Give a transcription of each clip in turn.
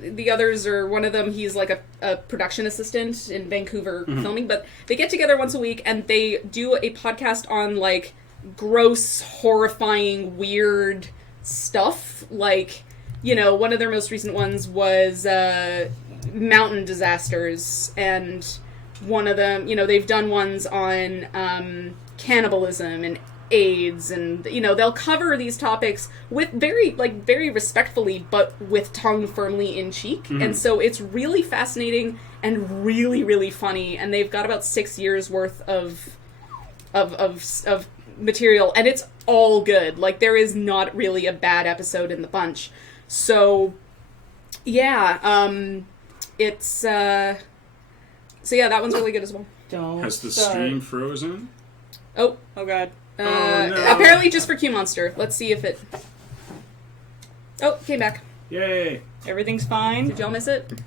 The others are, one of them, he's like a production assistant in Vancouver filming, but they get together once a week and they do a podcast on, like, gross, horrifying, weird stuff. Like, you know, one of their most recent ones was mountain disasters, and one of them, you know, they've done ones on cannibalism and AIDS, and, you know, they'll cover these topics with very respectfully, but with tongue firmly in cheek. And so it's really fascinating and really, really funny, and they've got about 6 years worth of material, and it's all good. Like, there is not really a bad episode in the bunch. So yeah, it's so yeah, that one's really good as well. Has the stream frozen? Oh god. No. Apparently just for Q Monster. Let's see if it... Oh, came back. Yay! Everything's fine. Did y'all miss it?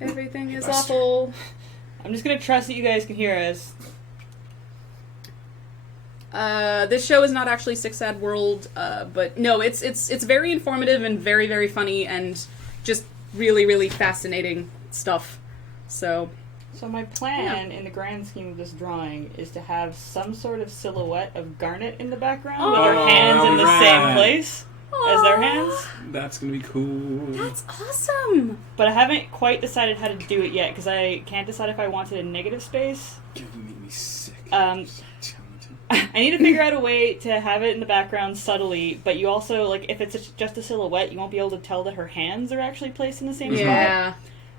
Everything is awful. I'm just gonna trust that you guys can hear us. This show is not actually Six Sad World, but no, it's very informative and very, very funny and just really, really fascinating stuff. So my plan in the grand scheme of this drawing is to have some sort of silhouette of Garnet in the background with her hands in the same place as their hands. That's gonna be cool. That's awesome! But I haven't quite decided how to do it yet, because I can't decide if I wanted a negative space. You make me sick. I need to figure out a way to have it in the background subtly, but you also, like, if it's just a silhouette, you won't be able to tell that her hands are actually placed in the same spot.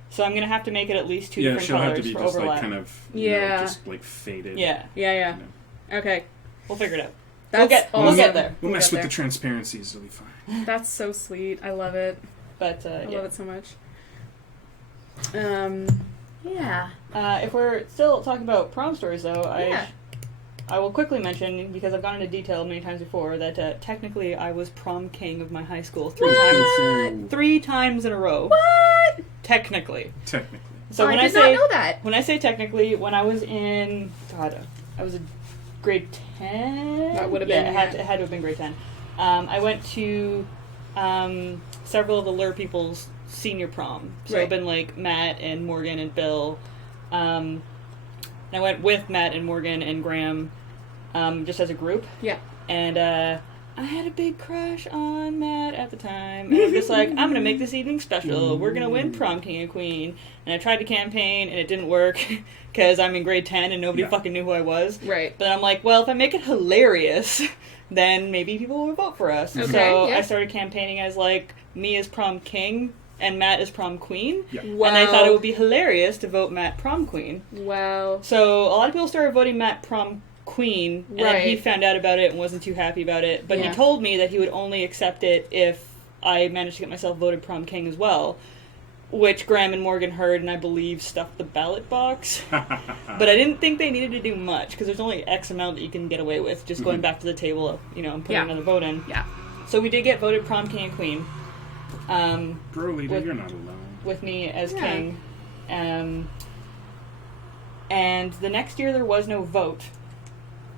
So I'm going to have to make it at least two different colors have to be for just overlap. like kind of, you know, just like faded. Yeah. Yeah. Okay. We'll figure it out. We'll get there. We'll mess with the transparencies, it'll be fine. That's so sweet. I love it. But, I love it so much. Yeah. If we're still talking about prom stories, though, I will quickly mention, because I've gone into detail many times before, that technically I was prom king of my high school three times in a row. What? Technically. So I did not know that. When I say technically, when I was in, I was a grade 10? That would have been, it had to have been grade 10. I went to several of the Lure people's senior prom. So I've been like Matt and Morgan and Bill. I went with Matt and Morgan and Graham just as a group. Yeah. And I had a big crush on Matt at the time. And I'm just like, I'm going to make this evening special. We're going to win prom king and queen. And I tried to campaign and it didn't work because I'm in grade 10 and nobody fucking knew who I was. Right. But I'm like, well, if I make it hilarious, then maybe people will vote for us. Okay, so I started campaigning as like me as prom king and Matt as prom queen. Yeah. Wow. And I thought it would be hilarious to vote Matt prom queen. Wow. So a lot of people started voting Matt prom queen, and then he found out about it and wasn't too happy about it. But he told me that he would only accept it if I managed to get myself voted prom king as well, which Graham and Morgan heard and I believe stuffed the ballot box. But I didn't think they needed to do much, because there's only X amount that you can get away with just going back to the table, you know, and putting another vote in. Yeah. So we did get voted prom king and queen. Bro, leader, you're not alone. With me as king. And the next year there was no vote.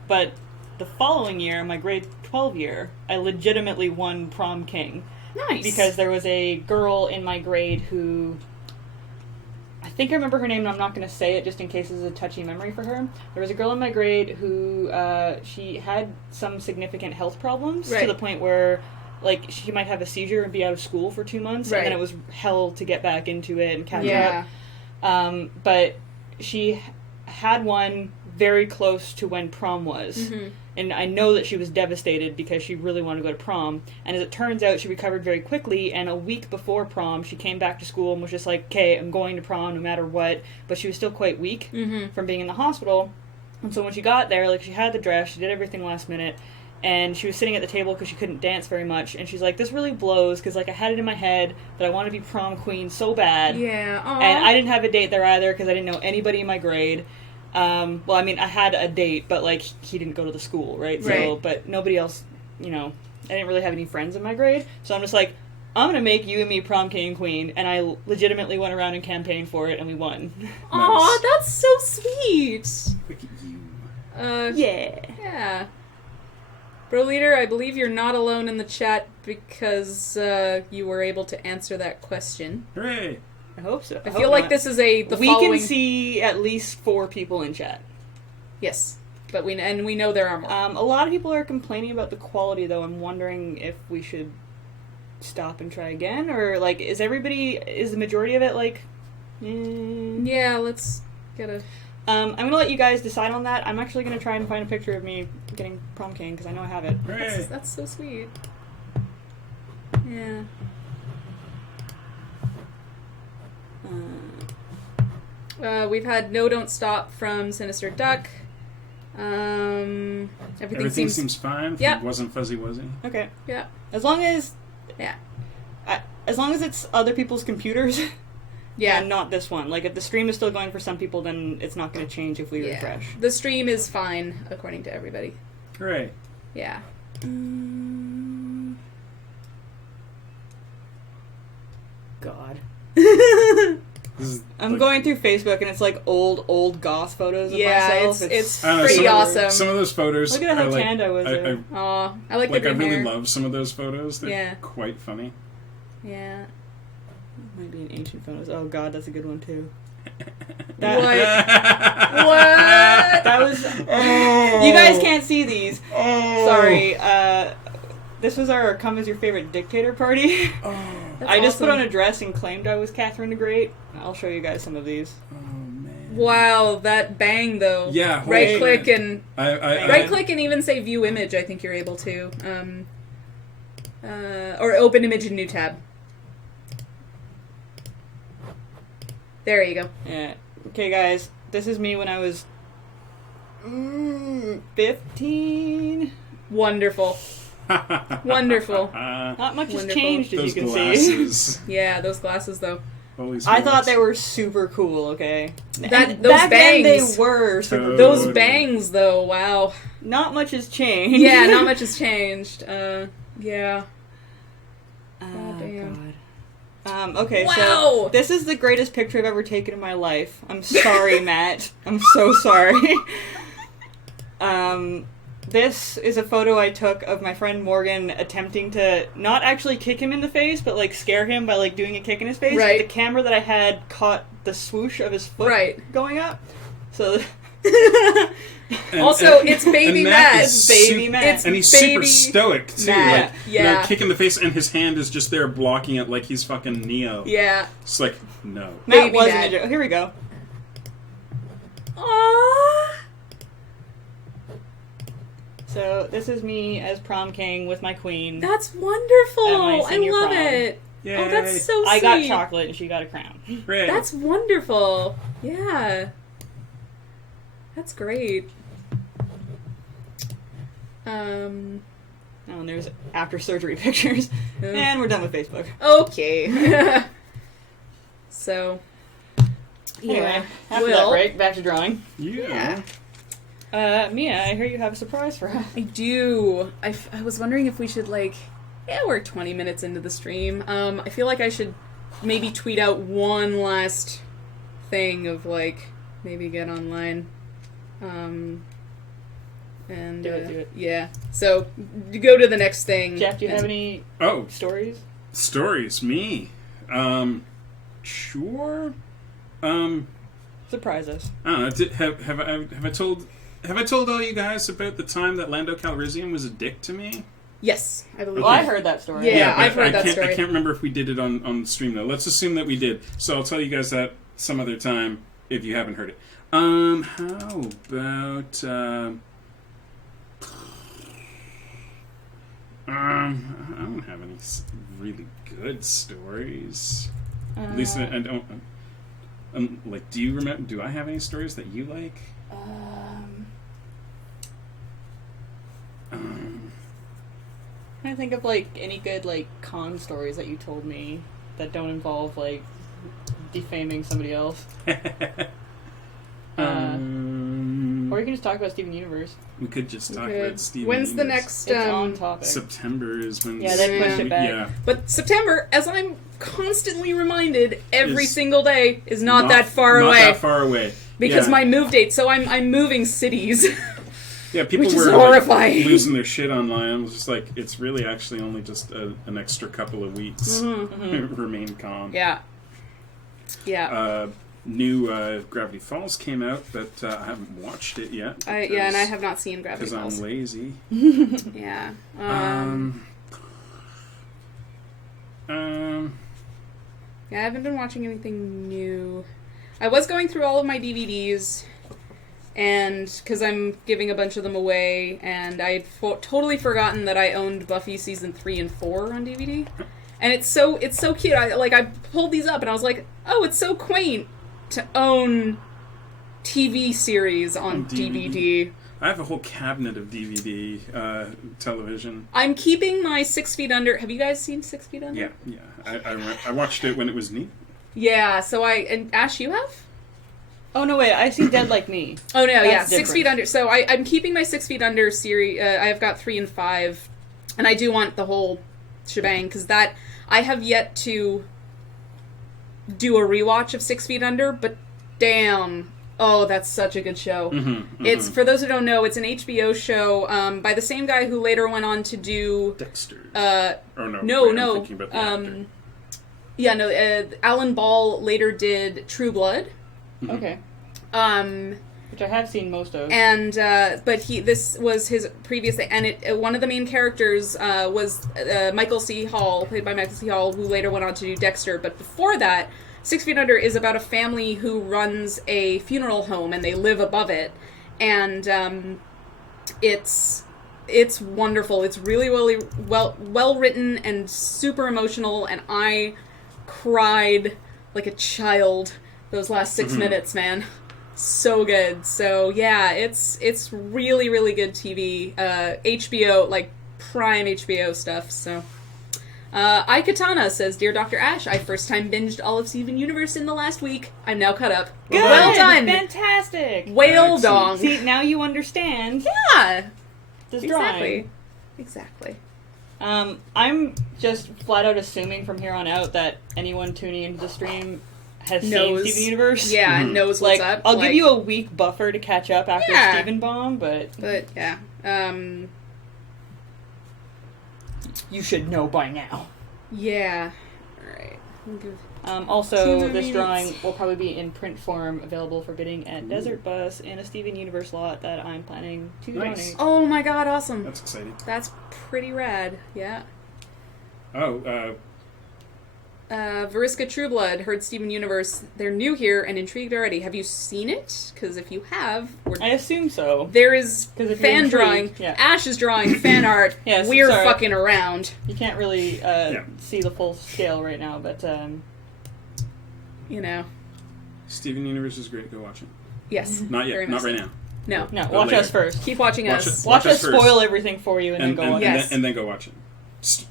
But the following year, my grade 12 year, I legitimately won prom king. Nice. Because there was a girl in my grade who... I think I remember her name, and I'm not going to say it just in case it's a touchy memory for her. There was a girl in my grade who, she had some significant health problems to the point where, like, she might have a seizure and be out of school for 2 months, and then it was hell to get back into it and catch up. But she had one very close to when prom was. And I know that she was devastated because she really wanted to go to prom. And as it turns out, she recovered very quickly, and a week before prom, she came back to school and was just like, okay, I'm going to prom no matter what. But she was still quite weak from being in the hospital. And so when she got there, like, she had the dress, she did everything last minute, and she was sitting at the table because she couldn't dance very much. And she's like, this really blows, because, like, I had it in my head that I want to be prom queen so bad. Yeah. Aww. And I didn't have a date there either, because I didn't know anybody in my grade. Well, I mean, I had a date, but, like, he didn't go to the school, right? So, but nobody else, you know, I didn't really have any friends in my grade. So I'm just like, I'm going to make you and me prom king and queen. And I legitimately went around and campaigned for it, and we won. Aw, that's so sweet. Look at you. Yeah. Yeah. Bro Leader, I believe you're not alone in the chat because you were able to answer that question. Hooray! I hope so. I feel like this is the we following... can see at least 4 people in chat. Yes, but we know there are more. A lot of people are complaining about the quality, though. I'm wondering if we should stop and try again, or like, is the majority of it like? Yeah, let's get a. I'm gonna let you guys decide on that. I'm actually gonna try and find a picture of me getting prom king because I know I have it. That's so sweet. Yeah. We've had No Don't Stop from Sinister Duck. Everything seems fine. Yeah. It wasn't Fuzzy Wuzzy. Okay. Yeah. As long as it's other people's computers. Yeah. And not this one. Like, if the stream is still going for some people, then it's not going to change if we refresh. The stream is fine, according to everybody. Hooray. Yeah. God. I'm going through Facebook, and it's like old goth photos of myself. It's pretty pretty awesome. Some of those photos. Look at how tanned I was. I like the I really hair. love some of those photos. They're quite funny. Yeah. Might be an ancient photos. Oh god, that's a good one too. What? That was. You guys can't see these. Sorry. This was our Come As Your Favorite Dictator party. I just put on a dress and claimed I was Catherine the Great. I'll show you guys some of these. Oh man! Wow, that bang though. Yeah. Right click and right click and even say View Image. I think you're able to. Or Open Image in New tab. There you go. Yeah. Okay, guys. This is me when I was 15. Wonderful. Wonderful. Not much has Wonderful. changed, as Those you can glasses. see. Yeah, those glasses though. Holy I thought they were super cool. Okay. Those Back bangs. then they were super Totally. Those cool. bangs though. Wow. Not much has changed. Yeah, not much has changed. Yeah. Oh, damn. God. Okay, Wow. so this is the greatest picture I've ever taken in my life. I'm sorry, Matt. I'm so sorry. This is a photo I took of my friend Morgan attempting to not actually kick him in the face, but like scare him by like doing a kick in his face. Right. The camera that I had caught the swoosh of his foot going up. So it's baby Matt. It's baby Matt. And he's baby super stoic too. Matt. Like, Yeah. kick in the face, and his hand is just there blocking it like he's fucking Neo. Yeah. It's like, no. Matt Baby wasn't Matt. a joke. Here we go. Aww. So this is me as prom king with my queen. That's wonderful. At my I senior love prom. it. Yay. Oh, that's so sweet. I got chocolate and she got a crown. Great. That's wonderful. Yeah. That's great. Oh, and there's after surgery pictures. And we're done with Facebook. Okay. So, Anyway, after Will. that break, back to drawing. Yeah. Mia, I hear you have a surprise for us. I do. I was wondering if we should, we're 20 minutes into the stream. I feel like I should maybe tweet out one last thing of, maybe get online. And Do it. Yeah. So, go to the next thing. Geoff, do you have any stories? Stories. Me. Sure. Surprise us. I don't know. Have I told all you guys about the time that Lando Calrissian was a dick to me? Yes, I believe. Well, I heard that story. Yeah, but I've heard that story. I can't remember if we did it on the stream though. Let's assume that we did. So I'll tell you guys that some other time if you haven't heard it. How about I don't have any really good stories. At least I don't. Do you remember? Do I have any stories that you like? I think of any good con stories that you told me that don't involve defaming somebody else. Or you can just talk about Steven Universe. We could just talk about Steven. When's the Universe. next? It's on topic. September is when. Yeah, they pushed it back. Yeah. But September, as I'm constantly reminded every single day, is not that far away. Not that far away. Because Yeah. my move date. So I'm moving cities. Yeah, people Which is were horrifying. like, losing their shit online. It was just like, it's really actually only just an extra couple of weeks. Remain calm. Yeah. Yeah. New Gravity Falls came out, but I haven't watched it yet. And I have not seen Gravity Because Falls. I'm lazy. Yeah. Yeah, I haven't been watching anything new. I was going through all of my DVDs, and because I'm giving a bunch of them away, and I'd totally forgotten that I owned Buffy season 3 and 4 on DVD. And it's so cute. I pulled these up, and I was like, oh, it's so quaint to own TV series on DVD. I have a whole cabinet of DVD television. I'm keeping my 6 Feet Under. Have you guys seen 6 Feet Under? Yeah. I watched it when it was neat. Yeah, so and Ash, you have? Oh, no, wait, I see Dead Like Me. Oh, no, That's yeah, 6 different. Feet Under. So I'm keeping my 6 Feet Under series. I've got 3 and 5, and I do want the whole shebang, because that, I have yet to do a rewatch of 6 Feet Under, but damn, oh, that's such a good show. It's, for those who don't know, it's an HBO show by the same guy who later went on to do... Dexter. No. I'm thinking about the actor. Yeah, no, Alan Ball later did True Blood. Okay. Which I have seen most of. And but this was his previous thing, and one of the main characters was Michael C. Hall, played by Michael C. Hall, who later went on to do Dexter. But before that, 6 Feet Under is about a family who runs a funeral home, and they live above it, and it's wonderful. It's really well written and super emotional, and I cried like a child those last 6 minutes, man. So good. So yeah, it's really, really good TV. HBO, like prime HBO stuff. So Aikatana says, Dear Dr. Ash, I first time binged all of Steven Universe in the last week. I'm now caught up. Good! Well done! Fantastic! Whale dong! See, now you understand. Yeah! This Exactly. drawing. Exactly. I'm just flat out assuming from here on out that anyone tuning into the stream has Knows. seen Steven Universe. Yeah, and knows Like, what's up. I'll give you a week buffer to catch up after Yeah. Steven Bomb, but yeah. you should know by now. Yeah. Alright. Also, 2 more this minutes. drawing will probably be in print form, available for bidding at Desert Bus in a Steven Universe lot that I'm planning to Nice. donate. Oh my god, awesome. That's exciting. That's pretty rad. Yeah. Oh, Veriska Trueblood heard Steven Universe. They're new here and intrigued already. Have you seen it? Because if you have, I assume so. there is 'Cause if fan you're drawing. intrigued, yeah. Ash is drawing fan art. Yes, We're sorry. fucking around. You can't really see the full scale right now, but You know. Steven Universe is great. Go watch it. Yes. Not yet. very Not much right so. now. No. no, watch later. us first. Keep watching Watch us. it. Watch us first. spoil everything for you and then go watch it. Yes. And then go watch it.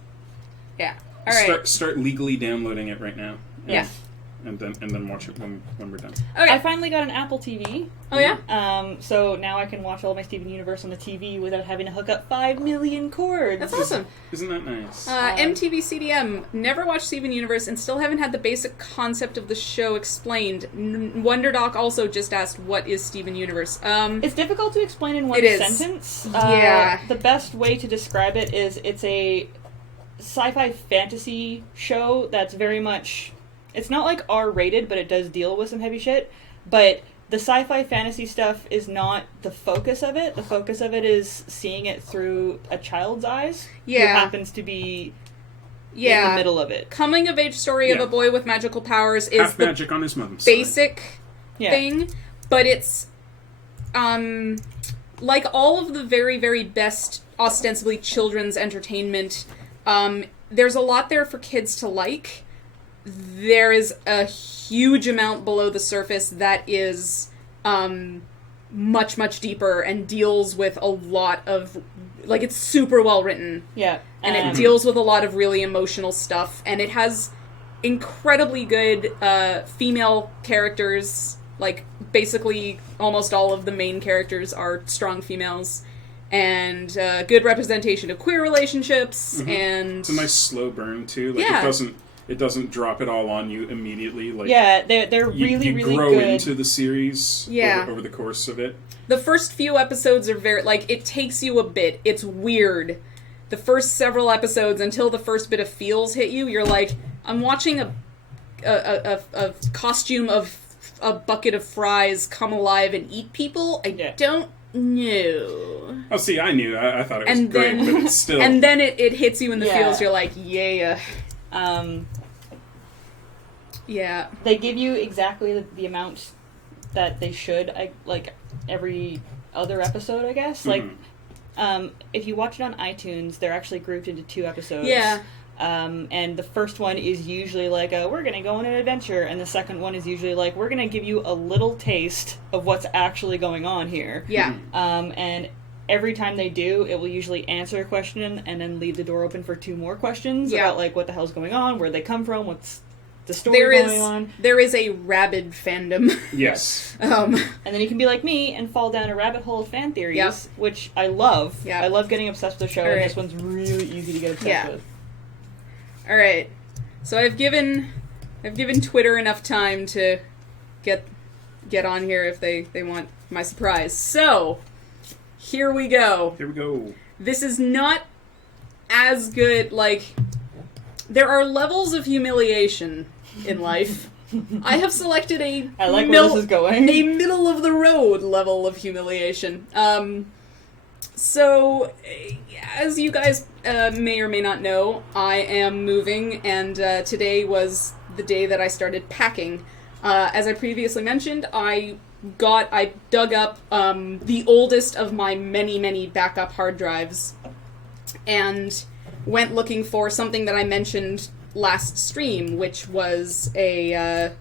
Yeah. All right. Start legally downloading it right now. Yeah. And then watch it when we're done. Okay. I finally got an Apple TV. Oh yeah. So now I can watch all my Steven Universe on the TV without having to hook up 5 million cords. That's awesome. Isn't that nice? MTV CDM, never watched Steven Universe and still haven't had the basic concept of the show explained. WonderDoc also just asked, what is Steven Universe? It's difficult to explain in one It is. sentence. Yeah. The best way to describe it is it's a sci-fi fantasy show that's very much... It's not like R-rated, but it does deal with some heavy shit. But the sci-fi fantasy stuff is not the focus of it. The focus of it is seeing it through a child's eyes. Who Yeah. happens to be in Yeah. the middle of it. Coming of age story of Yeah. a boy with magical powers is Half the magic on his mom's side. basic Yeah. thing, but it's like all of the very, very best ostensibly children's entertainment, there's a lot there for kids to like. There is a huge amount below the surface that is much, much deeper and deals with a lot of, like, it's super well written. Yeah. And it deals with a lot of really emotional stuff, and it has incredibly good female characters. Like, basically almost all of the main characters are strong females, and good representation of queer relationships, and... It's a nice slow burn, too. Like, Yeah. it doesn't... it doesn't drop it all on you immediately. Like Yeah, they're really, you really grow good. into the series Yeah. over the course of it. The first few episodes are very, like, it takes you a bit. It's weird. The first several episodes, until the first bit of feels hit you, you're like, I'm watching a costume of a bucket of fries come alive and eat people? I don't know. Oh, see, I knew. I thought it was And great, then, but it's still... and then it hits you in the Yeah. feels, you're like, yeah. Yeah. They give you exactly the amount that they should, like, every other episode, I guess. Like, if you watch it on iTunes, they're actually grouped into 2 episodes. Yeah. And the first one is usually like, we're going to go on an adventure, and the second one is usually like, we're going to give you a little taste of what's actually going on here. Yeah. And every time they do, it will usually answer a question and then leave the door open for 2 more questions about, like, what the hell's going on, where they come from, what's the story going on. There is a rabid fandom. Yes. And then you can be like me and fall down a rabbit hole of fan theories, which I love. Yeah. I love getting obsessed with the show, and this one's really easy to get obsessed with. All right. So I've given Twitter enough time to get on here if they want my surprise. So, here we go. Here we go. This is not as good, like, there are levels of humiliation in life. I have selected I like where this is going. a middle of the road level of humiliation. So, as you guys may or may not know, I am moving, and today was the day that I started packing. As I previously mentioned, I dug up the oldest of my many, many backup hard drives, and went looking for something that I mentioned last stream, which was a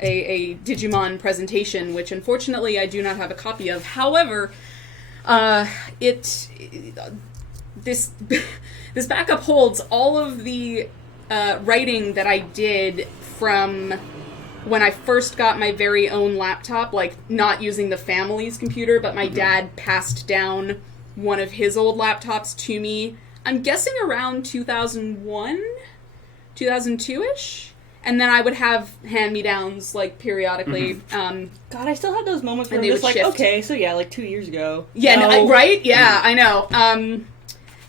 Digimon presentation, which unfortunately I do not have a copy of. However, this backup holds all of the writing that I did from when I first got my very own laptop, like not using the family's computer, but my dad passed down one of his old laptops to me. I'm guessing around 2001, 2002-ish? And then I would have hand-me-downs, like, periodically. God, I still have those moments where And I'm they just would like, shift. okay, so yeah, like 2 years ago. Yeah, No. right? Yeah, I know.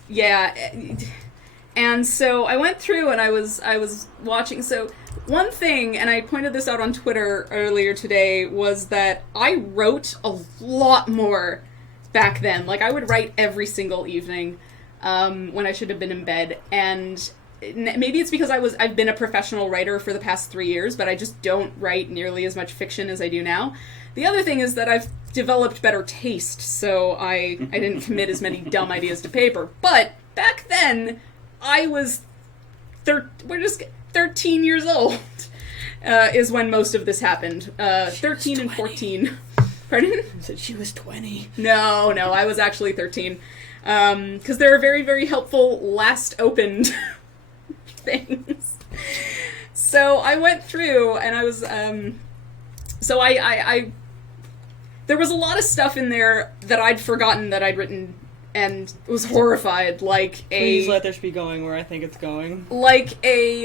Yeah. And so I went through and I was watching. So one thing, and I pointed this out on Twitter earlier today, was that I wrote a lot more back then. Like, I would write every single evening when I should have been in bed. And maybe it's because I've been a professional writer for the past 3 years, but I just don't write nearly as much fiction as I do now. The other thing is that I've developed better taste, so I didn't commit as many dumb ideas to paper. But back then, I was 13 years old is when most of this happened. 13 and 14. Pardon? I said she was 20. No, I was actually 13. Because there are very, very helpful last opened things. So I went through and I was, so I there was a lot of stuff in there that I'd forgotten that I'd written and was horrified, like Please let this be going where I think it's going. like a,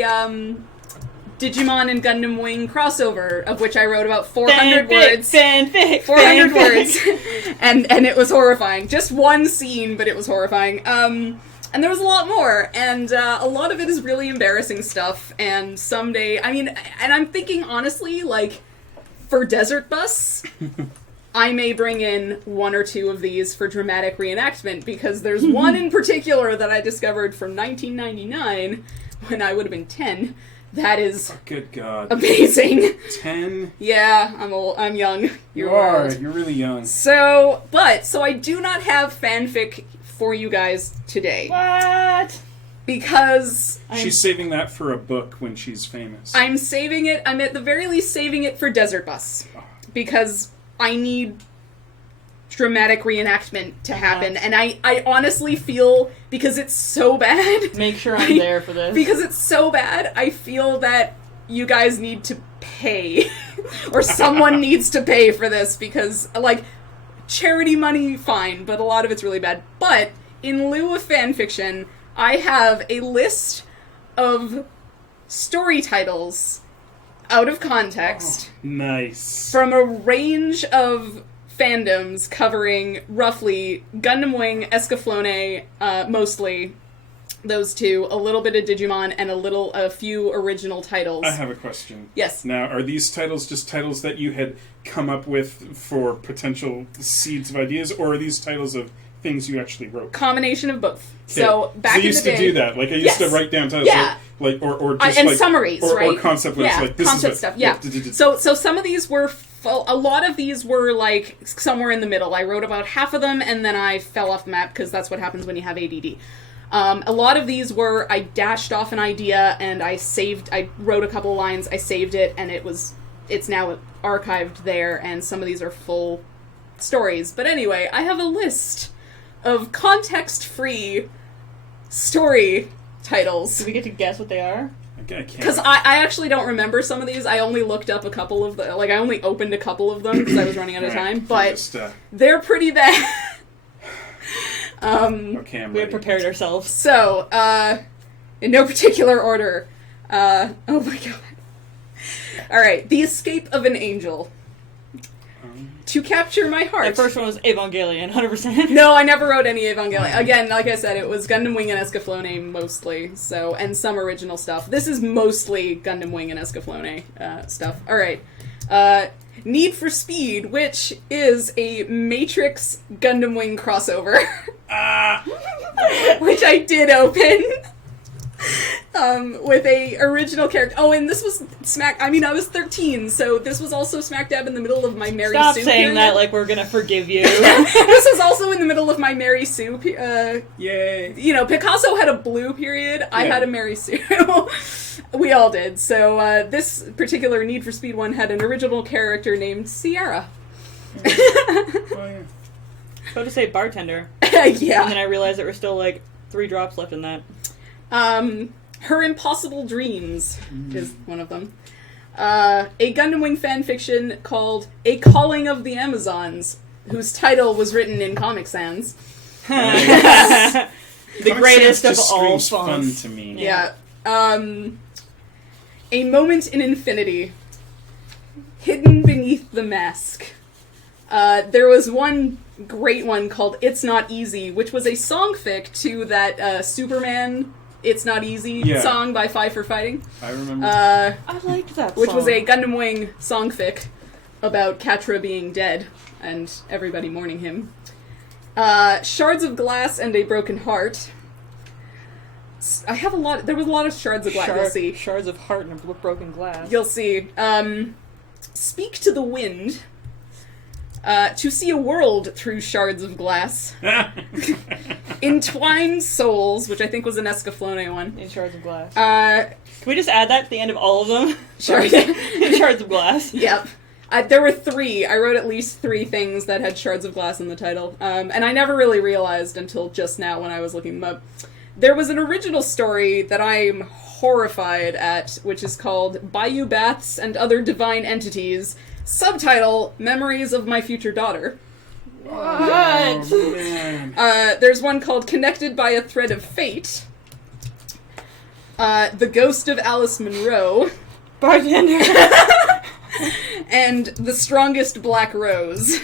Digimon and Gundam Wing crossover, of which I wrote about 400 words. Fanfic! 400 words. and it was horrifying. Just one scene, but it was horrifying. And there was a lot more, and a lot of it is really embarrassing stuff, and someday, and I'm thinking, honestly, like, for Desert Bus, I may bring in 1 or 2 of these for dramatic reenactment, because there's one in particular that I discovered from 1999, when I would have been 10, that is good God. amazing. 10? Yeah, I'm young. You are. old. You're really young. So I do not have fanfic for you guys today. What? Because She's saving that for a book when she's famous. I'm saving it. I'm at the very least saving it for Desert Bus. Because I need dramatic reenactment to happen. And I honestly feel, because it's so bad. Make sure I'm there for this. Because it's so bad, I feel that you guys need to pay. Or someone needs to pay for this, because, like, charity money, fine, but a lot of it's really bad. But, in lieu of fanfiction, I have a list of story titles out of context Nice. from a range of fandoms covering roughly Gundam Wing, Escaflowne, mostly those two, a little bit of Digimon, and a few original titles. I have a question. Yes. Now, are these titles just titles that you had come up with for potential seeds of ideas, or are these titles of things you actually wrote? Combination of both. Okay. So back in the day, I used to do that. Like I used to write down titles, Yeah. or just and like summaries, right? or concept lists. Yeah, Like this concept is stuff. Yeah. So some of these were. A lot of these were like somewhere in the middle. I wrote about half of them, and then I fell off the map because that's what happens when you have ADD. A lot of these were I dashed off an idea and I wrote a couple of lines, I saved it, and it's now archived there, and some of these are full stories. But anyway, I have a list of context-free story titles. Do we get to guess what they are? Because I actually don't remember some of these. I only looked up a couple of I only opened a couple of them because I was running out of time. But they're pretty bad. Okay, we have prepared ourselves. So, in no particular order. Oh my god. Alright, The Escape of an Angel. To Capture My Heart. The first one was Evangelion, 100%. No, I never wrote any Evangelion. Again, like I said, it was Gundam Wing and Escaflowne mostly, so, and some original stuff. This is mostly Gundam Wing and Escaflowne stuff. Alright. Need for Speed, which is a Matrix Gundam Wing crossover. Which I did open. With a original character. Oh, and this was I was 13, so this was also smack dab in the middle of my Mary Sue Stop saying period. that like we're gonna forgive you. This was also in the middle of my Mary Sue Yay. You know, Picasso had a blue period, I had a Mary Sue. We all did. So, this particular Need for Speed one had an original character named Sierra. Oh, yeah. About to say bartender. Yeah. And then I realized there were still like 3 drops left in that. Her Impossible Dreams is one of them. A Gundam Wing fanfiction called A Calling of the Amazons, whose title was written in Comic Sans. The greatest of all fun songs. to me. Yeah. A Moment in Infinity. Hidden Beneath the Mask. There was one great one called It's Not Easy, which was a songfic to that Superman It's Not Easy song by Five for Fighting. I remember. I liked that song. Which was a Gundam Wing songfic about Catra being dead and everybody mourning him. Shards of Glass and a Broken Heart. There was a lot of Shards of Glass, you'll see. Shards of Heart and a Broken Glass. You'll see. Speak to the Wind. To See a World Through Shards of Glass. Entwined Souls, which I think was an Escaflowne one. In Shards of Glass. Can we just add that at the end of all of them? Sure. In Shards of Glass. Yep. There were 3. I wrote at least 3 things that had Shards of Glass in the title. And I never really realized until just now when I was looking them up. There was an original story that I'm horrified at, which is called Bayou Baths and Other Divine Entities. Subtitle, Memories of My Future Daughter. What? Oh, man. There's one called Connected by a Thread of Fate. The Ghost of Alice Munro. Bartender. And The Strongest Black Rose.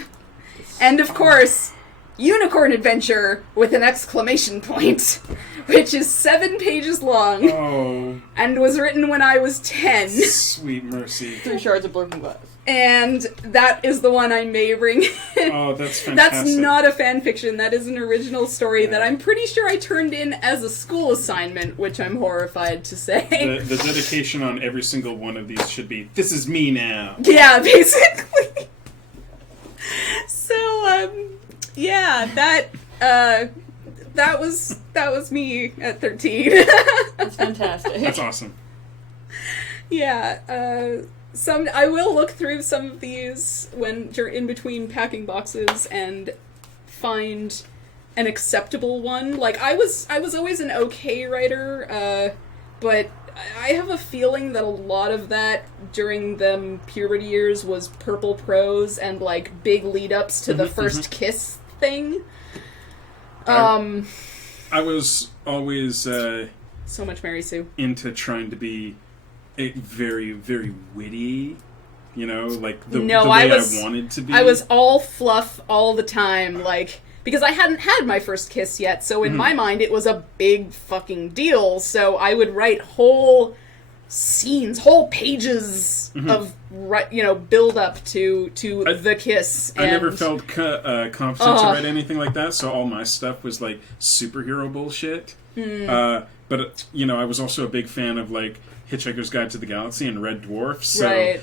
And of course, Unicorn Adventure with an exclamation point, which is 7 pages long. Oh. And was written when I was 10. Sweet mercy. 3 Shards of Broken Glass. And that is the one I may bring in. Oh, that's fantastic. That's not a fan fiction. That is an original story that I'm pretty sure I turned in as a school assignment, which I'm horrified to say. The dedication on every single one of these should be, this is me now. Yeah, basically. So, yeah, that was me at 13. That's fantastic. That's awesome. Yeah, I will look through some of these when you're in between packing boxes and find an acceptable one. Like, I was always an okay writer, but I have a feeling that a lot of that during the puberty years was purple prose and, like, big lead-ups to the first kiss thing. I was always so much Mary Sue. into trying to be very, very witty. You know, like the way I wanted to be. I was all fluff all the time, like, because I hadn't had my first kiss yet, so in my mind it was a big fucking deal, so I would write whole scenes, whole pages of, build up to the kiss. I never felt confident to write anything like that, so all my stuff was, like, superhero bullshit. But, I was also a big fan of, like, Hitchhiker's Guide to the Galaxy and Red Dwarf, so,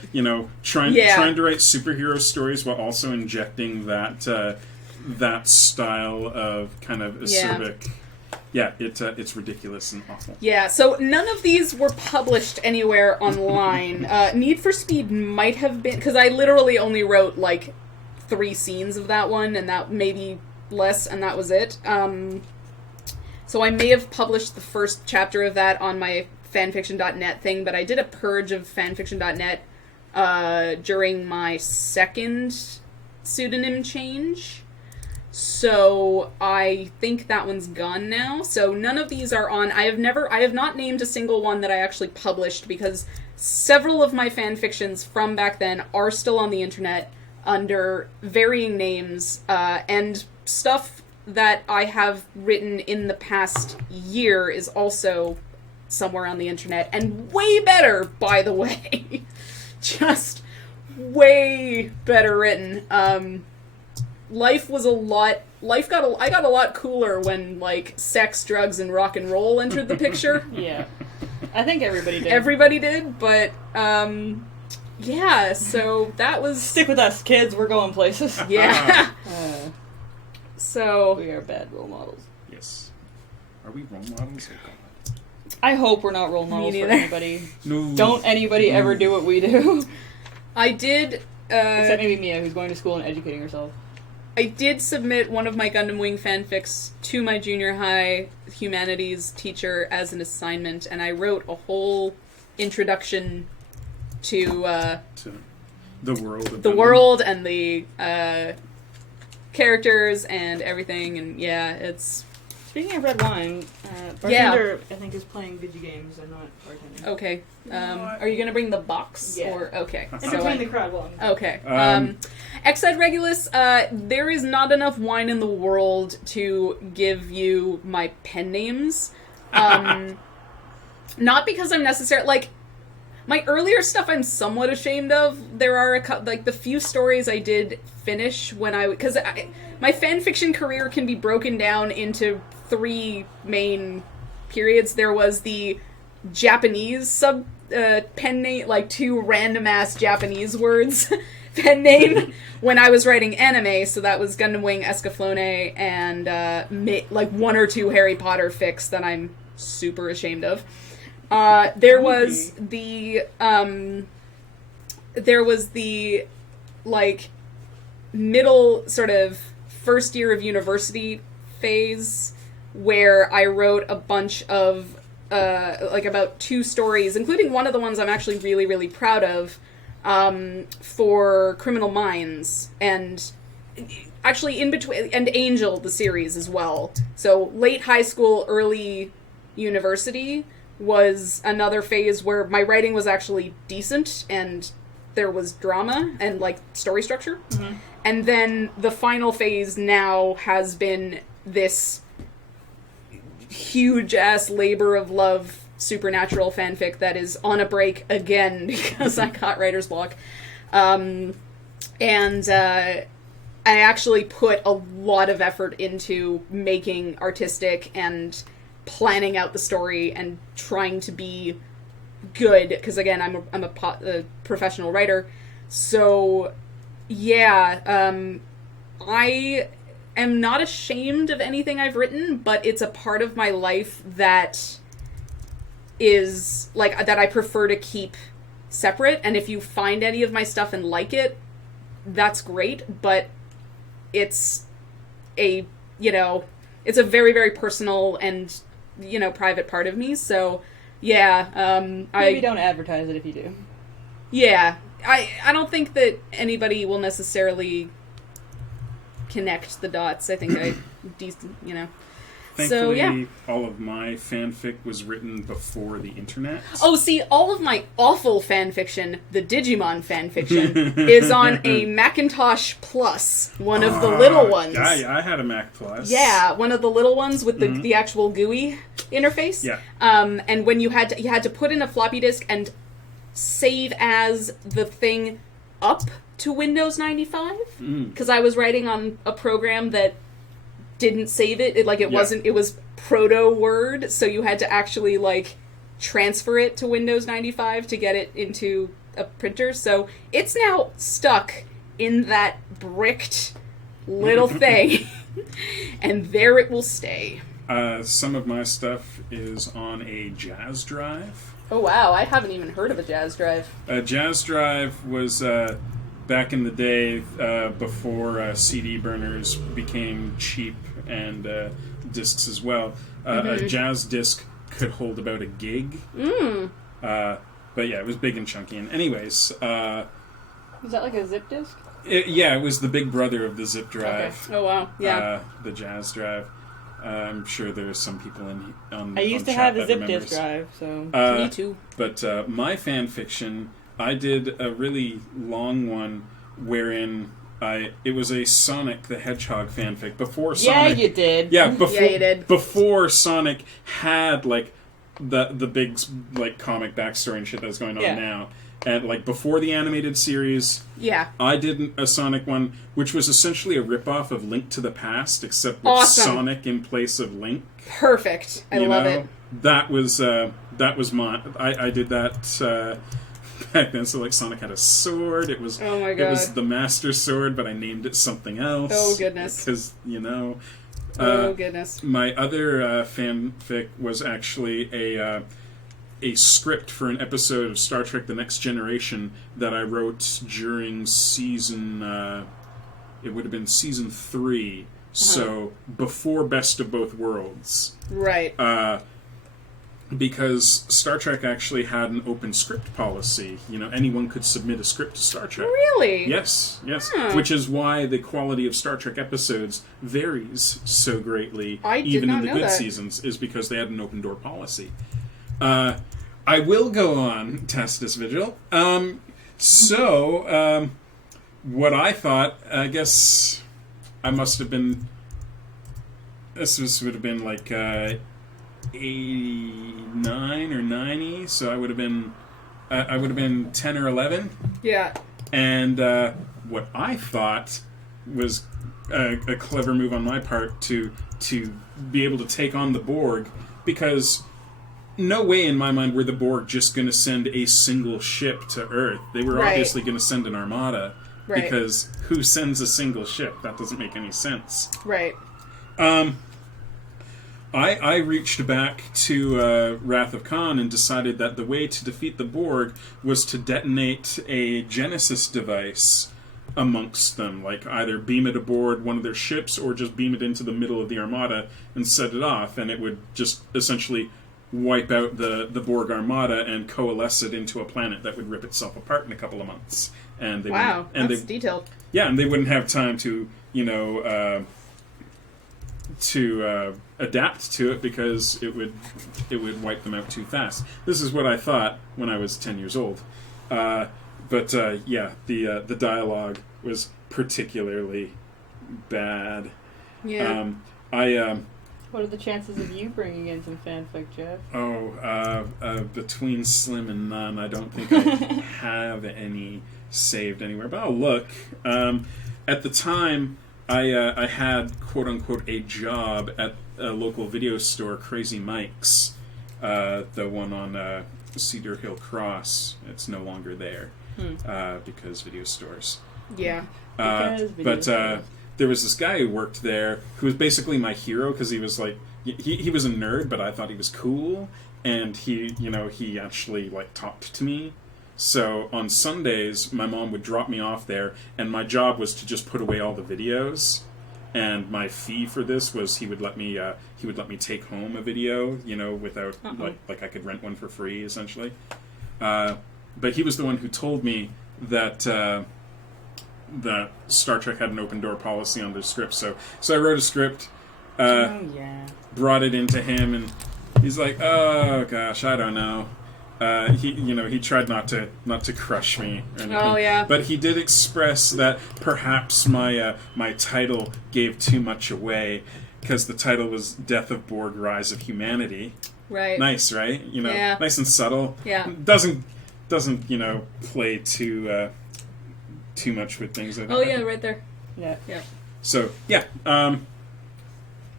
trying to write superhero stories while also injecting that style of kind of acerbic... Yeah, it's ridiculous and awful. Yeah, so none of these were published anywhere online. Need for Speed might have been... Because I literally only wrote, like, 3 scenes of that one, and that maybe less, and that was it. So I may have published the first chapter of that on my fanfiction.net thing, but I did a purge of fanfiction.net during my second pseudonym change. So I think that one's gone now. So none of these are on. I have not named a single one that I actually published because several of my fan fictions from back then are still on the internet under varying names, and stuff that I have written in the past year is also somewhere on the internet, and way better, by the way. Just way better written. Life got a lot cooler when, like, sex, drugs, and rock and roll entered the picture. Yeah. I think everybody did. Everybody did, but, yeah, so that was... Stick with us, kids. We're going places. Yeah. So... We are bad role models. Yes. Are we role models? Oh, God. I hope we're not role models for anybody. No. Don't anybody ever do what we do. I did... Except maybe Mia, who's going to school and educating herself. I did submit one of my Gundam Wing fanfics to my junior high humanities teacher as an assignment, and I wrote a whole introduction to the world of the world and the characters and everything, and yeah, it's... Speaking of red wine, bartender, I think, is playing video games and not bartending. Okay. Are you going to bring the box? Yeah. Or, okay. Entertain the crowd while I'm... Okay. Exide Regulus, there is not enough wine in the world to give you my pen names. Not because I'm necessarily... Like, my earlier stuff I'm somewhat ashamed of. There are the few stories I did finish when I... Because my fanfiction career can be broken down into 3 main periods. There was the Japanese pen name, like 2 random-ass Japanese words pen name when I was writing anime, so that was Gundam Wing, Escaflowne, and like 1 or 2 Harry Potter fics that I'm super ashamed of. There was the like middle sort of first year of university phase where I wrote a bunch of like about 2 stories, including one of the ones I'm actually really, really proud of, for Criminal Minds, and actually in between, and Angel, the series as well. So late high school, early university was another phase where my writing was actually decent and there was drama and like story structure. Mm-hmm. And then the final phase now has been this huge ass labor of love supernatural fanfic that is on a break again because I got writer's block. I actually put a lot of effort into making artistic and planning out the story and trying to be good, because again, I'm a professional writer. So yeah, I am not ashamed of anything I've written, but it's a part of my life that is like that I prefer to keep separate. And if you find any of my stuff and like it, that's great, but it's a it's a very, very personal and private part of me. So yeah, maybe don't advertise it if you do. Yeah, I don't think that anybody will necessarily connect the dots. I think Thankfully, all of my fanfic was written before the internet. Oh, see, all of my awful fanfiction, the Digimon fanfiction, is on a Macintosh Plus, one of the little ones. Yeah, I had a Mac Plus. Yeah, one of the little ones with the actual GUI interface. Yeah. And when you had to put in a floppy disk and save as the thing up to Windows 95, because I was writing on a program that didn't save it. It was proto Word, so you had to actually transfer it to Windows 95 to get it into a printer. So it's now stuck in that bricked little thing, and there it will stay. Some of my stuff is on a Jazz Drive. Oh wow, I haven't even heard of a Jazz Drive. A Jazz Drive was back in the day before CD burners became cheap and discs as well. A Jazz disc could hold about a gig. But yeah, it was big and chunky. And anyways... Was that like a zip disk? It was the big brother of the zip drive. Okay. Oh wow, yeah. The Jazz Drive. I'm sure there are some people on I used on to chat have a that zip remembers. disk drive, so... Me too. But my fan fiction, I did a really long one wherein it was a Sonic the Hedgehog fanfic before Sonic. Yeah, you did. Yeah, before you did. Before Sonic had the big comic backstory and shit that's going on now. And before the animated series, yeah, I did a Sonic one, which was essentially a ripoff of Link to the Past, except with Sonic in place of Link. Perfect. I love it. That was my. I did that back then. So Sonic had a sword. It was oh my God. It was the Master Sword, but I named it something else. Oh goodness. Because oh goodness. My other fanfic was actually a script for an episode of Star Trek The Next Generation that I wrote during season... it would have been season 3, so before Best of Both Worlds. Right. Because Star Trek actually had an open script policy. Anyone could submit a script to Star Trek. Really? Yes. Which is why the quality of Star Trek episodes varies so greatly, even in the good seasons, is because they had an open door policy. I will go on, Tacitus Vigil. What I thought, I guess I must have been... would have been 89 or 90, so I would have been 10 or 11. Yeah. And what I thought was a clever move on my part to be able to take on the Borg, because no way in my mind were the Borg just going to send a single ship to Earth. They were obviously going to send an armada, because who sends a single ship? That doesn't make any sense. Right. I reached back to Wrath of Khan and decided that the way to defeat the Borg was to detonate a Genesis device amongst them, either beam it aboard one of their ships or just beam it into the middle of the armada and set it off, and it would just essentially wipe out the Borg armada and coalesce it into a planet that would rip itself apart in a couple of months. And they that's detailed. Yeah, and they wouldn't have time to adapt to it, because it would wipe them out too fast. This is what I thought when I was 10 years old. The dialogue was particularly bad. Yeah. What are the chances of you bringing in some fanfic, Geoff? Between slim and none. I don't think I have any saved anywhere, but I'll look. At the time, I had, quote-unquote, a job at a local video store, Crazy Mike's, the one on Cedar Hill Cross. It's no longer there, because video stores. Yeah. There was this guy who worked there who was basically my hero, because he was he was a nerd, but I thought he was cool, and he actually talked to me. So on Sundays, my mom would drop me off there, and my job was to just put away all the videos. And my fee for this was he would let me take home a video, without I could rent one for free, essentially. But he was the one who told me that Star Trek had an open door policy on their scripts. So I wrote a script. brought it into him, and he's like, "Oh gosh, I don't know." He tried not to crush me or anything. Oh, yeah. But he did express that perhaps my title gave too much away, because the title was "Death of Borg: Rise of Humanity." Right. Nice, right? Yeah. Nice and subtle. Yeah. Doesn't play too much with things. Oh yeah, right there. Yeah. Yeah. So yeah,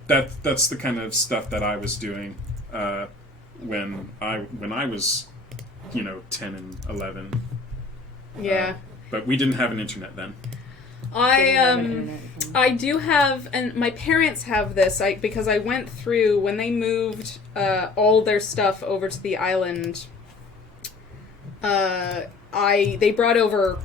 that's the kind of stuff that I was doing when I was 10 and 11. Yeah. But we didn't have an internet then. I do have, and my parents have this, because I went through, when they moved all their stuff over to the island, they brought over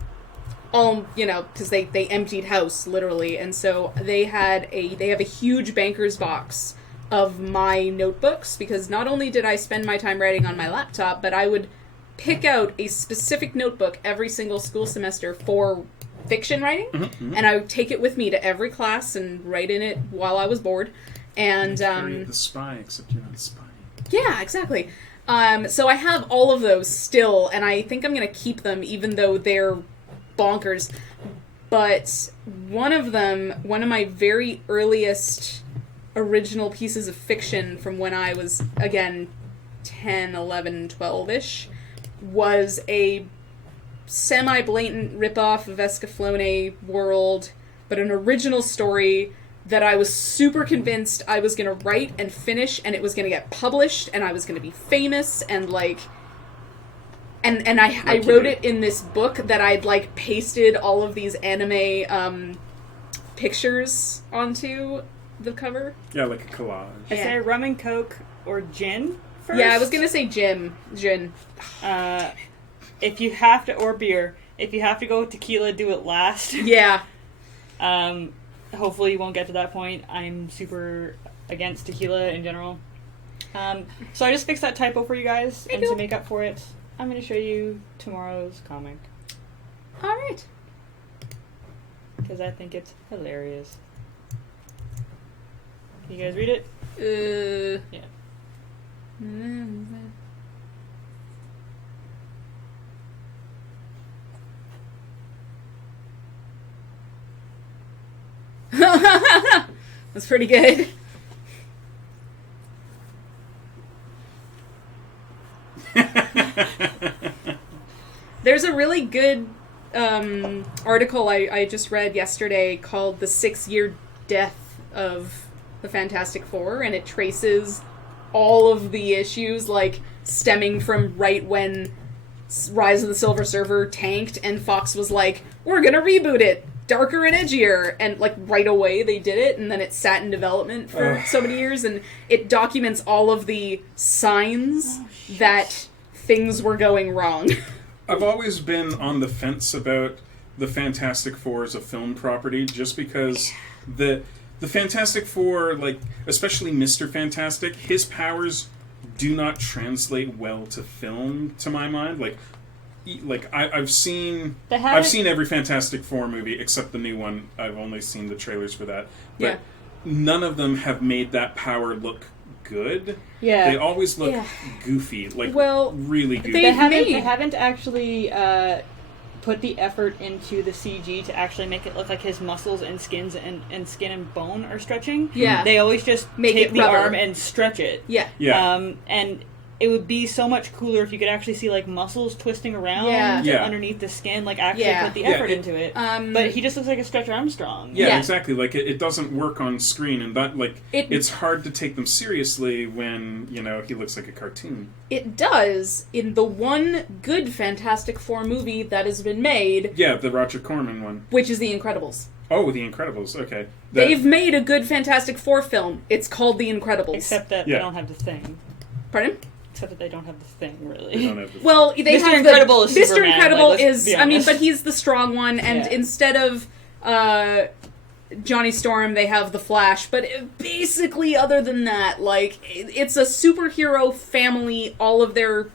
all, because they emptied house, literally, and so they have a huge banker's box of my notebooks, because not only did I spend my time writing on my laptop, but I would pick out a specific notebook every single school semester for fiction writing, and I would take it with me to every class and write in it while I was bored. And the spy, except you're not a spy. Yeah, exactly. So I have all of those still, and I think I'm going to keep them, even though they're bonkers. But one of my very earliest original pieces of fiction from when I was, again, 10, 11, 12-ish, was a semi-blatant ripoff of Escaflowne World, but an original story that I was super convinced I was going to write and finish, and it was going to get published, and I was going to be famous, and I wrote it in this book that I'd pasted all of these anime pictures onto the cover. Yeah, like a collage. Is there rum and coke or gin first? Yeah, I was going to say gin. If you have to, or beer. If you have to go with tequila, do it last. Yeah. Hopefully you won't get to that point. I'm super against tequila in general. So I just fixed that typo for you guys, and to make up for it, I'm going to show you tomorrow's comic. Alright. Because I think it's hilarious. Can you guys read it? Yeah. That's pretty good. There's a really good article I just read yesterday called "The 6-Year Death of the Fantastic Four," and it traces all of the issues stemming from right when Rise of the Silver Surfer tanked, and Fox was like, "We're gonna reboot it, darker and edgier," and right away they did it, and then it sat in development for so many years, and it documents all of the signs that things were going wrong. I've always been on the fence about the Fantastic Four as a film property, just because the Fantastic Four, especially Mr. Fantastic, his powers do not translate well to film, to my mind. I've seen every Fantastic Four movie except the new one. I've only seen the trailers for that. But none of them have made that power look good. Yeah. They always look goofy. Really goofy. They haven't actually put the effort into the CG to actually make it look like his muscles and skin and bone are stretching. Yeah. They always just take the arm and stretch it. Yeah. Yeah. And it would be so much cooler if you could actually see muscles twisting around underneath the skin, actually put the effort into it. But he just looks like a Stretch Armstrong. Yeah, exactly. It doesn't work on screen, and that it's hard to take them seriously when he looks like a cartoon. It does in the one good Fantastic Four movie that has been made. Yeah, the Roger Corman one, which is The Incredibles. Oh, The Incredibles. Okay, they've made a good Fantastic Four film. It's called The Incredibles, except that they don't have the thing. Pardon? Except that they don't have the thing, really. They don't have the thing. Well, they Mr. have Incredible is Mr. Superman, Incredible is. I mean, but he's the strong one, and instead of Johnny Storm, they have the Flash. But basically, other than that, it's a superhero family. All of their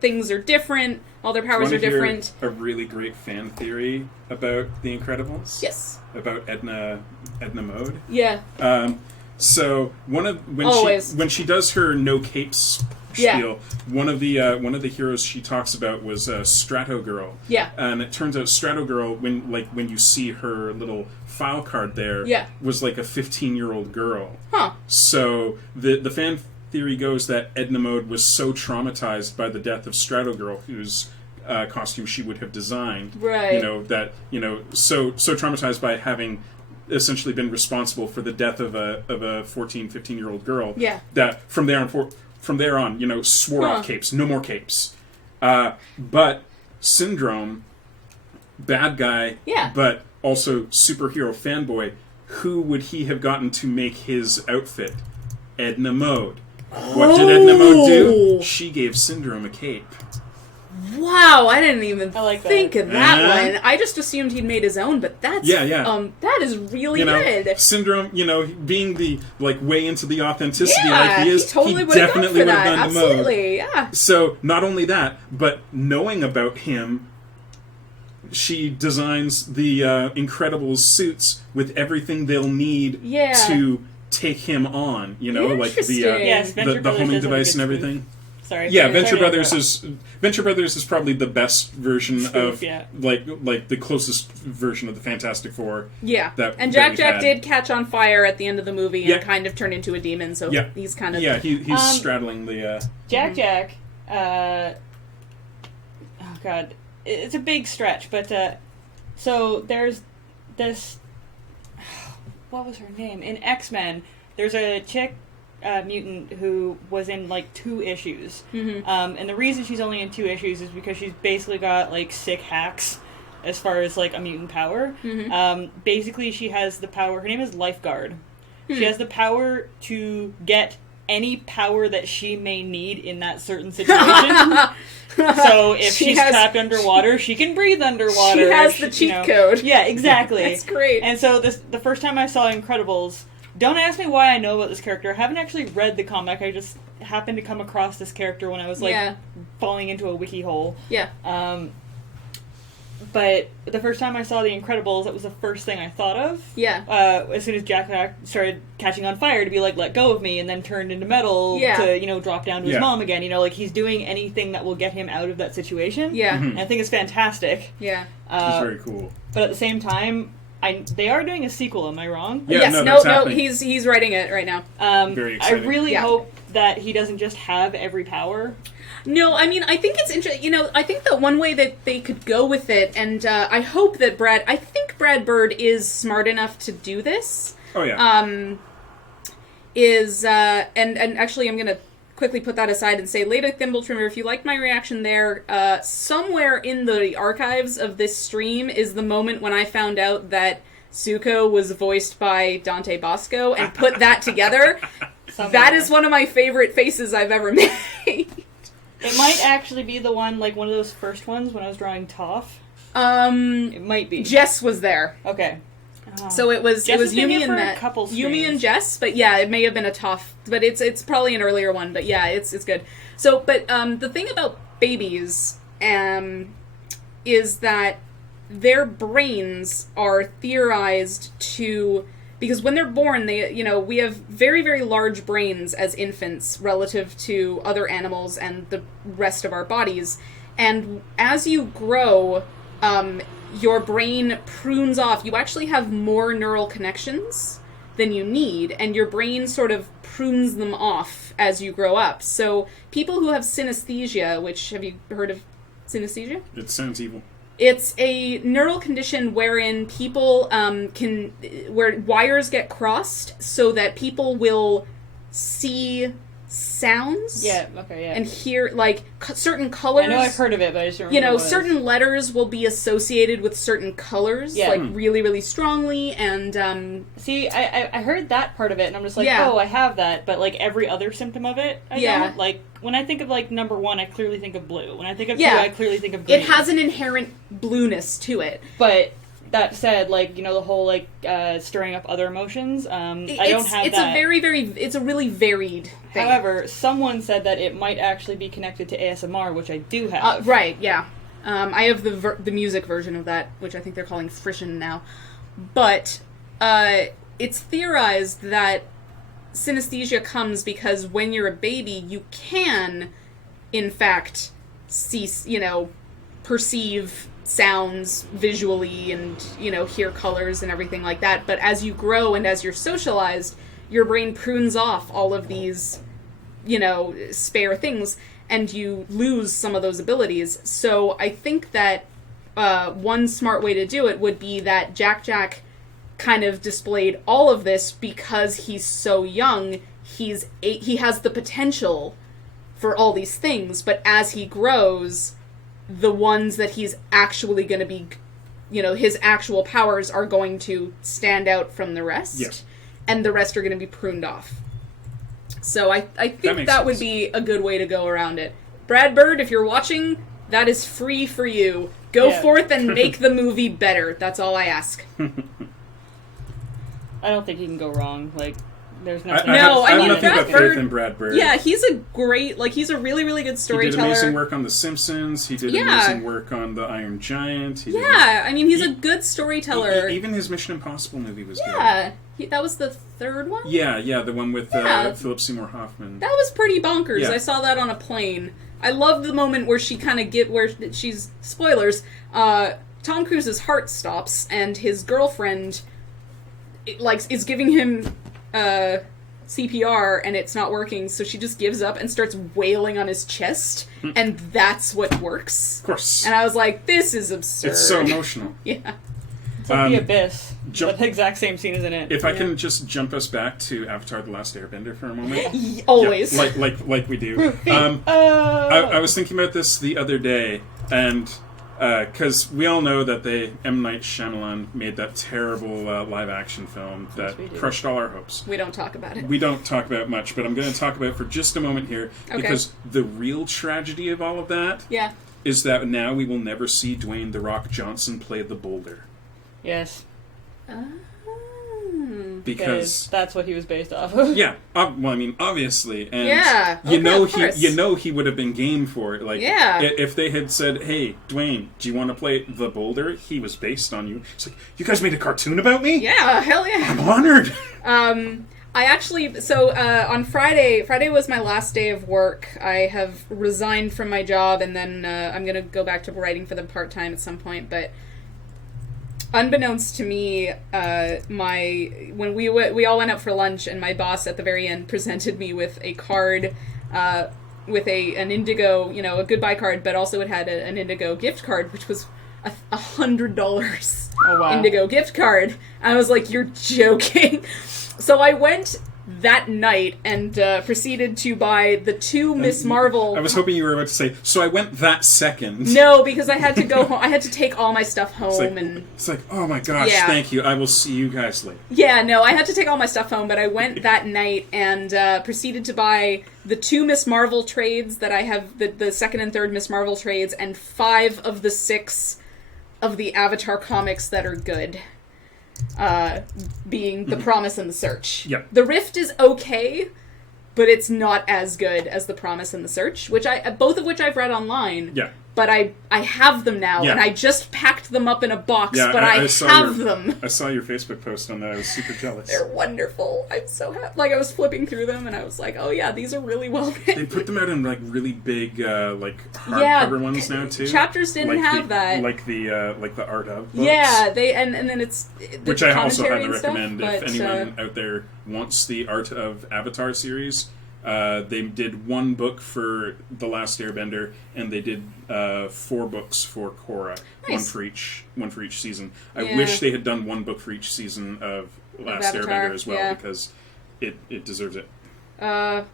things are different. All their powers are different. A really great fan theory about The Incredibles. Yes. About Edna Mode. Yeah. So when Always. she does her no capes spiel, one of the heroes she talks about was Strato Girl. Yeah. And it turns out Strato Girl, when you see her little file card there, was like a 15-year-old girl. Huh. So the fan theory goes that Edna Mode was so traumatized by the death of Strato Girl, whose costume she would have designed. Right. So traumatized by having essentially been responsible for the death of a 14, 15-year-old girl. Yeah. That from there on, swore off capes. No more capes. But Syndrome, bad guy, but also superhero fanboy, who would he have gotten to make his outfit? Edna Mode. What did Edna Mode do? She gave Syndrome a cape. Wow, I didn't even think of that Uh-huh. one. I just assumed he'd made his own, but that's that is really good. Syndrome, being the way into the authenticity Yeah, like he is, totally he would have definitely gone would for have that. done the Mode. Absolutely, yeah. So not only that, but knowing about him, she designs the Incredibles suits with everything they'll need to take him on. Like the homing device and everything. Sorry. Yeah, Sorry, Venture Brothers is probably the best version Spoof, of like the closest version of the Fantastic Four. Yeah, that and Jack we've had. did catch on fire at the end of the movie and kind of turn into a demon. So he's kind of he's straddling the Jack. Oh God, it's a big stretch, but so there's this. What was her name in X-Men? There's a chick. Mutant who was in 2 issues, and the reason she's only in 2 issues is because she's basically got sick hacks as far as a mutant power. Basically, she has the power. Her name is Lifeguard. She has the power to get any power that she may need in that certain situation. So if she's trapped underwater, she can breathe underwater. She has the cheat code. Yeah, exactly. That's great. And so the first time I saw Incredibles. Don't ask me why I know about this character. I haven't actually read the comic. I just happened to come across this character when I was falling into a wiki hole. Yeah. But the first time I saw The Incredibles, that was the first thing I thought of. Yeah. As soon as Jack started catching on fire to be let go of me, and then turned into metal to, drop down to his mom again. He's doing anything that will get him out of that situation. Yeah. And I think it's fantastic. Yeah. It's very cool. But at the same time, they are doing a sequel, am I wrong? Yeah, yes, no, he's writing it right now. Very exciting. I really hope that he doesn't just have every power. No, I mean, I think it's interesting. I think that one way that they could go with it, and I hope that I think Brad Bird is smart enough to do this. Oh, yeah. And actually, I'm going to quickly put that aside and say, Lady Thimble Trimmer, if you liked my reaction there, somewhere in the archives of this stream is the moment when I found out that Zuko was voiced by Dante Bosco, and put that together. That is one of my favorite faces I've ever made. It might actually be the one, one of those first ones when I was drawing Toph. It might be. Jess was there. Okay. So it was Yumi and that Yumi and Jess, but yeah, it may have been a Toph, but it's probably an earlier one, but yeah, it's good. So, but the thing about babies is that their brains are theorized to, because when they're born, we have very, very large brains as infants relative to other animals and the rest of our bodies, and as you grow, your brain prunes off. You actually have more neural connections than you need, and your brain sort of prunes them off as you grow up. So people who have synesthesia, which, have you heard of synesthesia? It sounds evil. It's a neural condition wherein people where wires get crossed so that people will see sounds. Yeah, okay, yeah. And hear, certain colors. I know I've heard of it, but I just don't remember certain letters will be associated with certain colors, really, really strongly, and, See, I heard that part of it, and I'm just oh, I have that, but, every other symptom of it, I don't. When I think of, number 1, I clearly think of blue. When I think of 2, I clearly think of green. It has an inherent blueness to it. But that said, the whole, stirring up other emotions, I don't have that. It's a really varied thing. However, someone said that it might actually be connected to ASMR, which I do have. Right, yeah. I have the music version of that, which I think they're calling Frisson now. But it's theorized that synesthesia comes because when you're a baby, you can, in fact, see, perceive sounds visually and, hear colors and everything like that. But as you grow and as you're socialized, your brain prunes off all of these, spare things, and you lose some of those abilities. So I think that one smart way to do it would be that Jack kind of displayed all of this because he's so young. He has the potential for all these things, but as he grows, the ones that he's actually going to be, his actual powers are going to stand out from the rest, yeah. and the rest are going to be pruned off. So I think that would be a good way to go around it. Brad Bird, if you're watching, that is free for you. Go forth and make the movie better. That's all I ask. I don't think you can go wrong. Like, there's nothing. I have nothing Brad but Bird, faith in Brad Bird. Yeah, he's a really, really good storyteller. He did amazing work on The Simpsons. He did amazing work on The Iron Giant. He's a good storyteller. Even his Mission Impossible movie was good. Yeah, that was the third one? Yeah, the one with Philip Seymour Hoffman. That was pretty bonkers. Yeah. I saw that on a plane. I love the moment where she kind of she's, spoilers, Tom Cruise's heart stops and his girlfriend is giving him CPR and it's not working, so she just gives up and starts wailing on his chest, and that's what works. Of course. And I was like, this is absurd. It's so emotional. Yeah. It's like The Abyss. The exact same scene is in it. If I can just jump us back to Avatar: The Last Airbender for a moment. Always. Yeah, like we do. I was thinking about this the other day, and because we all know that M. Night Shyamalan made that terrible live-action film that crushed all our hopes. We don't talk about it. We don't talk about it much, but I'm going to talk about it for just a moment here, because the real tragedy of all of that is that now we will never see Dwayne "The Rock" Johnson play the boulder. Yes. Because that's what he was based off of. Yeah. Obviously. And he would have been game for it. Like, if they had said, hey, Dwayne, do you want to play the boulder? He was based on you. It's like, you guys made a cartoon about me? Yeah, hell yeah. I'm honored. I actually, on Friday was my last day of work. I have resigned from my job, and then I'm going to go back to writing for them part-time at some point, but unbeknownst to me, when we all went out for lunch, and my boss at the very end presented me with a card, with an Indigo, a goodbye card, but also it had an Indigo gift card, which was $100 Indigo gift card. I was like, you're joking. So I went that night and proceeded to buy the 2 Miss Marvel. I was hoping you were about to say, so I went that second. No, because I had to go home. I had to take all my stuff home. It's like, oh my gosh, thank you. I will see you guys later. Yeah, no, I had to take all my stuff home, but I went that night and proceeded to buy the 2 Miss Marvel trades that I have, the second and third Miss Marvel trades, and 5 of the 6 of the Avatar comics that are good. Being The Promise and The Search. Yep. The Rift is okay, but it's not as good as The Promise and The Search, both of which I've read online. Yeah. But I have them now, and I just packed them up in a box, but I have them. I saw your Facebook post on that. I was super jealous. They're wonderful. I'm so happy. I was flipping through them, and I was like, oh yeah, these are really well written. They put them out in, really big, hardcover ones now, too. Chapters didn't have that. Like the art of books. Yeah, and then it's... Which I also highly recommend if anyone out there wants the Art of Avatar series. They did 1 book for The Last Airbender, and they did 4 books for Korra. Nice. One for each season. I wish they had done 1 book for each season of Last Airbender as well, because it deserves it. So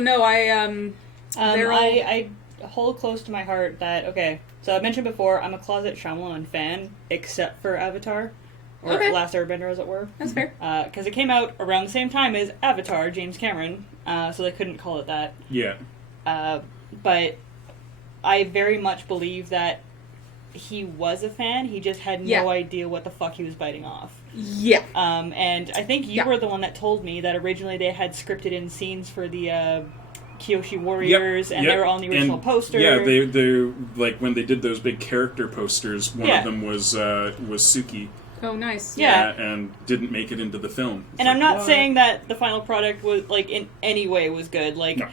no, I hold close to my heart that, so I mentioned before, I'm a closet Shyamalan fan, except for Avatar. Or Last Airbender, as it were. That's fair. Because it came out around the same time as Avatar, James Cameron, so they couldn't call it that. Yeah. But I very much believe that he was a fan, he just had no idea what the fuck he was biting off. Yeah. And I think you were the one that told me that originally they had scripted in scenes for the Kyoshi Warriors, and they were on the original poster. Yeah, they when they did those big character posters, one of them was Suki. Oh, nice. Yeah. and didn't make it into the film. It's And like, I'm not what? saying that the final product was, like, in any way was good. Like, No.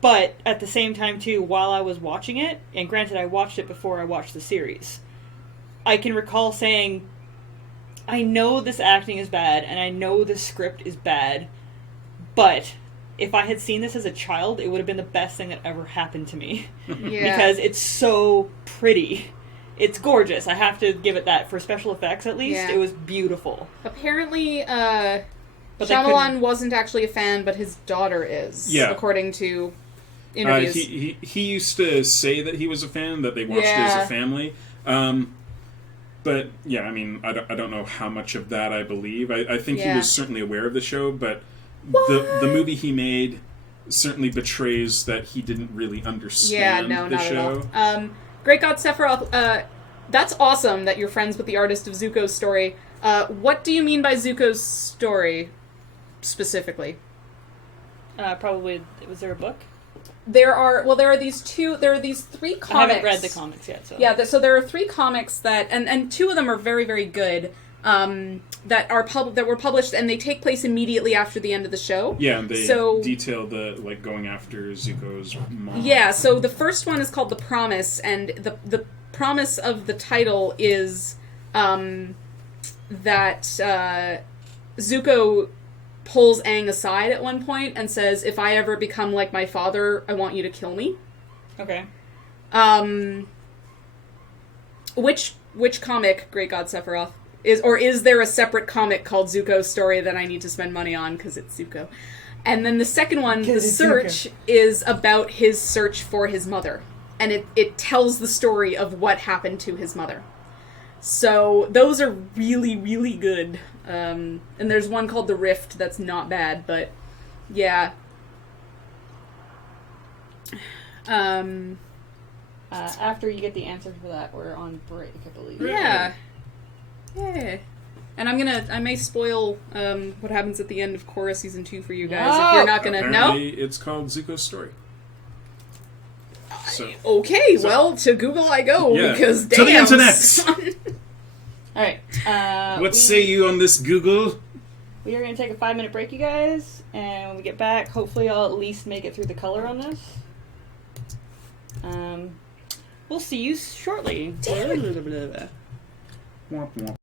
but at the same time, too, while I was watching it, and granted I watched it before I watched the series, I can recall saying, I know this acting is bad, and I know this script is bad, but if I had seen this as a child, it would have been the best thing that ever happened to me. Yeah. Because it's so pretty. It's gorgeous. I have to give it that. For special effects, at least, Yeah. it was beautiful. Apparently, But they Shyamalan couldn't- wasn't actually a fan, but his daughter is. Yeah. According to interviews. He used to say that he was a fan, that they watched it as Yeah. a family. But yeah, I mean, I don't know how much of that I believe. I think he Yeah. was certainly aware of the show, but the movie he made certainly betrays that he didn't really understand no, the not show. at all. Great God Sephiroth, that's awesome that you're friends with the artist of Zuko's story. What do you mean by Zuko's story, specifically? Probably, was there a book? There are these three comics. I haven't read the comics yet, so. Yeah, so there are 3 comics that, and 2 of them are very, very good, that were published, and they take place immediately after the end of the show. Yeah, and they So- detail the going after Zuko's mom. Yeah, so the first one is called The Promise, and the promise of the title is that Zuko pulls Aang aside at one point and says, "If I ever become like my father, I want you to kill me." Okay. Which comic, Great God Sephiroth, is there a separate comic called Zuko's Story that I need to spend money on because it's Zuko? And then the second one, The 'Cause it's Search, is about his search for his mother. And it tells the story of what happened to his mother. So those are really, really good. And there's one called The Rift that's not bad, but yeah. After you get the answer for that, we're on break, I believe. Yeah. Yeah. And I may spoil what happens at the end of Korra Season 2 for you guys if you're not gonna... Apparently, it's called Zuko's Story. So, Okay, well, to Google I go, Yeah. because To the damn, internet. son. Alright. what say you on this, Google? We are going to take a 5-minute break, you guys. And when we get back, hopefully I'll at least make it through the color on this. We'll see you shortly. Womp womp.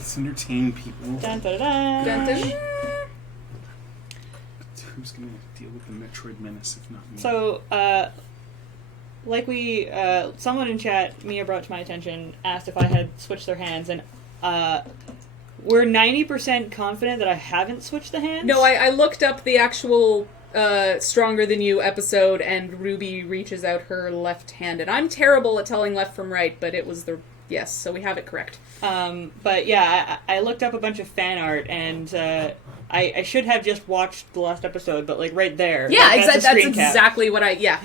Let's entertain people. Dun, dun, dun, Dun, dun. Who's going to deal with the Metroid menace if not me? So, someone in chat, Mia brought to my attention, asked if I had switched their hands, and we're 90% confident that I haven't switched the hands. No, I looked up the actual Stronger Than You episode, and Ruby reaches out her left hand. And I'm terrible at telling left from right, but it was yes, so we have it correct. But yeah, I looked up a bunch of fan art, and I should have just watched the last episode, but like right there. Yeah, like, that's screen cap. exactly what yeah.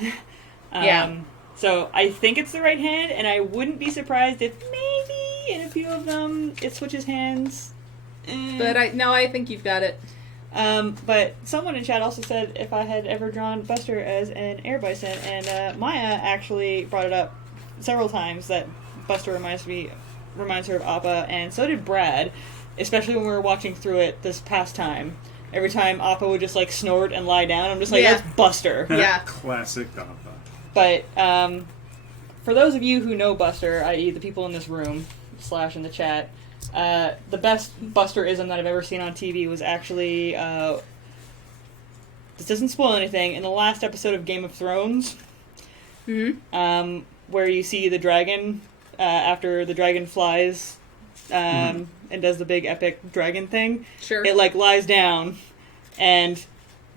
So I think it's the right hand, and I wouldn't be surprised if maybe in a few of them it switches hands. But I think you've got it. But someone in chat also said if I had ever drawn Buster as an air bison, and Maya actually brought it up several times that Buster reminds her of Appa, and so did Brad, especially when we were watching through it this past time. Every time Appa would just like snort and lie down, I'm just like, that's Buster. Yeah. Classic Appa. But for those of you who know Buster, i.e. the people in this room / in the chat, the best Buster-ism that I've ever seen on TV was actually, this doesn't spoil anything, in the last episode of Game of Thrones, where you see the dragon, after the dragon flies and does the big epic dragon thing. Sure. It, like, lies down, and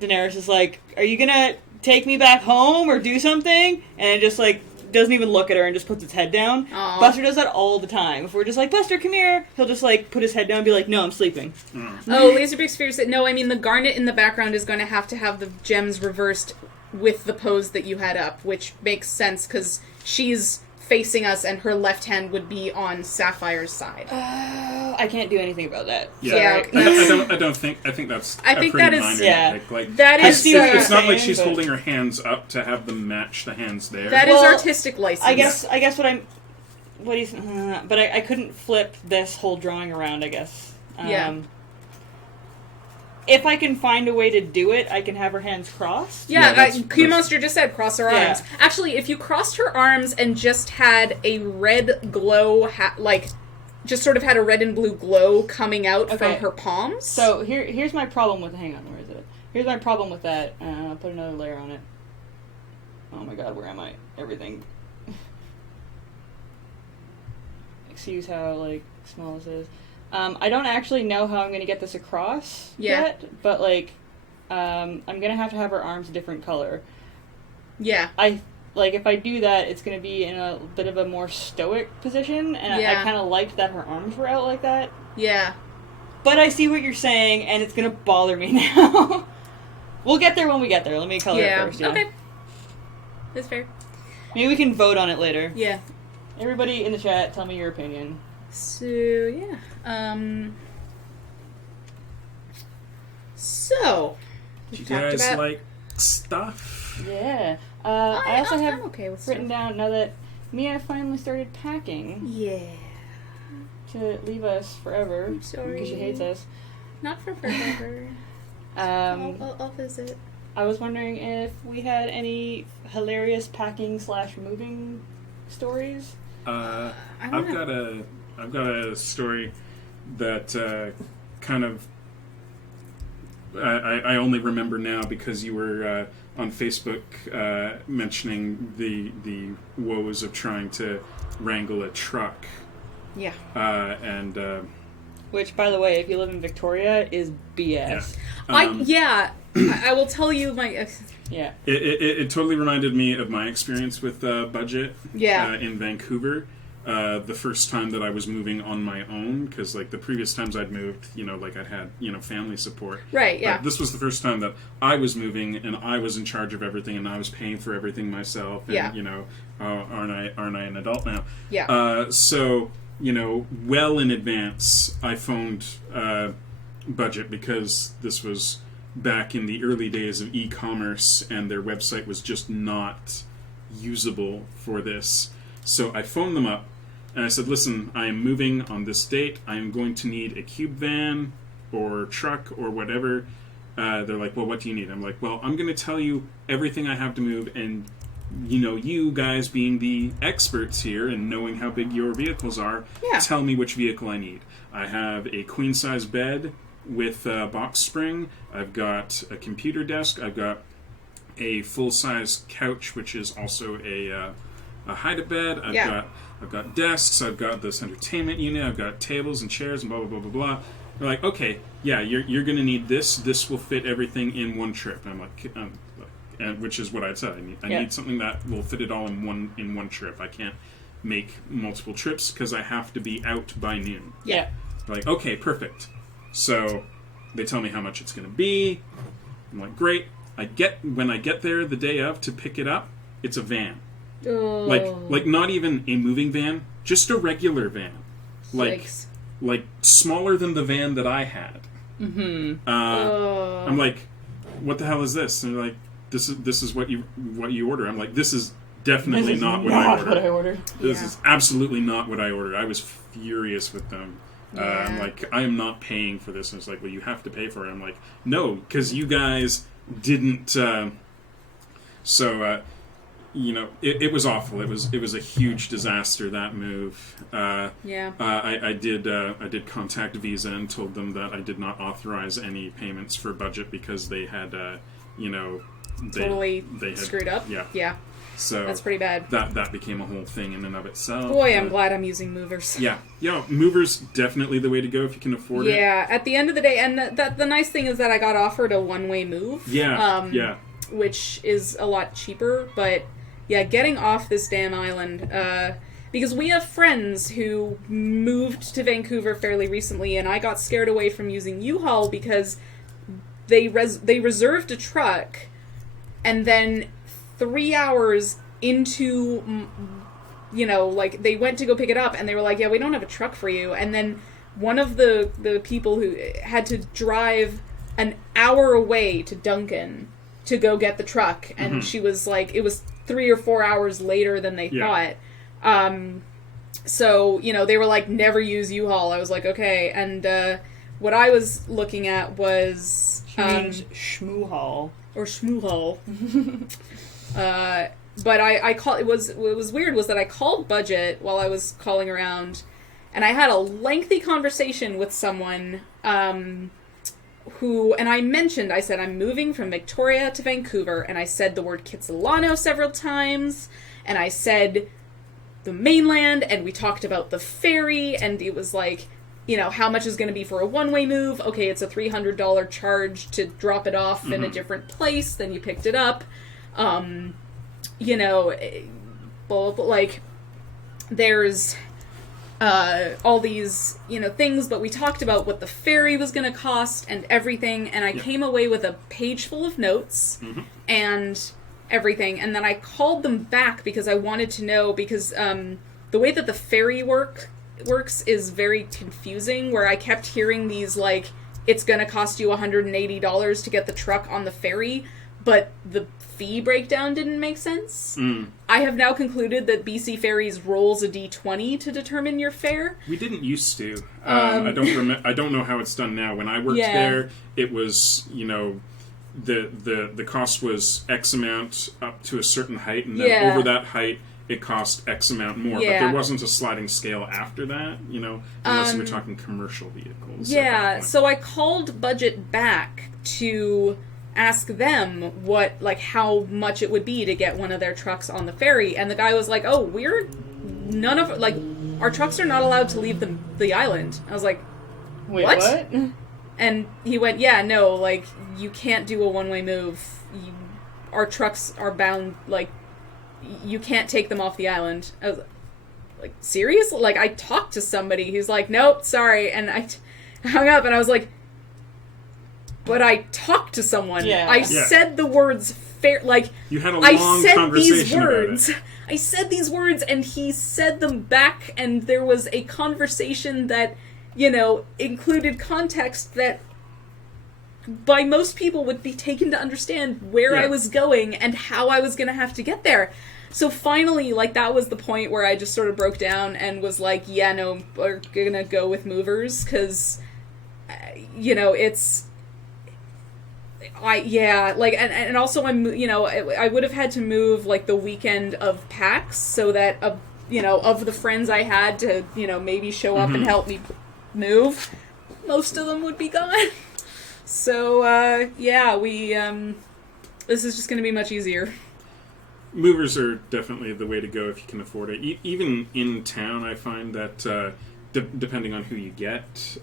Daenerys is like, are you gonna take me back home or do something? And it just, like, doesn't even look at her and just puts its head down. Aww. Buster does that all the time. If we're just like, Buster, come here, he'll just, like, put his head down and be like, no, I'm sleeping. Oh, Laserbig Sphere said, no, I mean, the garnet in the background is going to have the gems reversed with the pose that you had up, which makes sense, because she's facing us and her left hand would be on Sapphire's side. I can't do anything about that. Yeah. I think that's I think pretty that is- minor. yeah. Like, That is... it's not like saying, she's but- holding her hands up to have them match the hands there. That is artistic license. I guess what he's, but I couldn't flip this whole drawing around, I guess. Yeah. If I can find a way to do it, I can have her hands crossed. Yeah, Q-Monster just said cross her Yeah. arms. Actually, if you crossed her arms and just had a red glow, just sort of had a red and blue glow coming out from her palms. So here's my problem with, hang on, where is it? Here's my problem with that. I'll put another layer on it. Oh my god, where am I? Everything. Excuse how, like, small this is. I don't actually know how I'm going to get this across yet, but, like, I'm going to have her arms a different color. Yeah. If I do that, it's going to be in a bit of a more stoic position, and I kind of liked that her arms were out like that. Yeah. But I see what you're saying, and it's going to bother me now. We'll get there when we get there. Let me color it first. Yeah. Okay. That's fair. Maybe we can vote on it later. Yeah. Everybody in the chat, tell me your opinion. So, yeah. So, Do you guys like stuff? Yeah. I also have I'm okay with written stuff. down, now that Mia finally started packing Yeah. to leave us forever. I'm sorry. Because she hates us. Not for forever. I'll visit. I was wondering if we had any hilarious packing / moving stories. I've got a story that kind of I only remember now because you were on Facebook mentioning the woes of trying to wrangle a truck. Yeah. Which, by the way, if you live in Victoria, is BS. Yeah. I will tell you my... Yeah. It totally reminded me of my experience with Budget in Vancouver. The first time that I was moving on my own, because like the previous times I'd moved, I'd had, family support. Right, yeah. But this was the first time that I was moving and I was in charge of everything and I was paying for everything myself. And, aren't I an adult now? Yeah. So, well in advance, I phoned Budget because this was back in the early days of e-commerce and their website was just not usable for this. So I phoned them up and I said, listen, I am moving on this date. I am going to need a cube van or truck or whatever. They're like, well, what do you need? I'm like, well, I'm going to tell you everything I have to move and you guys being the experts here and knowing how big your vehicles are, tell me which vehicle I need. I have a queen-size bed with a box spring. I've got a computer desk. I've got a full-size couch, which is also a hide-a-bed. I've got desks. I've got this entertainment unit. I've got tables and chairs and blah, blah, blah, blah, blah. They're like, okay, yeah, you're going to need this. This will fit everything in one trip. And I'm like, which is what I'd said. I need something that will fit it all in one trip. I can't make multiple trips because I have to be out by noon. Yeah. They're like, okay, perfect. So they tell me how much it's going to be. I'm like, great. When I get there the day of to pick it up, it's a van. Oh. Like not even a moving van, just a regular van. Like smaller than the van that I had. Mm-hmm. I'm like, what the hell is this? And they're like, this is what you order. I'm like, this is definitely not what I ordered. This is absolutely not what I ordered. I was furious with them. I'm like, I am not paying for this. And it's like, well, you have to pay for it. I'm like, no, because you guys didn't. It was awful. It was a huge disaster, that move. I did contact Visa and told them that I did not authorize any payments for budget because they had they had screwed up. Yeah. So that's pretty bad. That became a whole thing in and of itself. Boy, I'm glad I'm using movers. Yeah, movers definitely the way to go if you can afford it. Yeah, at the end of the day, and the nice thing is that I got offered a one-way move. Which is a lot cheaper, but yeah, getting off this damn island, because we have friends who moved to Vancouver fairly recently, and I got scared away from using U-Haul because they reserved a truck, and then 3 hours into, they went to go pick it up, and they were like, yeah, we don't have a truck for you. And then one of the people who had to drive an hour away to Duncan to go get the truck, and she was like, it was 3 or 4 hours later than they thought. So, they were like, never use U-Haul. I was like, okay. And what I was looking at was... Schmoo-Haul. Or Schmoo-Haul. But I called. What was weird was that I called Budget while I was calling around, and I had a lengthy conversation with someone and I said, I'm moving from Victoria to Vancouver, and I said the word Kitsilano several times, and I said the mainland, and we talked about the ferry, and it was like, how much is going to be for a one-way move? Okay, it's a $300 charge to drop it off in a different place, then you picked it up. There's all these, things, but we talked about what the ferry was going to cost and everything, and I came away with a page full of notes and everything, and then I called them back because I wanted to know, because the way that the ferry works is very confusing, where I kept hearing these, like, it's going to cost you $180 to get the truck on the ferry, but the fee breakdown didn't make sense. I have now concluded that BC Ferries rolls a D20 to determine your fare. We didn't used to. I don't know how it's done now. When I worked there, it was, the cost was X amount up to a certain height, and then over that height, it cost X amount more. But there wasn't a sliding scale after that, unless we're talking commercial vehicles. Yeah, so I called Budget back to ask them how much it would be to get one of their trucks on the ferry, and the guy was like, oh, our trucks are not allowed to leave the island. I was like, wait, what? And he went, yeah, no, you can't do a one-way move. Our trucks are bound, you can't take them off the island. I was like, serious? I talked to somebody who's like, nope, sorry, and I hung up, and I was like, but I talked to someone. I said the words fair. You had a long conversation about it. I said these words, and he said them back, and there was a conversation that, included context that by most people would be taken to understand where I was going and how I was going to have to get there. So finally, that was the point where I just sort of broke down and was like, yeah, no, we're going to go with movers, because, it's... and also I would have had to move like the weekend of PAX so that of the friends I had to maybe show up and help me move, most of them would be gone. So we this is just going to be much easier. Movers are definitely the way to go if you can afford it. Even in town, I find that depending on who you get,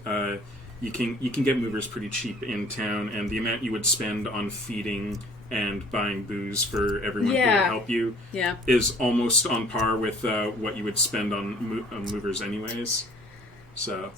you can get movers pretty cheap in town, and the amount you would spend on feeding and buying booze for everyone who will help you is almost on par with what you would spend on movers anyways. So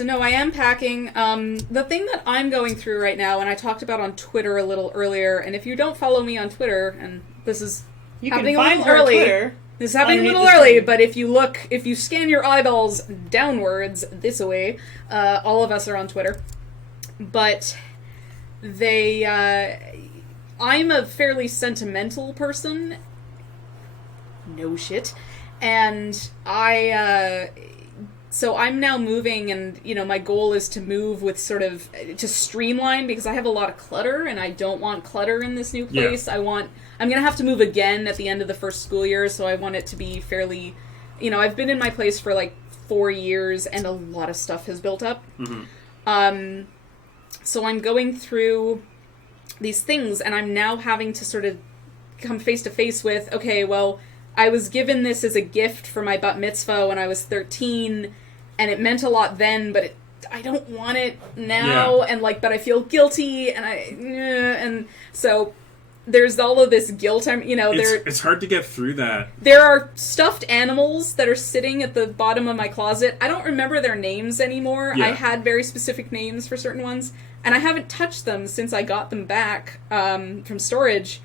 no, I am packing. The thing that I'm going through right now, and I talked about on Twitter a little earlier, and if you don't follow me on Twitter, and this is happening a little early. This is happening a little early, but if you scan your eyeballs downwards this way, all of us are on Twitter. But I'm a fairly sentimental person. No shit. And so I'm now moving, and, my goal is to move with to streamline, because I have a lot of clutter, and I don't want clutter in this new place. Yeah. I'm going to have to move again at the end of the first school year, so I want it to be fairly, I've been in my place for like 4 years, and a lot of stuff has built up. Mm-hmm. So I'm going through these things, and I'm now having to sort of come face to face with, okay, well, I was given this as a gift for my bat mitzvah when I was 13, and it meant a lot then, but I don't want it now, and but I feel guilty, and so there's all of this guilt. It's hard to get through that. There are stuffed animals that are sitting at the bottom of my closet. I don't remember their names anymore. Yeah. I had very specific names for certain ones, and I haven't touched them since I got them back from storage.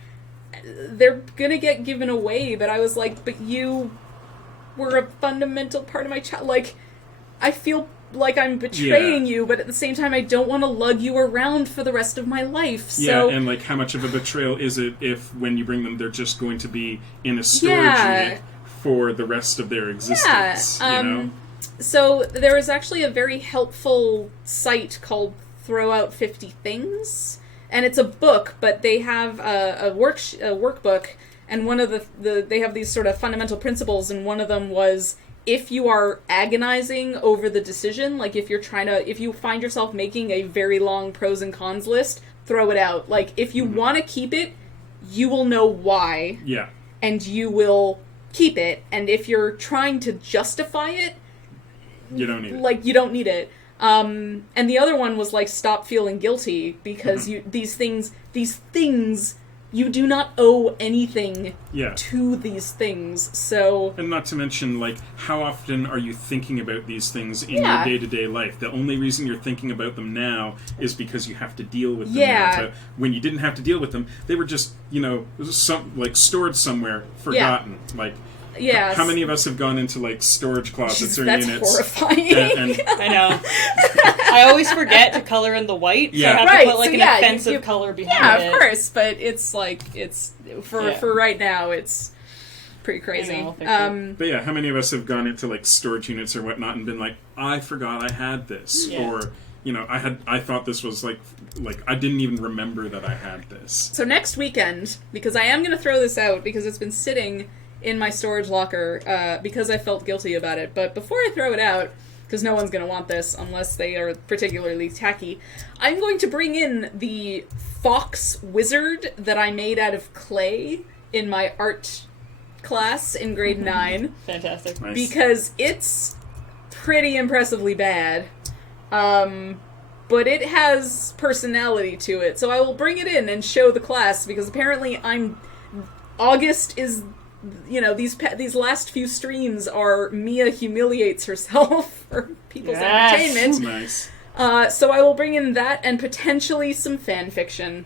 They're gonna get given away, but I was like, but you were a fundamental part of my child. I feel like I'm betraying you, but at the same time, I don't want to lug you around for the rest of my life. So, and how much of a betrayal is it if, when you bring them, they're just going to be in a storage unit for the rest of their existence? So there is actually a very helpful site called Throw Out 50 Things. And it's a book, but they have a workbook, and one of they have these sort of fundamental principles, and one of them was, if you are agonizing over the decision, if you find yourself making a very long pros and cons list, throw it out. If you want to keep it, you will know why. Yeah. And you will keep it, and if you're trying to justify it, you don't need it. You don't need it. And the other one was stop feeling guilty, because these things, you do not owe anything to these things. So, and not to mention, how often are you thinking about these things in your day-to-day life? The only reason you're thinking about them now is because you have to deal with them now. But when you didn't have to deal with them, they were just, stored somewhere, forgotten. Yes. How many of us have gone into storage closets or that's units? That's horrifying. And I know. I always forget to color in the white, so I have to put an offensive color behind it. Yeah, of course, but it's for right now, it's pretty crazy. But how many of us have gone into storage units or whatnot and been I forgot I had this, or I thought this was I didn't even remember that I had this. So next weekend, because I am going to throw this out because it's been sitting in my storage locker because I felt guilty about it. But before I throw it out, because no one's going to want this unless they are particularly tacky, I'm going to bring in the fox wizard that I made out of clay in my art class in grade 9. Fantastic. Nice. Because it's pretty impressively bad. But it has personality to it. So I will bring it in and show the class, because apparently August is... these last few streams are Mia humiliates herself for people's entertainment. Nice. So I will bring in that and potentially some fan fiction.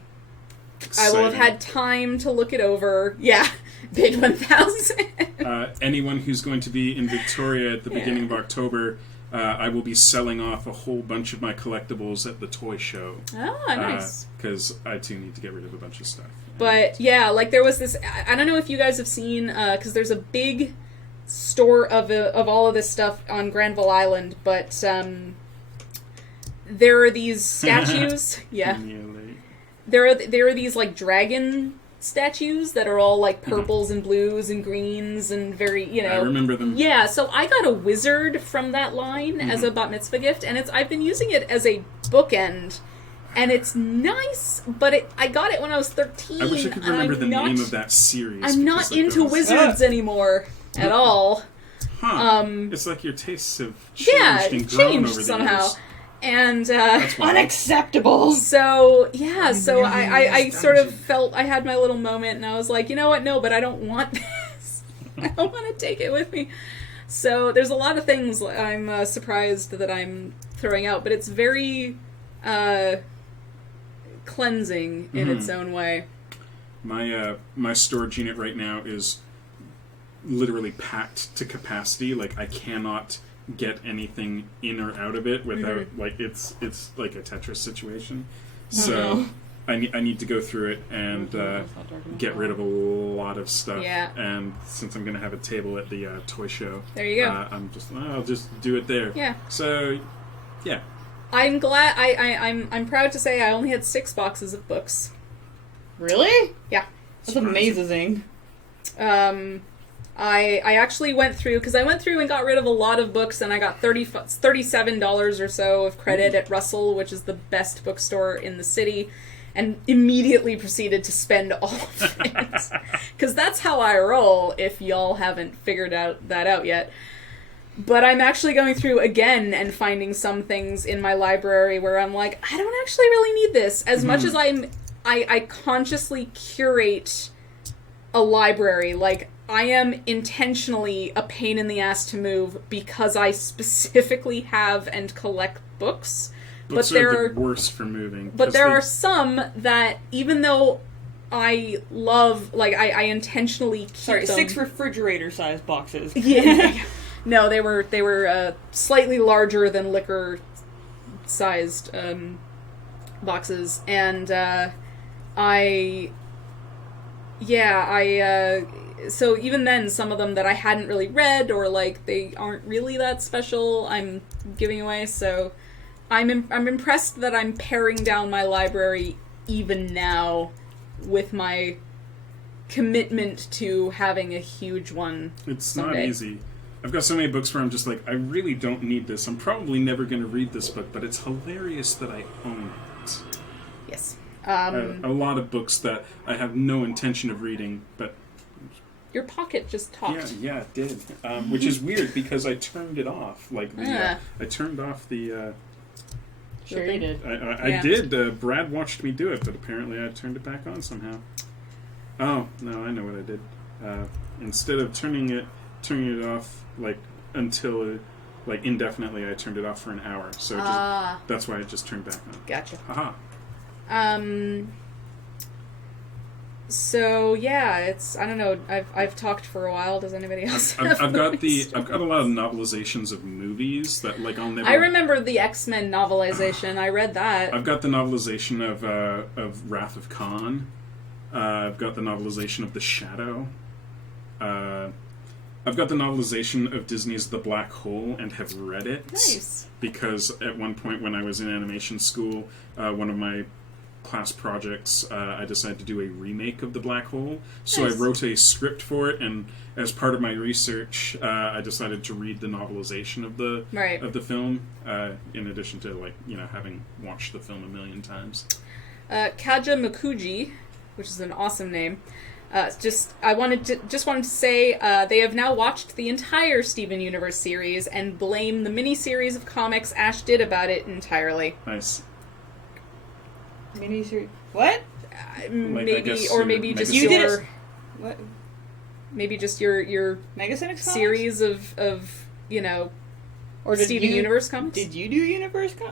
Exciting. I will have had time to look it over. Yeah, bid 1,000. Anyone who's going to be in Victoria at the beginning of October, I will be selling off a whole bunch of my collectibles at the toy show. Oh, nice. Because I too need to get rid of a bunch of stuff. But there was this. I don't know if you guys have seen, because there's a big store of all of this stuff on Granville Island. But there are these statues. there are these like dragon statues that are all like purples and blues and greens and very, you know. I remember them. Yeah, so I got a wizard from that line as a bat mitzvah gift, and I've been using it as a bookend, and it's nice, but I got it when I was 13. I wish I could remember the name of that series. I'm not into wizards anymore at all. Huh. It's like your tastes have changed and grown over the somehow. years. And unacceptable. So yeah, so I sort of felt I had my little moment, and I was like, you know what? No, but I don't want this. I don't want to take it with me. So there's a lot of things I'm surprised that I'm throwing out, but it's very cleansing in its own way. My storage unit right now is literally packed to capacity. Like, I cannot get anything in or out of it without like it's like a Tetris situation. So I need to go through it and get rid of a lot of stuff. Yeah. And since I'm going to have a table at the toy show, there you go. I'll just do it there. Yeah. So yeah. I'm glad. I'm proud to say I only had 6 boxes of books. Really? Yeah. That's amazing. I actually went through, because I went through and got rid of a lot of books, and I got $37 or so of credit at Russell, which is the best bookstore in the city, and immediately proceeded to spend all of it. Because that's how I roll, if y'all haven't figured that out yet. But I'm actually going through again and finding some things in my library where I'm like, I don't actually really need this. As much as I consciously curate a library, like, I am intentionally a pain in the ass to move because I specifically have and collect books. Books are the worst for moving. But there are some that, even though I love, like, I intentionally keep them. 6 refrigerator-sized boxes. Yeah. No, they were slightly larger than liquor-sized boxes, and so even then, some of them that I hadn't really read, or like they aren't really that special, I'm giving away. So I'm impressed that I'm paring down my library even now with my commitment to having a huge one. It's someday. Not easy. I've got so many books where I'm just like, I really don't need this. I'm probably never going to read this book, but it's hilarious that I own it. Yes. A lot of books that I have no intention of reading, but... Your pocket just talked. Yeah, it did. Which is weird, because I turned it off. Like, I turned off the... Sure you did. I did. Brad watched me do it, but apparently I turned it back on somehow. Oh, no, I know what I did. Instead of turning it off, like, until... like, indefinitely, I turned it off for an hour. So that's why it just turned back on. Gotcha. Haha. So yeah, it's, I don't know, I've talked for a while. Does anybody else have I've got a lot of novelizations of movies that, like, I'll never... I remember the X-Men novelization. I read that. I've got the novelization of Wrath of Khan. I've got the novelization of The Shadow. I've got the novelization of Disney's The Black Hole and have read it. Nice. Because at one point when I was in animation school, one of my class projects, I decided to do a remake of The Black Hole. So nice. I wrote a script for it, and as part of my research, I decided to read the novelization of the film, in addition to, like, you know, having watched the film a million times. Kaja Makuji, which is an awesome name. Wanted to say they have now watched the entire Steven Universe series and blame the miniseries of comics Ash did about it entirely. Nice. Miniseries? What? Maybe just you your... did it. What? Maybe just your MegaCynics series of you know, or Steven Universe comics. Did you do Steven Universe No,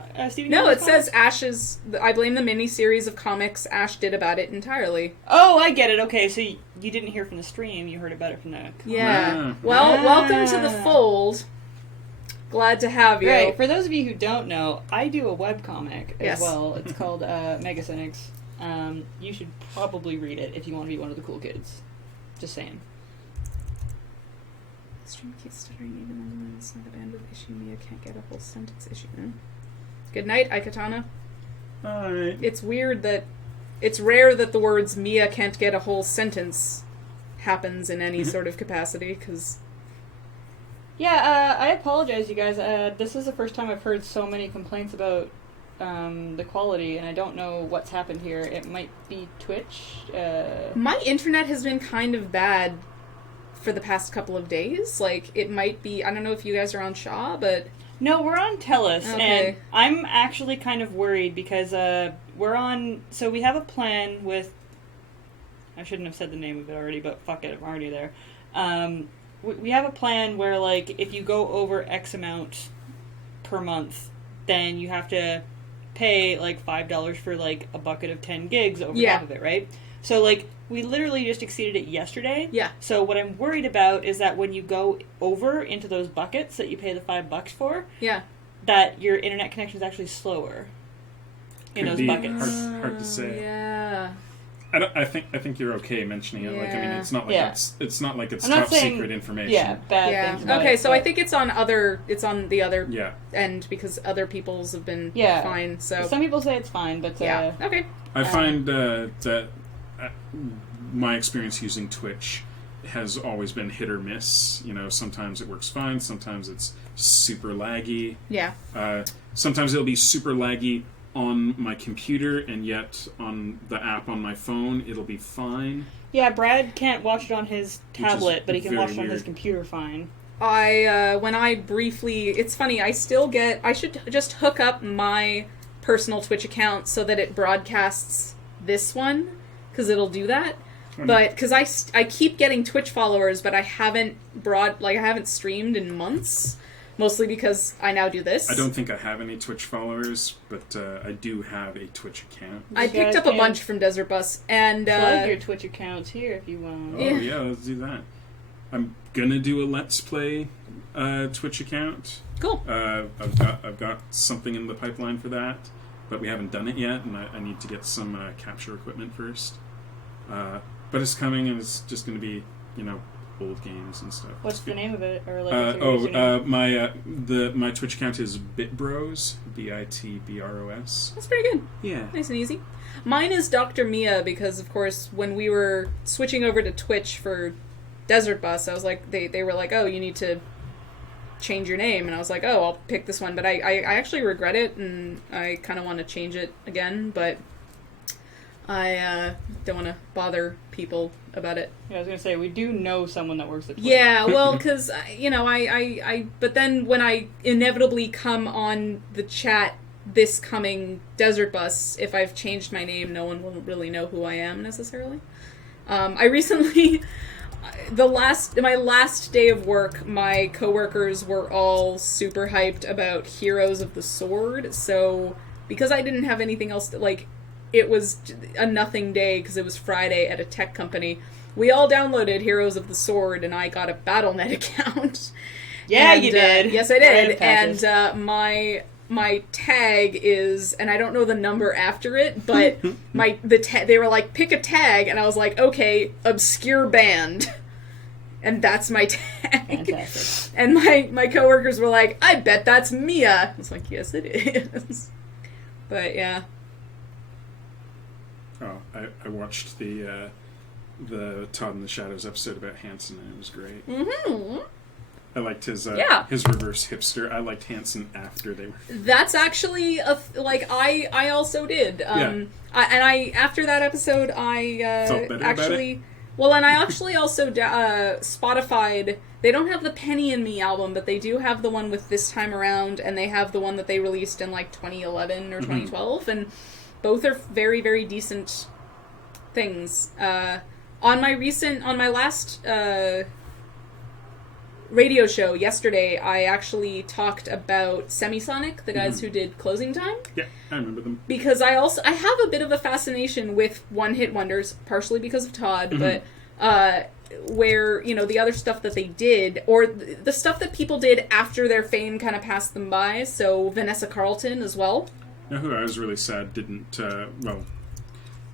it comics? says Ash's... I blame the miniseries of comics Ash did about it entirely. Oh, I get it. Okay, so you didn't hear from the stream, you heard about it from the comic. Yeah. Well, welcome to the fold. Glad to have you. Right, for those of you who don't know, I do a webcomic as well. It's called MegaCynics. You should probably read it if you want to be one of the cool kids. Just saying. Stream keeps stuttering even when it's not a bandwidth issue. Mia can't get a whole sentence issue. Good night, Aikatana. Alright. It's weird that it's rare that the words Mia can't get a whole sentence happens in any sort of capacity, because... Yeah, I apologize, you guys. This is the first time I've heard so many complaints about the quality, and I don't know what's happened here. It might be Twitch. My internet has been kind of bad for the past couple of days. Like, it might be... I don't know if you guys are on Shaw, but... No, we're on TELUS, Okay. and I'm actually kind of worried because we're on... So we have a plan with... I shouldn't have said the name of it already, but fuck it, I'm already there. We have a plan where, like, if you go over X amount per month, then you have to pay, like, $5 for, like, a bucket of 10 gigs over top of it, right? So, like, we literally just exceeded it yesterday. Yeah. So what I'm worried about is that when you go over into those buckets that you pay the $5 for, Yeah. that your internet connection is actually slower in Could those be buckets. hard to say. Yeah. I think you're okay mentioning it. Like, I mean, it's not like it's not like it's I'm not top saying- secret information. Yeah, bad Yeah. things about Okay, it, so I but- think it's on the other Yeah. end, because other people's have been Yeah. fine, so... Some people say it's fine, but Yeah. Okay. I find that my experience using Twitch has always been hit or miss. You know, sometimes it works fine, sometimes it's super laggy. Yeah. Sometimes it'll be super laggy on my computer, and yet on the app on my phone, it'll be fine. yeah, Brad can't watch it on his tablet, but he can very watch it on his weird. computer fine. When I briefly... It's funny, I should just hook up my personal Twitch account so that it broadcasts this one, because it'll do that. But, because I keep getting Twitch followers, but I haven't streamed in months. Mostly because I now do this. I don't think I have any Twitch followers, but I do have a Twitch account. I picked up a bunch from Desert Bus, and... Plug your Twitch accounts here if you want. Oh, yeah, let's do that. I'm gonna do a Let's Play Twitch account. Cool. I've got something in the pipeline for that, but we haven't done it yet, and I need to get some capture equipment first. But it's coming, and it's just going to be, you know, old games and stuff. What's the name of it? Or like, my Twitch account is BitBros, BITBROS. That's pretty good. Yeah. Nice and easy. Mine is Dr. Mia, because, of course, when we were switching over to Twitch for Desert Bus, I was like, they were like, oh, you need to change your name, and I was like, oh, I'll pick this one, but I actually regret it, and I kind of want to change it again, but I don't want to bother people about it. Yeah, I was gonna say, we do know someone that works at Twitch. Yeah, well, because, you know, but then when I inevitably come on the chat this coming Desert Bus, if I've changed my name, no one will really know who I am, necessarily. I recently... my last day of work, my coworkers were all super hyped about Heroes of the Sword, so because I didn't have anything else to, like, it was a nothing day because it was Friday at a tech company, we all downloaded Heroes of the Sword, and I got a Battle.net account. Yeah, and, you did. Yes, I did. Right, patches. And my tag is, and I don't know the number after it, but they were like, pick a tag, and I was like, okay, obscure band. And that's my tag. Fantastic. And my coworkers were like, I bet that's Mia. I was like, yes, it is. But yeah. Oh, I watched the Todd in the Shadows episode about Hanson, and it was great. Mm-hmm. I liked his Yeah. reverse hipster. I liked Hanson after they were... That's actually I also did. After that episode, I Felt better actually... about it? Well, and I actually also Spotified... They don't have the Penny and Me album, but they do have the one with This Time Around, and they have the one that they released in, like, 2011 or 2012, and both are very, very decent things. On my last radio show yesterday, I actually talked about Semisonic, the guys who did Closing Time. Yeah, I remember them. Because I have a bit of a fascination with one-hit wonders, partially because of Todd, but where, you know, the other stuff that they did, or the stuff that people did after their fame kind of passed them by, so Vanessa Carlton as well. You know who I was really sad didn't,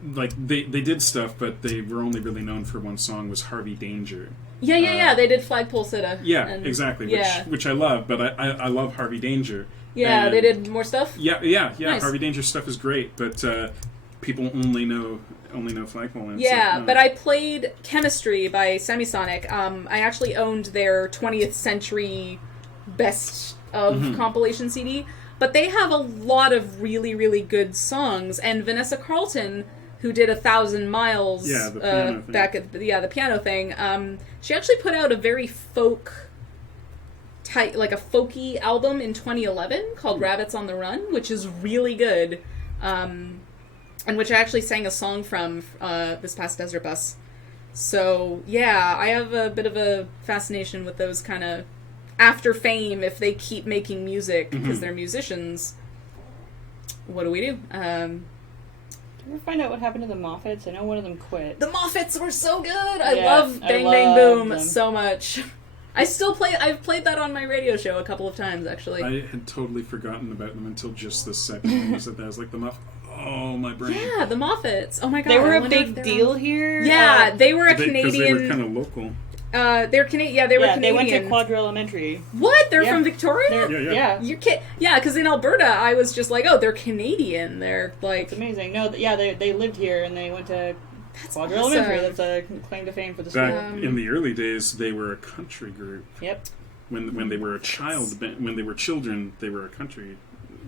they did stuff, but they were only really known for one song, was Harvey Danger. Yeah, they did Flagpole Sitta. Yeah, and, exactly, yeah. which I love, but I love Harvey Danger. Yeah, And they did more stuff? Yeah, Nice. Harvey Danger stuff is great, but people only know Flagpole. And Yeah, but I played Chemistry by Semisonic. I actually owned their 20th century best of compilation CD, but they have a lot of really, really good songs. And Vanessa Carlton, who did 1,000 Miles the piano thing. back at the piano thing, she actually put out a very like a folky album in 2011 called Rabbits on the Run, which is really good. And which I actually sang a song from this past Desert Bus. So, yeah, I have a bit of a fascination with those kind of after fame, if they keep making music, because they're musicians. What do we do? Did you ever find out what happened to the Moffats? I know one of them quit. The Moffats were so good! I love Bang Bang Boom them so much. I've played that on my radio show a couple of times, actually. I had totally forgotten about them until just this second when you said that. I was like, the Moffats. Oh, my brain. Yeah, the Moffats. Oh my god. They were a big deal here? Yeah, they were a Canadian... Because they were kind of local. They're Canadian. Yeah, they were Canadian. They went to Quadra Elementary. What? They're from Victoria? Yeah. You can't... Yeah, because in Alberta, I was just like, oh, they're Canadian. They're like... It's amazing. No, they lived here and they went to Quadra Elementary. That's a claim to fame for the school. Back in the early days, they were a country group. Yep. When they were a child, when they were children, they were a country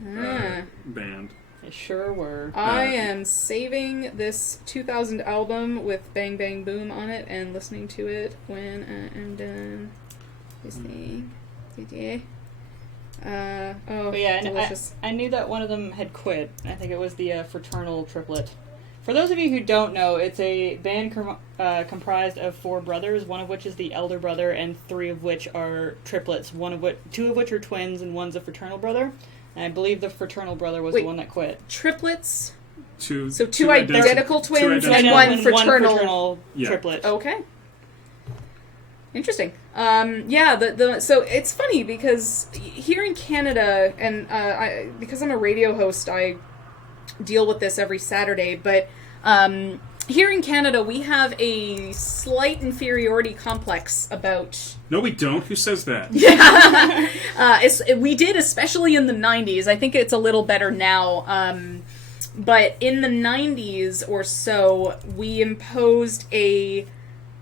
band. They sure were. I am saving this 2000 album with Bang Bang Boom on it and listening to it when I am done listening. Delicious. I knew that one of them had quit. I think it was the Fraternal Triplet. For those of you who don't know, it's a band comprised of 4 brothers, one of which is the elder brother, and 3 of which are triplets. 2 of which are twins, and one's a fraternal brother. And I believe the fraternal brother was the one that quit. Triplets? Two identical twins and one fraternal triplet. Okay. Interesting. So it's funny because here in Canada, and because I'm a radio host, I deal with this every Saturday, but here in Canada, we have a slight inferiority complex about... No, we don't. Who says that? Yeah. We did, especially in the 90s. I think it's a little better now. But in the 90s or so, we imposed a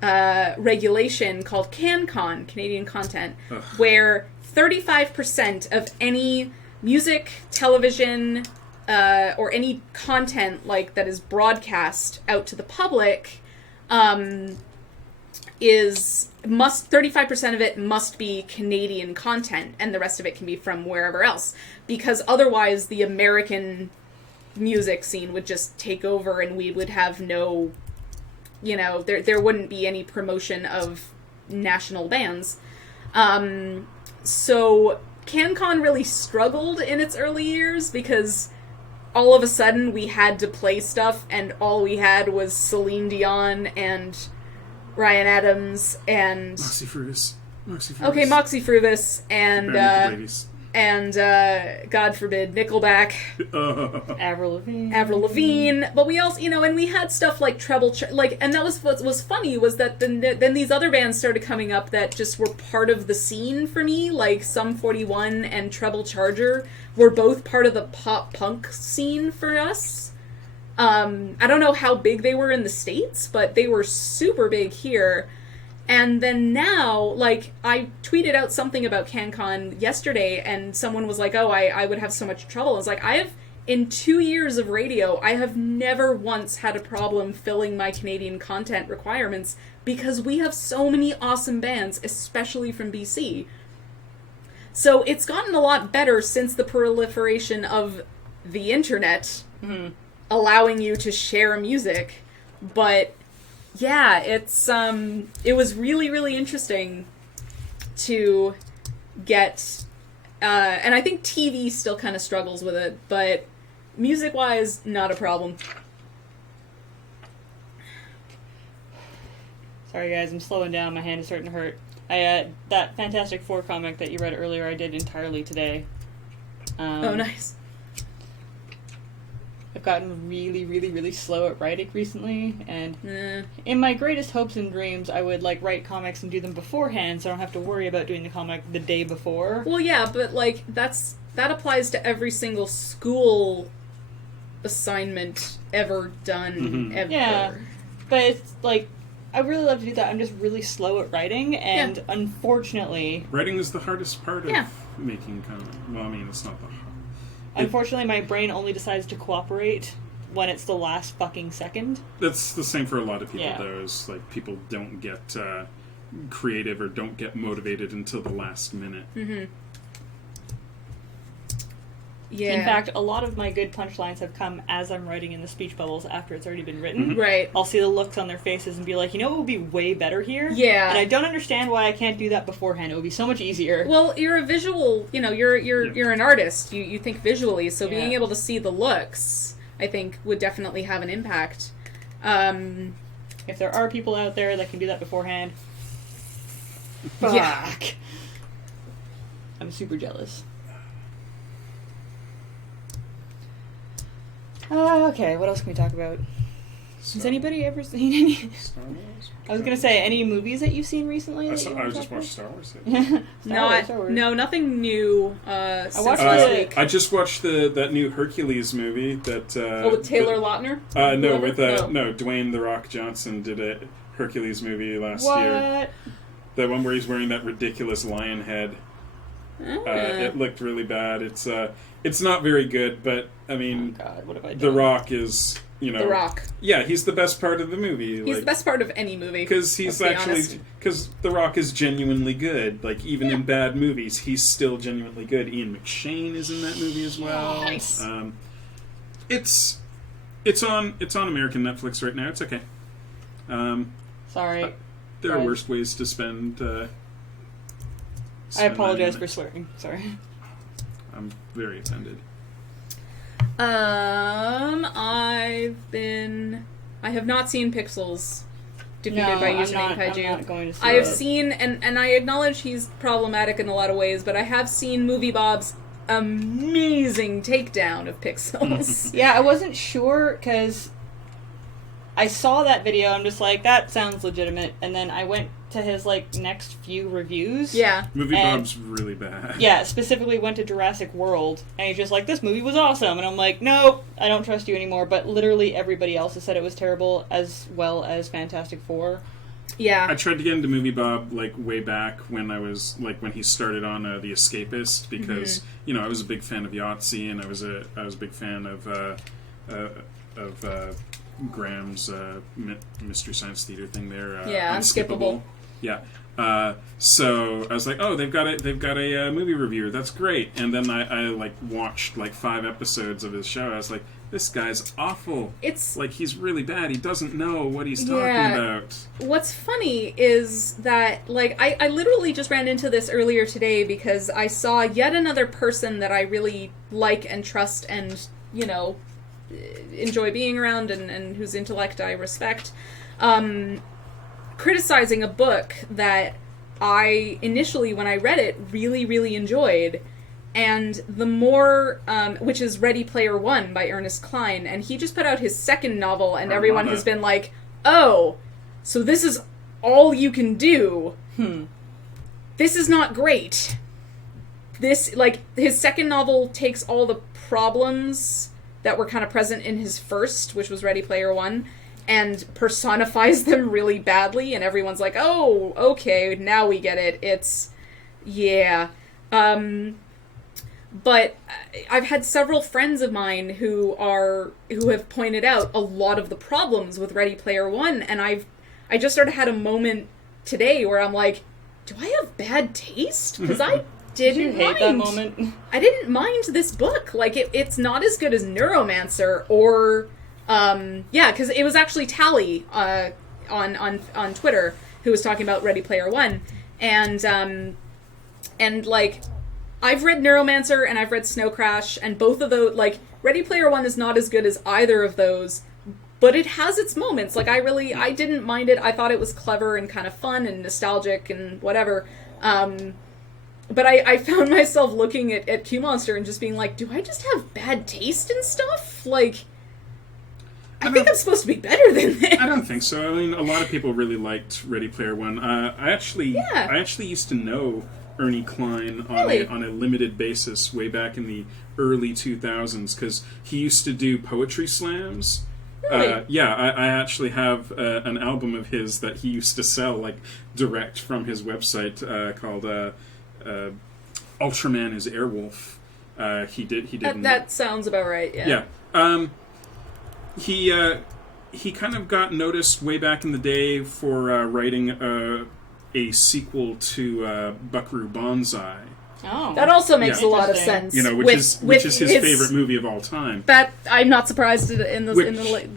regulation called CanCon, Canadian Content, where 35% of any music, television... or any content like that is broadcast out to the public, 35% of it must be Canadian content, and the rest of it can be from wherever else, because otherwise the American music scene would just take over, and we would have no, there wouldn't be any promotion of national bands. So CanCon really struggled in its early years because all of a sudden we had to play stuff, and all we had was Celine Dion and Ryan Adams and Moxie Fruvis. Okay, Moxie Fruvis and God forbid, Nickelback, Avril Lavigne. But we also, and we had stuff like Treble, and that was what was funny was that then these other bands started coming up that just were part of the scene for me, like Sum 41 and Treble Charger were both part of the pop punk scene for us. I don't know how big they were in the States, but they were super big here. And then now, I tweeted out something about CanCon yesterday, and someone was like, oh, I would have so much trouble. I was like, in 2 years of radio, I have never once had a problem filling my Canadian content requirements, because we have so many awesome bands, especially from BC. So it's gotten a lot better since the proliferation of the internet, allowing you to share music, but... Yeah, it was really, really interesting to get, and I think TV still kind of struggles with it, but music-wise, not a problem. Sorry guys, I'm slowing down, my hand is starting to hurt. That Fantastic Four comic that you read earlier, I did entirely today. Oh, nice. I've gotten really, really, really slow at writing recently, and in my greatest hopes and dreams, I would, write comics and do them beforehand, so I don't have to worry about doing the comic the day before. Well, yeah, but, that applies to every single school assignment ever done, ever. Yeah. But it's like, I really love to do that. I'm just really slow at writing, and unfortunately... Writing is the hardest part of making content. Well, I mean, it's not the hard. Unfortunately, my brain only decides to cooperate when it's the last fucking second. That's the same for a lot of people, Yeah. though. Is like people don't get creative or don't get motivated until the last minute. Mm-hmm. Yeah. In fact, a lot of my good punchlines have come as I'm writing in the speech bubbles after it's already been written. Right. I'll see the looks on their faces and be like, you know what would be way better here? Yeah. And I don't understand why I can't do that beforehand. It would be so much easier. Well, you're a visual, you're an artist. You think visually, so being Yeah. able to see the looks, I think, would definitely have an impact. If there are people out there that can do that beforehand, Yeah. fuck. I'm super jealous. Okay, what else can we talk about? Has anybody ever seen any... Star Wars? I was gonna say, any movies that you've seen recently? I that you wanna just talk watched Star Wars. about? Star Wars. No, nothing new. Since watched last it. week. I just watched that new Hercules movie that. With Taylor Lautner. No, with No. Dwayne the Rock Johnson did a Hercules movie last year. What? The one where he's wearing that ridiculous lion head. It looked really bad. It's not very good, but I mean, Oh God, what have I done? The Rock is, The Rock. Yeah, he's the best part of the movie. He's the best part of any movie. Because he's because The Rock is genuinely good. Like even in bad movies, he's still genuinely good. Ian McShane is in that movie as well. Nice. It's on American Netflix right now. It's okay. Sorry. There are Guys. worse ways to spend. I spend apologize that for swearing. Sorry. I'm very offended. I have not seen Pixels defeated by Username Kaiju. I'm not going to see I have it. seen, and I acknowledge he's problematic in a lot of ways, but I have seen Movie Bob's amazing takedown of Pixels. Yeah, I wasn't sure, because I saw that video, I'm just like, that sounds legitimate, and then I went to his, next few reviews. Yeah. Movie And- Bob's really bad. Yeah, specifically went to Jurassic World, and he's just like, this movie was awesome, and I'm like, nope, I don't trust you anymore, but literally everybody else has said it was terrible, as well as Fantastic Four. Yeah. I tried to get into Movie Bob way back when I was when he started on The Escapist because I was a big fan of Yahtzee and I was a big fan of Graham's Mystery Science Theater thing there. Unskippable. Yeah. So I was like, oh, they've got a movie reviewer. That's great. And then I watched 5 episodes of his show. I was like, this guy's awful. It's he's really bad. He doesn't know what he's talking about. What's funny is that, I literally just ran into this earlier today because I saw yet another person that I really like and trust and, enjoy being around and whose intellect I respect, criticizing a book that I initially, when I read it, really, really enjoyed. And the more, which is Ready Player One by Ernest Cline, and he just put out his second novel, and everyone has been like, oh, so this is all you can do? This is not great. This, his second novel takes all the problems that were kind of present in his first, which was Ready Player One, and personifies them really badly, and everyone's like, oh, okay, now we get it. It's, yeah. But I've had several friends of mine who have pointed out a lot of the problems with Ready Player One, and I just sort of had a moment today where I'm like, do I have bad taste? Because I didn't Did you hate that moment? I didn't mind this book. It's not as good as Neuromancer or, because it was actually Tally on Twitter who was talking about Ready Player One, and I've read Neuromancer and I've read Snow Crash, and both of those, Ready Player One is not as good as either of those, but it has its moments. I didn't mind it. I thought it was clever and kind of fun and nostalgic and whatever. But I found myself looking at Q Monster and just being like, do I just have bad taste in stuff? I think I'm supposed to be better than this. I don't think so. I mean, a lot of people really liked Ready Player One. I actually used to know Ernie Klein Really? on a limited basis way back in the early 2000s because he used to do poetry slams. Really? Yeah, I actually have an album of his that he used to sell like direct from his website called Ultraman is Airwolf. He did. That sounds about right. Yeah. Yeah. He kind of got noticed way back in the day for writing a sequel to Buckaroo Banzai. Oh. That also makes a lot of Interesting. sense. You know, which is his favorite movie of all time. That I'm not surprised in the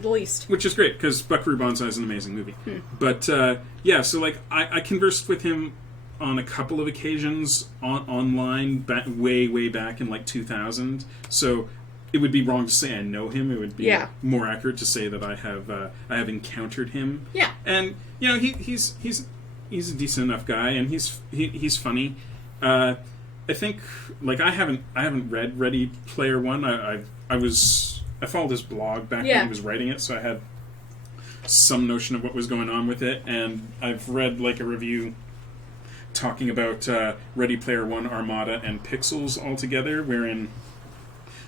least. Which is great because Buckaroo Banzai is an amazing movie. But yeah, so like I conversed with him on a couple of occasions online way back in like 2000. So it would be wrong to say I know him. It would be more accurate to say that I have encountered him. Yeah, and you know he's a decent enough guy, and he's funny. I think like I haven't read Ready Player One. I followed his blog back when he was writing it, so I had some notion of what was going on with it, and I've read like a review talking about Ready Player One, Armada, and Pixels all together, wherein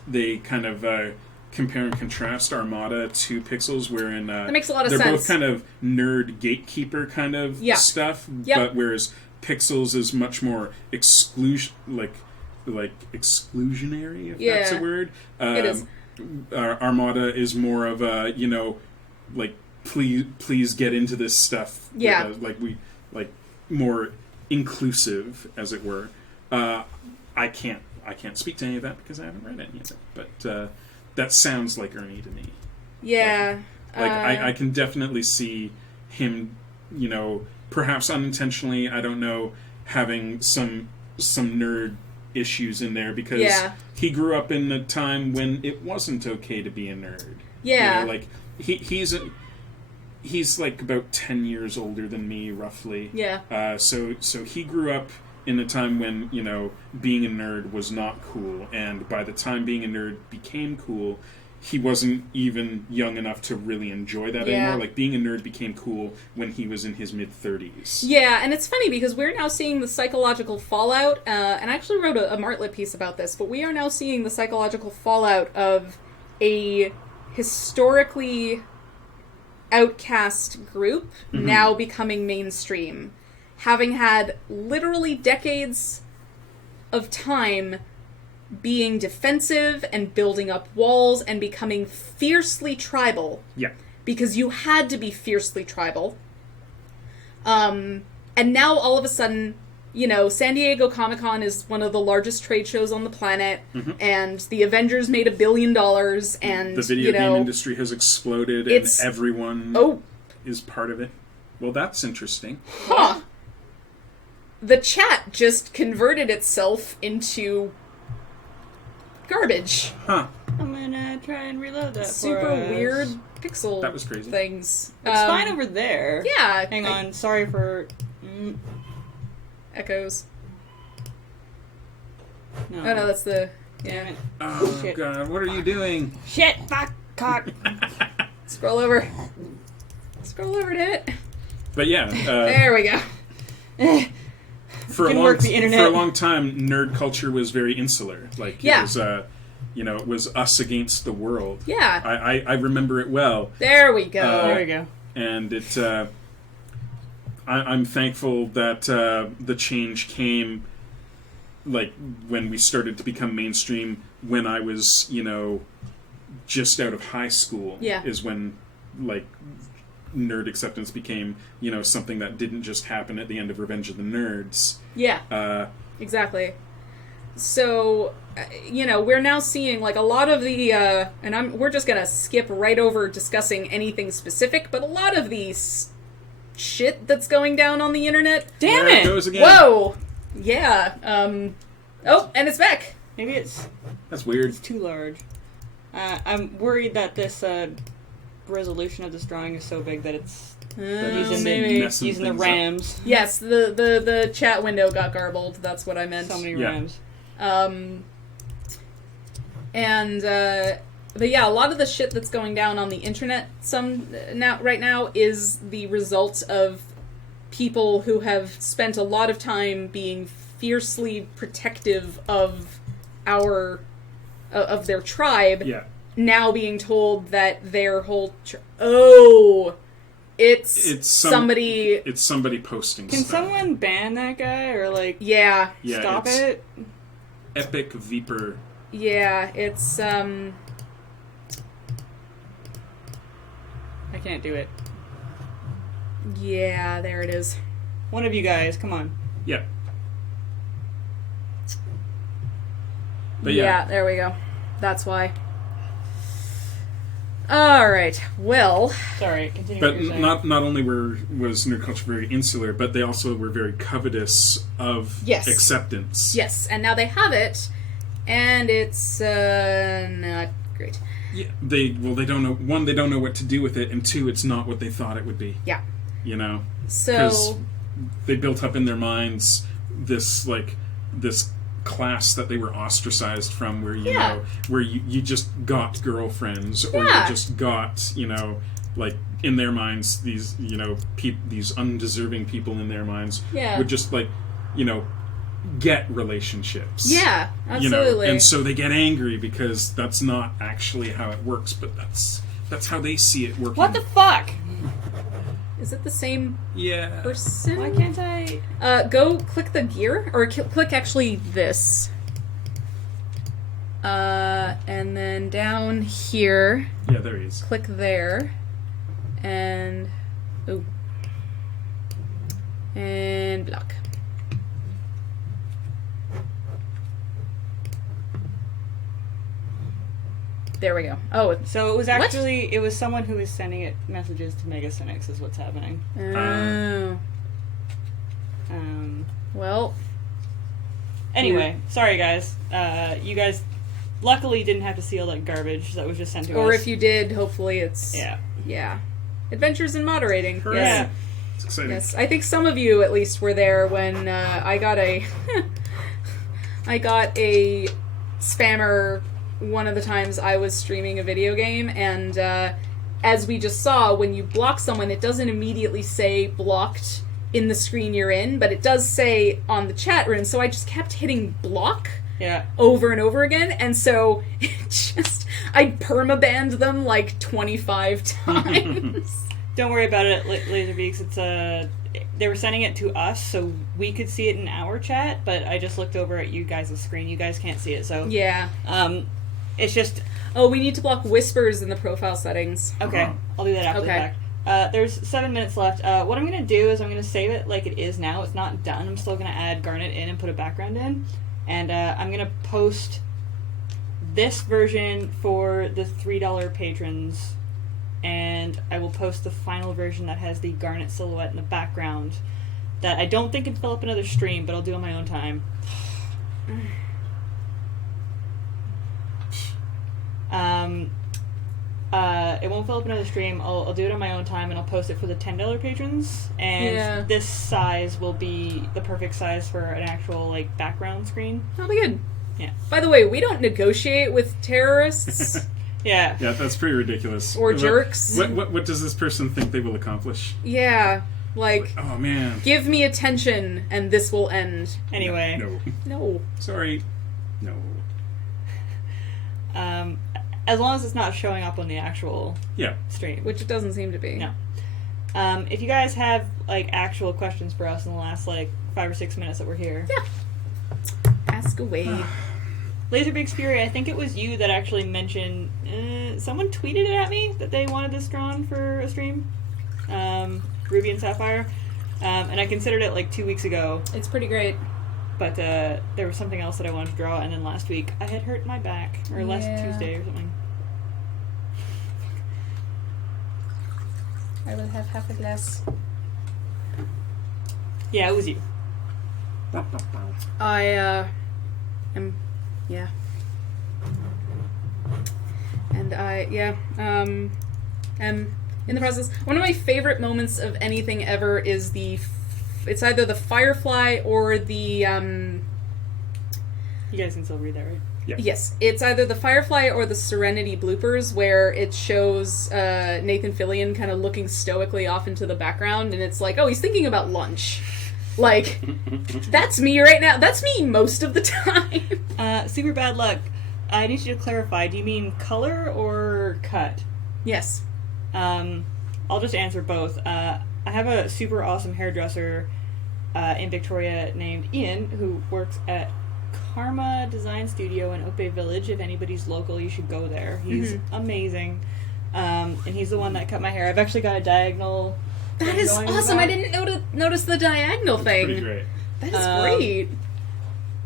they kind of compare and contrast Armada to Pixels, wherein that makes a lot of they're sense. both kind of nerd gatekeeper kind of stuff, but whereas Pixels is much more exclusionary, if that's a word. It is. Armada is more of a like please get into this stuff. Yeah, like more inclusive, as it were. I can't speak to any of that because I haven't read any of it, but that sounds like Ernie to me. Yeah, I can definitely see him, perhaps unintentionally, I don't know, having some nerd issues in there because he grew up in a time when it wasn't okay to be a nerd. Yeah, like he's like about 10 years older than me, roughly. Yeah. So he grew up in a time when, being a nerd was not cool, and by the time being a nerd became cool, he wasn't even young enough to really enjoy that anymore. Like, being a nerd became cool when he was in his mid-30s. Yeah, and it's funny because we're now seeing the psychological fallout, and I actually wrote a Martlet piece about this, but we are now seeing the psychological fallout of a historically outcast group now becoming mainstream, having had literally decades of time being defensive and building up walls and becoming fiercely tribal. Yeah. Because you had to be fiercely tribal. And now all of a sudden, San Diego Comic-Con is one of the largest trade shows on the planet, and the Avengers made $1 billion, and the video game industry has exploded, and everyone is part of it. Well, that's interesting. Huh. The chat just converted itself into garbage. Huh. I'm gonna try and reload that. Super weird pixel that was crazy. things. It's fine over there. Yeah. Hang on. Sorry for echoes. No. Oh no, that's the Damn it. Oh Shit. God, what are you doing? Shit! Fuck! Cock! Scroll over. Scroll over, damn it. But yeah, there we go. for a long time, nerd culture was very insular. Like it was, it was us against the world. Yeah. I remember it well. There we go. There we go. And it, I'm thankful that the change came, like when we started to become mainstream. When I was, just out of high school, is when like nerd acceptance became, something that didn't just happen at the end of Revenge of the Nerds. Yeah. Exactly. So, we're now seeing like a lot of the, and we're just gonna skip right over discussing anything specific, but a lot of the shit that's going down on the internet. Damn There it! it goes again. Whoa! Yeah. Oh, and it's back. Maybe it's weird. too large. I'm worried that this resolution of this drawing is so big that it's using the RAMs. Up. Yes, the chat window got garbled. That's what I meant. So many RAMs. But yeah, a lot of the shit that's going down on the internet right now is the result of people who have spent a lot of time being fiercely protective of of their tribe, Yeah. now being told that their whole it's somebody. It's somebody posting Can stuff. someone ban that guy or like Yeah, stop it's it? Epic Viper. yeah, it's I can't do it. yeah, there it is. One of you guys, come on. Yeah. But Yeah, there we go. That's why. All right. Well, Sorry, continue But what you're saying. not only was nerd culture very insular, but they also were very covetous of Yes. acceptance. yes, and now they have it, and it's not great. Yeah, they don't know. One, they don't know what to do with it, and two, it's not what they thought it would be. Yeah. You know, because So they built up in their minds this class that they were ostracized from, where you Yeah. know, where you just got girlfriends, or Yeah. you just got, you know, like in their minds, these, you know, these undeserving people in their minds Yeah. would just, like, you know, get relationships. yeah, You know, absolutely. and so they get angry because that's not actually how it works, but that's how they see it working. What the fuck? Is it the same Yeah. person? Why can't I? Go click the gear, or click actually this. And then down here, Yeah, there he is. click there, and and block. There we go. Oh, So it was actually, it was someone who was sending it messages to MegaCynics is what's happening. oh. Well, Anyway, sorry guys. You guys luckily didn't have to see all that garbage that was just sent to us. or if you did, hopefully it's Yeah. Adventures in moderating. Hooray. Yes. It's exciting. Yes, I think some of you at least were there when I got a I got a spammer one of the times I was streaming a video game, and as we just saw, when you block someone, it doesn't immediately say blocked in the screen you're in, but it does say on the chat room, so I just kept hitting block Yeah. over and over again, and so I permabanned them like 25 times. Don't worry about it, Laserbeaks. It's they were sending it to us so we could see it in our chat, but I just looked over at you guys' screen. You guys can't see it, so Yeah. it's just Oh, we need to block whispers in the profile settings. okay. Uh-huh. I'll do that after the Okay. fact. There's 7 minutes left. What I'm gonna do is I'm gonna save it like it is now. It's not done. I'm still gonna add Garnet in and put a background in, and I'm gonna post this version for the $3 patrons, and I will post the final version that has the Garnet silhouette in the background. That I don't think can fill up another stream, but I'll do on my own time. It won't fill up another stream. I'll do it on my own time, and I'll post it for the $10 patrons. And Yeah. this size will be the perfect size for an actual like background screen. That'll be good. Yeah. By the way, we don't negotiate with terrorists Yeah. Yeah, that's pretty ridiculous. or jerks. What does this person think they will accomplish? Yeah. Like, Oh man. give me attention and this will end. Anyway. No. No. Sorry. No. As long as it's not showing up on the actual Yeah. stream. Which it doesn't seem to be. No. If you guys have like actual questions for us in the last like 5 or 6 minutes that we're here. Yeah. Ask away. Laserbeak's Fury, I think it was you that actually mentioned, someone tweeted it at me that they wanted this drawn for a stream. Ruby and Sapphire. And I considered it like 2 weeks ago, It's pretty great. but there was something else that I wanted to draw, and then last week I had hurt my back, or last Yeah. Tuesday or something. I will have half a glass. Yeah, it was you. I, am, yeah. And am in the process. One of my favorite moments of anything ever is it's either the Firefly or the, You guys can still read that, right? yes, it's either the Firefly or the Serenity bloopers, where it shows Nathan Fillion kind of looking stoically off into the background, and it's like, oh, he's thinking about lunch. Like, that's me right now. That's me most of the time. Super bad luck. I need you to clarify. Do you mean color or cut? Yes. I'll just answer both. I have a super awesome hairdresser in Victoria named Ian who works at Karma Design Studio in Oak Bay Village. If anybody's local, you should go there. He's amazing. And he's the one that cut my hair. I've actually got a diagonal. That is awesome. I didn't notice the diagonal thing. Pretty great. That is great.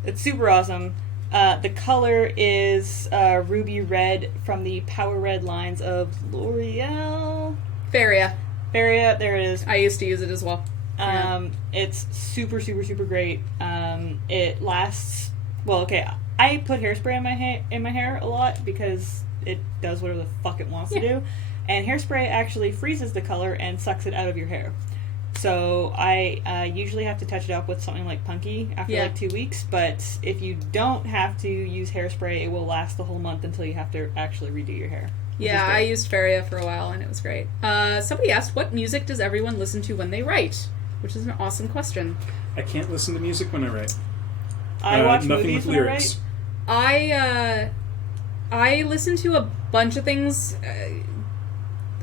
It's super awesome. The color is ruby red from the Power Red lines of L'Oreal. Faria. Faria, there it is. I used to use it as well. It's super, super, super great. It lasts... Well, okay, I put hairspray in my hair a lot because it does whatever the fuck it wants to do. And hairspray actually freezes the color and sucks it out of your hair. So I usually have to touch it up with something like Punky after like 2 weeks. But if you don't have to use hairspray, it will last the whole month until you have to actually redo your hair. Yeah, I used Faria for a while and it was great. Somebody asked, what music does everyone listen to when they write? Which is an awesome question. I can't listen to music when I write. I watch nothing movies with when lyrics. I I listen to a bunch of things.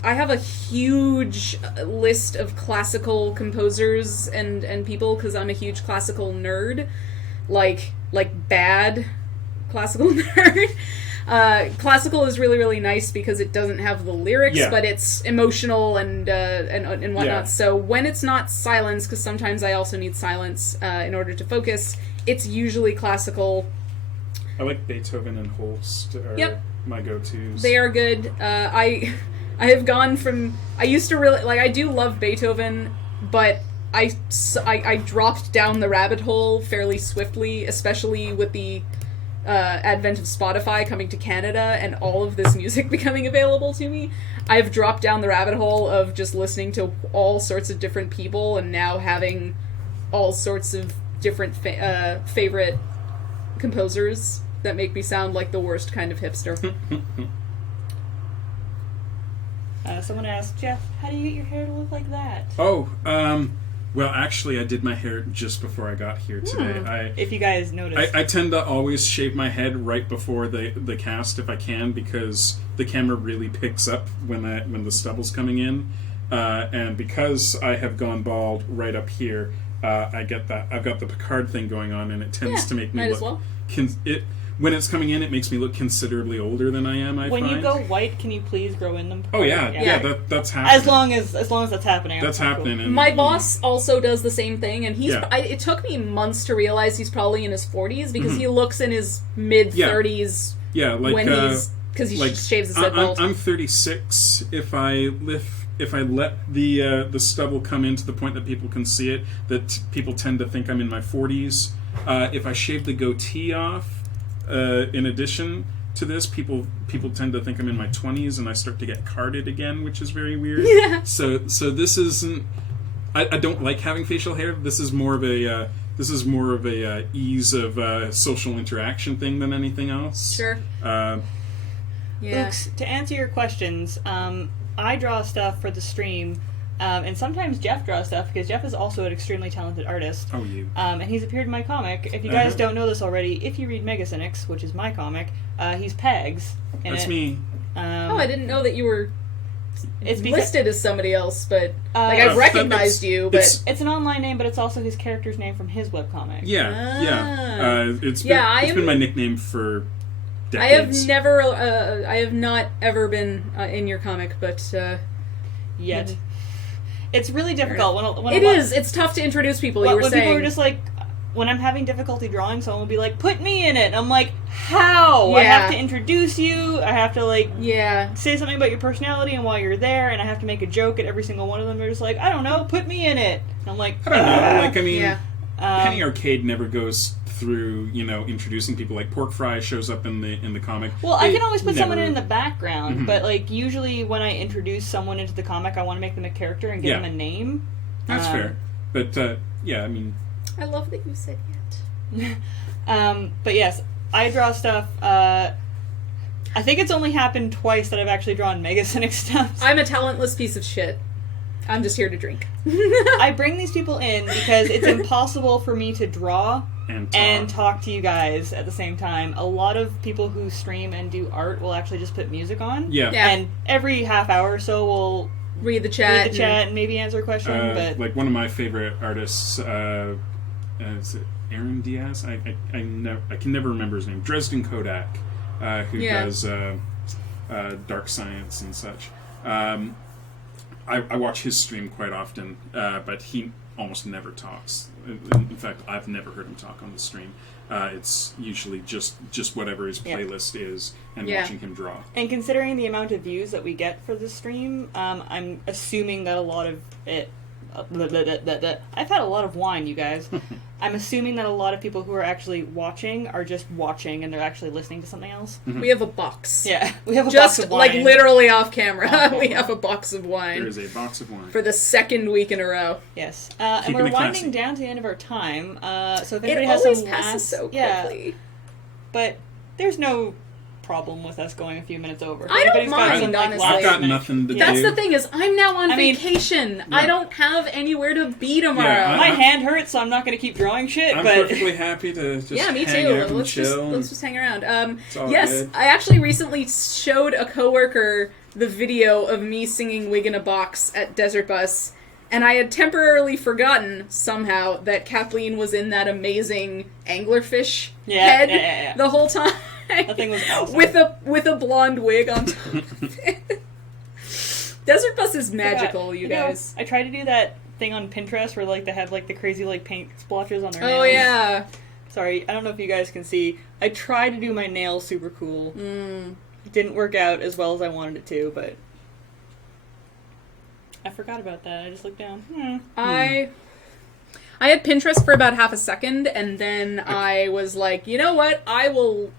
I have a huge list of classical composers and people because I'm a huge classical nerd, like bad classical nerd. Classical is really, really nice because it doesn't have the lyrics, but it's emotional and whatnot. Yeah. So when it's not silence, because sometimes I also need silence in order to focus, it's usually classical. I like Beethoven and Holst are my go-tos. They are good. I have gone from... I used to really... Like, I do love Beethoven, but I dropped down the rabbit hole fairly swiftly, especially with the advent of Spotify coming to Canada and all of this music becoming available to me. I've dropped down the rabbit hole of just listening to all sorts of different people and now having all sorts of different favorite composers that make me sound like the worst kind of hipster. Someone asked, Geoff, how do you get your hair to look like that? Oh, well, actually, I did my hair just before I got here today. If you guys noticed. I tend to always shave my head right before the cast if I can because the camera really picks up when the stubble's coming in. And because I have gone bald right up here, I get that. I've got the Picard thing going on, and it tends to make me look... As well. When it's coming in, it makes me look considerably older than I am, When you go white, can you please grow in them? Oh, yeah. That's happening. As long as that's happening. That's happening. Cool. And, My boss also does the same thing, and it took me months to realize he's probably in his 40s, because he looks in his mid-30s because he shaves his head bald. I'm 36. If I let the stubble come in to the point that people can see it, that people tend to think I'm in my 40s. If I shave the goatee off, in addition to this, people tend to think I'm in my 20s, and I start to get carded again, which is very weird. Yeah. So this isn't. I don't like having facial hair. This is more of a ease of social interaction thing than anything else. Sure. Ooks, to answer your questions, I draw stuff for the stream. And sometimes Geoff draws stuff, because Geoff is also an extremely talented artist. Oh, you. And he's appeared in my comic. If you guys don't know this already, if you read MegaCynics, which is my comic, he's Pegs. That's me. I didn't know that you were it's listed as somebody else, but I've recognized you. But it's an online name, but it's also his character's name from his webcomic. It's been my nickname for decades. I have not ever been in your comic, but yet. It's really difficult. It's tough to introduce people. When people are just like, when I'm having difficulty drawing, someone will be like, "Put me in it." And I'm like, "How? Yeah. I have to introduce you. I have to say something about your personality and why you're there, and I have to make a joke at every single one of them." They're just like, "I don't know. Put me in it." And I'm like, I don't know. Penny Arcade never goes through introducing people. Like Pork Fry shows up in the comic. Well, I can always put someone in the background, but usually when I introduce someone into the comic, I want to make them a character and give them a name. That's fair, but I love that you said yet. But yes, I draw stuff. I think it's only happened twice that I've actually drawn MegaCynics stuff. I'm a talentless piece of shit. I'm just here to drink. I bring these people in because it's impossible for me to draw and talk to you guys at the same time. A lot of people who stream and do art will actually just put music on. Yeah. And every half hour or so we'll read the chat and maybe answer a question. But like one of my favorite artists, is it Aaron Diaz? I can never remember his name. Dresden Kodak, who does dark science and such. I watch his stream quite often, but he almost never talks. In fact, I've never heard him talk on the stream. It's usually just whatever his playlist is and watching him draw. And considering the amount of views that we get for the stream, I'm assuming that a lot of it... I've had a lot of wine, you guys. I'm assuming that a lot of people who are actually watching are just watching and they're actually listening to something else. We have a box. Yeah, we have a just box of wine. like literally off camera. We have a box of wine. There is a box of wine. For the second week in a row. Yes. And we're winding down to the end of our time. So if anybody has always some passes so quickly. But there's no problem with us going a few minutes over. I don't Anybody's got mind, some, honestly. I've got nothing to do. That's the thing is, I'm now on vacation. I don't have anywhere to be tomorrow. Yeah, my hand hurts, so I'm not going to keep drawing shit. I'm but perfectly happy to just me hang too. out and Let's chill. just hang around. Yes, good. I actually recently showed a coworker the video of me singing "Wig in a Box" at Desert Bus, and I had temporarily forgotten somehow that Kathleen was in that amazing anglerfish head the whole time. That thing was awesome. with a blonde wig on top of it. Desert Bus is magical, you guys. I tried to do that thing on Pinterest where like they have like the crazy like paint splotches on their nails. Oh yeah. Sorry, I don't know if you guys can see. I tried to do my nails super cool. It didn't work out as well as I wanted it to, but I forgot about that. I just looked down. I had Pinterest for about half a second, and then I was like, you know what? I will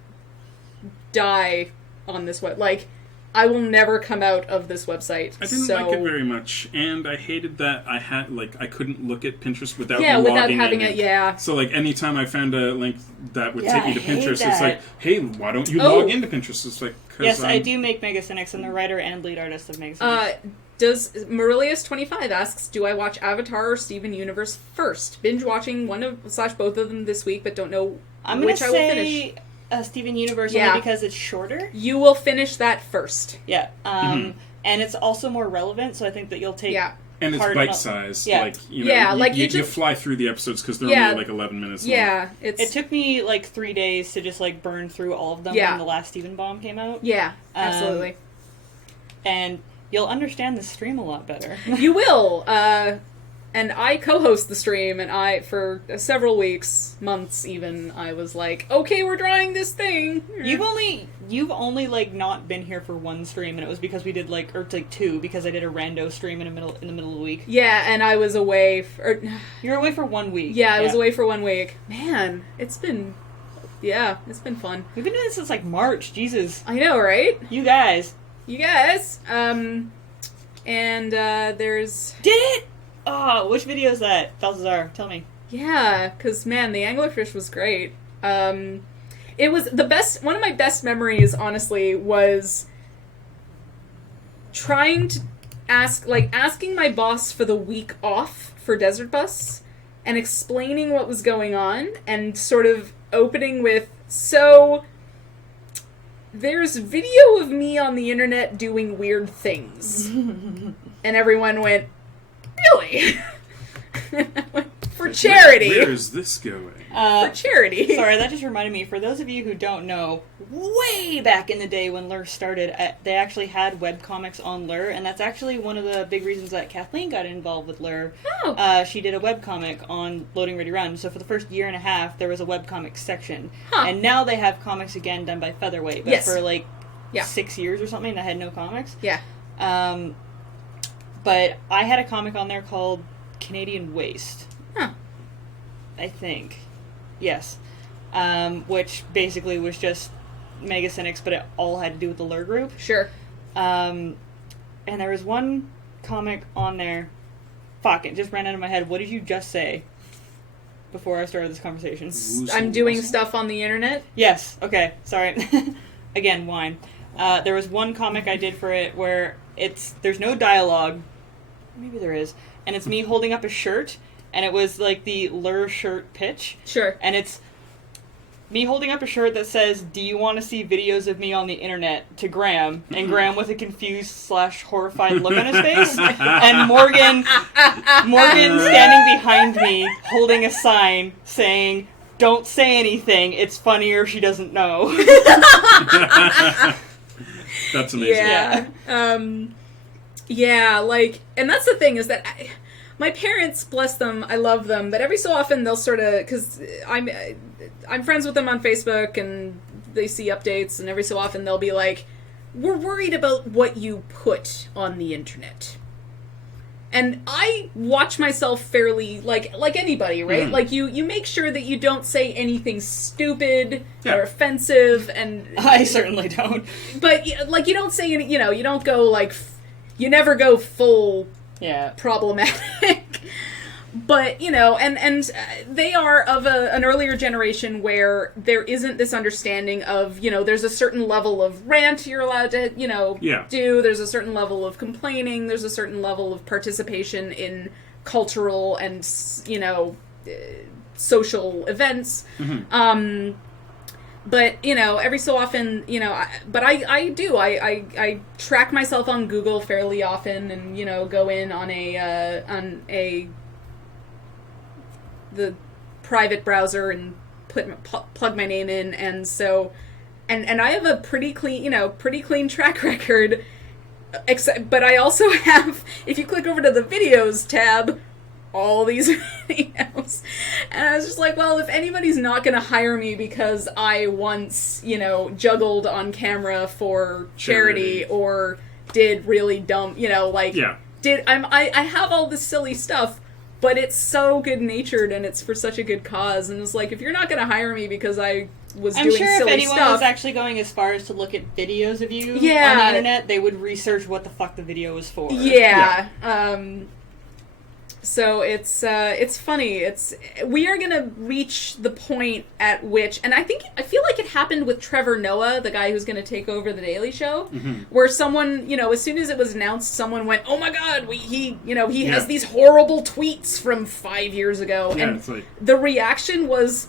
die on this web. Like, I will never come out of this website. I didn't like it very much, and I hated that I couldn't look at Pinterest without having it. Yeah. So like anytime I found a link that would take me to Pinterest, it's like, hey, why don't you log into Pinterest? It's like, yes, I do make MegaCynics. I'm the writer and lead artist of MegaCynics. Does Maurilius25 asks, do I watch Avatar or Steven Universe first? Binge watching one of / both of them this week, but don't know which I will finish. Steven Universe only because it's shorter. You will finish that first. Yeah. And it's also more relevant, so I think that you'll take and it's bite-sized. Yeah. Like, you fly through the episodes because they're only like 11 minutes long. Yeah. It took me like 3 days to just like burn through all of them when the last Steven Bomb came out. Yeah, absolutely. And you'll understand the stream a lot better. You will. And I co-host the stream, and for several weeks, months even, I was like, okay, we're drawing this thing. You've only like not been here for one stream, and it was because we did like two, because I did a rando stream in the middle of the week. Yeah, and I was away you were away for 1 week. Yeah, I was away for 1 week. Man, it's been fun. We've been doing this since like March, Jesus. I know, right? You guys. And there's... Did it? Oh, which video is that? Balthazar, tell me. Yeah, because, man, the anglerfish was great. It was the best... One of my best memories, honestly, was trying to asking my boss for the week off for Desert Bus and explaining what was going on and sort of opening with, so... There's video of me on the internet doing weird things. And everyone went, really? For charity. Where is this going? For charity. Sorry, that just reminded me, for those of you who don't know, way back in the day when Lure started, they actually had webcomics on Lure, and that's actually one of the big reasons that Kathleen got involved with Lure. Oh. She did a webcomic on Loading Ready Run, so for the first year and a half, there was a webcomic section. Huh. And now they have comics again done by Featherweight, but for 6 years or something, they had no comics. Yeah. But I had a comic on there called Canadian Waste. Huh. I think. Yes. Which basically was just MegaCynics, but it all had to do with the Lure group. Sure. And there was one comic on there. Fuck, it just ran out of my head. What did you just say before I started this conversation? I'm doing stuff on the internet? Yes. Okay. Sorry. Again, wine. There was one comic I did for it where there's no dialogue. maybe there is, and it's me holding up a shirt, and it was like the lure shirt pitch. Sure. And it's me holding up a shirt that says, "Do you want to see videos of me on the internet?" to Graham, and Graham with a confused / horrified look on his face, and Morgan standing behind me holding a sign saying, "Don't say anything, it's funnier if she doesn't know." That's amazing. Yeah. Yeah, like, and that's the thing is that my parents, bless them, I love them, but every so often they'll sort of, because I'm friends with them on Facebook and they see updates, and every so often they'll be like, "We're worried about what you put on the internet." And I watch myself fairly, like anybody, right? Mm-hmm. Like, you make sure that you don't say anything stupid or offensive, and... I certainly don't. But, like, you don't say any, you don't go, like, you never go full problematic. But, and they are of an earlier generation where there isn't this understanding of, there's a certain level of rant you're allowed to, do. There's a certain level of complaining. There's a certain level of participation in cultural and, social events. Mm-hmm. But, every so often, but I track myself on Google fairly often and, go in on the private browser and plug my name in, and so and I have a pretty clean track record, but I also have, if you click over to the videos tab, all these videos, and I was just like, well, if anybody's not going to hire me because I once juggled on camera for charity or did really dumb I have all this silly stuff, but it's so good-natured, and it's for such a good cause. And it's like, if you're not going to hire me because I was doing silly stuff... I'm sure if anyone was actually going as far as to look at videos of you on the internet, they would research what the fuck the video was for. Yeah. So it's funny. We are going to reach the point at which... And I feel like it happened with Trevor Noah, the guy who's going to take over The Daily Show, where someone, as soon as it was announced, someone went, "Oh my god, he has these horrible tweets from 5 years ago." Yeah, and it's like... the reaction was...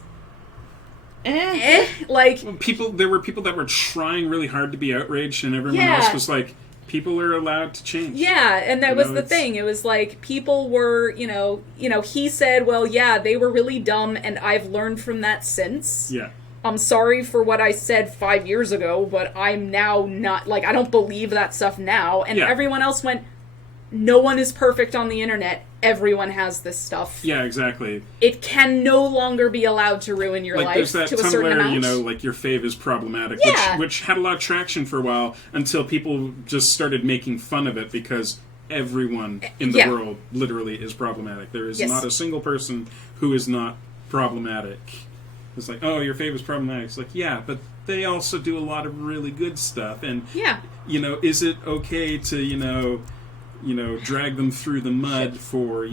like... There were people that were trying really hard to be outraged, and everyone else was like... People are allowed to change. Yeah, and that was the thing. It was like, people were, he said, well, yeah, they were really dumb, and I've learned from that since. Yeah. I'm sorry for what I said 5 years ago, but I'm now not, I don't believe that stuff now. And everyone else went, no one is perfect on the internet. Everyone has this stuff. Yeah, exactly. It can no longer be allowed to ruin your life there's that to a Tumblr, certain amount. your fave is problematic, which had a lot of traction for a while until people just started making fun of it because everyone in the world literally is problematic. There is not a single person who is not problematic. It's like, oh, your fave is problematic. It's like, yeah, but they also do a lot of really good stuff. And, is it okay to, drag them through the mud for,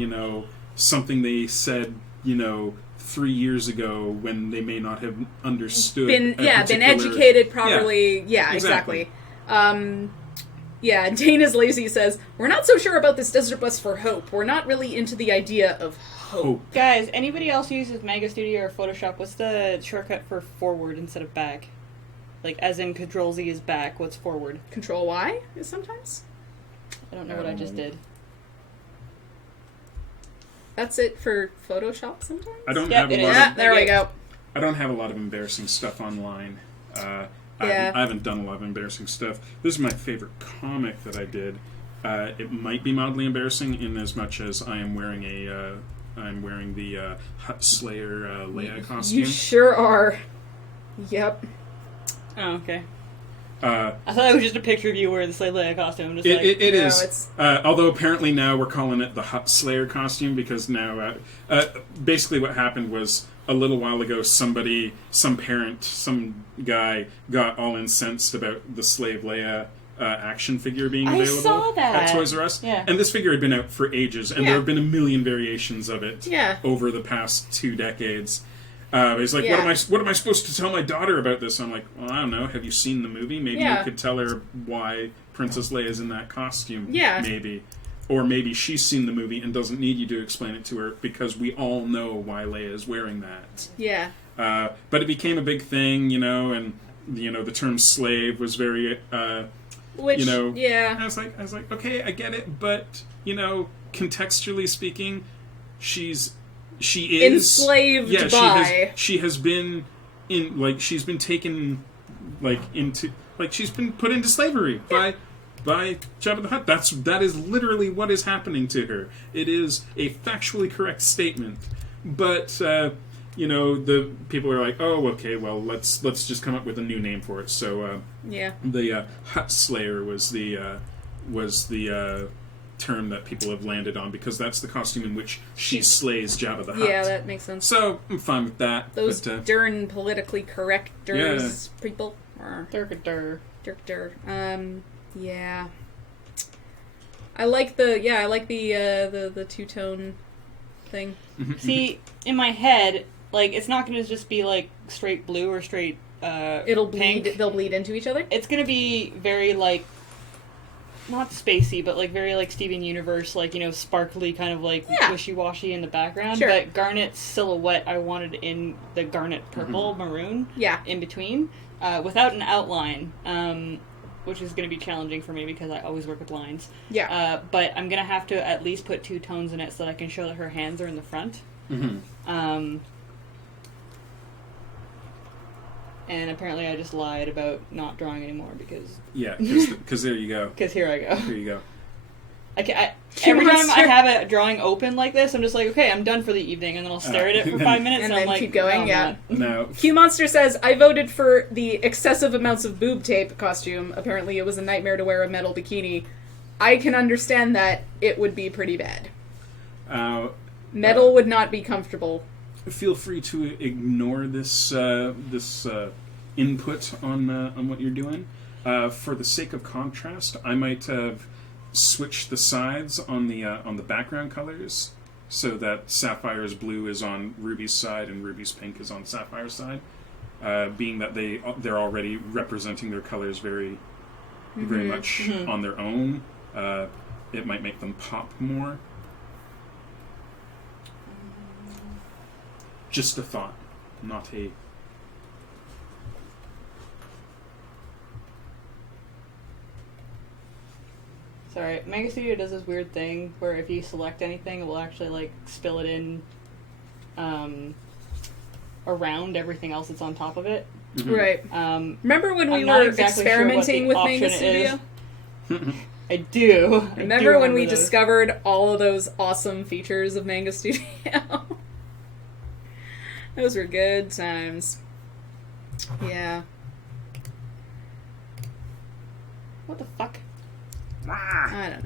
something they said, 3 years ago when they may not have understood. Been educated properly. Yeah, exactly. Dana's Lazy says, "We're not so sure about this desert bus for hope. We're not really into the idea of hope." Guys, anybody else uses Mega Studio or Photoshop? What's the shortcut for forward instead of back? Like, as in Control Z is back, what's forward? Control Y is sometimes? I don't know what I just did. That's it for Photoshop sometimes? I don't have a lot of... there we go. I don't have a lot of embarrassing stuff online. I haven't done a lot of embarrassing stuff. This is my favorite comic that I did. It might be mildly embarrassing in as much as I am wearing the Hut Slayer Leia costume. You sure are. Yep. Oh, okay. I thought it was just a picture of you wearing the Slay Leia costume. Just it is. Although apparently now we're calling it the Hut Slayer costume because now, basically what happened was a little while ago some parent, some guy got all incensed about the Slave Leia action figure being available. I saw that at Toys R Us. Yeah. And this figure had been out for ages, and there have been a million variations of it over the past 2 decades. He's like, what am I supposed to tell my daughter about this? I'm like, well, I don't know. Have you seen the movie? Maybe you could tell her why Princess Leia is in that costume. Yeah. Maybe. or maybe she's seen the movie and doesn't need you to explain it to her because we all know why Leia is wearing that. Yeah. But it became a big thing, and the term slave was very, Which, yeah. I was like, okay, I get it, but contextually speaking, she is enslaved by. She has been she's been taken into she's been put into slavery by Jabba the Hutt. That is literally what is happening to her. It is a factually correct statement, but the people are like, oh, okay, well, let's just come up with a new name for it. So the Hutt Slayer was the term that people have landed on because that's the costume in which she slays Jabba the Hutt. Yeah, that makes sense. So I'm fine with that. Those darn politically correct people. Dirk. Yeah. I like the two-tone thing. See, in my head, it's not going to just be straight blue or straight It'll bleed. pink. They'll bleed into each other. It's going to be very not spacey, but very Steven Universe, sparkly, kind of wishy-washy in the background. Sure. But Garnet's silhouette I wanted in the garnet purple maroon. Yeah. In between, without an outline, which is going to be challenging for me because I always work with lines. Yeah. But I'm going to have to at least put two tones in it so that I can show that her hands are in the front. Mm-hmm. And apparently I just lied about not drawing anymore because... Yeah, because there you go. Because here I go. Here you go. Every time I have a drawing open like this, I'm just like, okay, I'm done for the evening, and then I'll stare at it for 5 minutes, and I'm then like... keep going, yeah. No. Q Monster says, I voted for the excessive amounts of boob tape costume. Apparently it was a nightmare to wear a metal bikini. I can understand that it would be pretty bad. Metal would not be comfortable. Feel free to ignore this input on what you're doing. For the sake of contrast, I might have switched the sides on the background colors so that Sapphire's blue is on Ruby's side and Ruby's pink is on Sapphire's side. Being that they're already representing their colors very much on their own, it might make them pop more. Just a thought, not a... Sorry, Mega Studio does this weird thing where if you select anything, it will actually, spill it in around everything else that's on top of it. Mm-hmm. Right. Remember when we I'm not were exactly experimenting sure what with the Mega option Studio? I do. Remember when we those. discovered all of those awesome features of Manga Studio? Those were good times. Yeah. What the fuck? I don't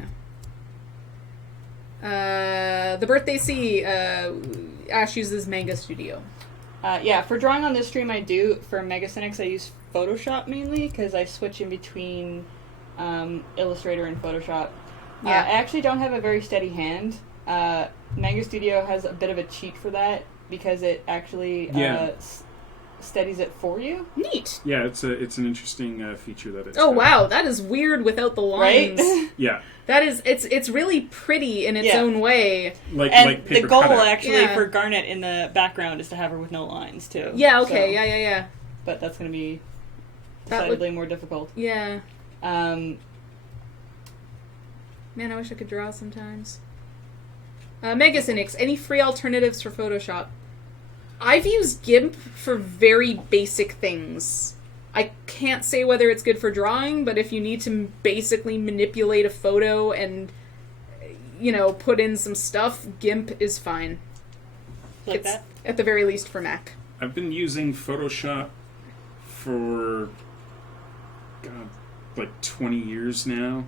know. The Birthday C, Ash uses Manga Studio. Yeah, for drawing on this stream I do. For MegaCynics I use Photoshop mainly, because I switch in between Illustrator and Photoshop. Yeah. I actually don't have a very steady hand. Manga Studio has a bit of a cheat for that, because it actually steadies it for you. Neat. Yeah, it's an interesting feature that it's... Oh, wow, that is weird without the lines. Right? Yeah. That is, it's really pretty in its own way. Like the paper goal cutout. actually for Garnet in the background is to have her with no lines too. Yeah, okay, So, yeah. But that's going to be That decidedly more difficult. Yeah. Um, Man, I wish I could draw sometimes. MegaCynics, any free alternatives for Photoshop? I've used GIMP for very basic things. I can't say whether it's good for drawing, but if you need to basically manipulate a photo and, put in some stuff, GIMP is fine. like that? At the very least for Mac. I've been using Photoshop for, 20 years now.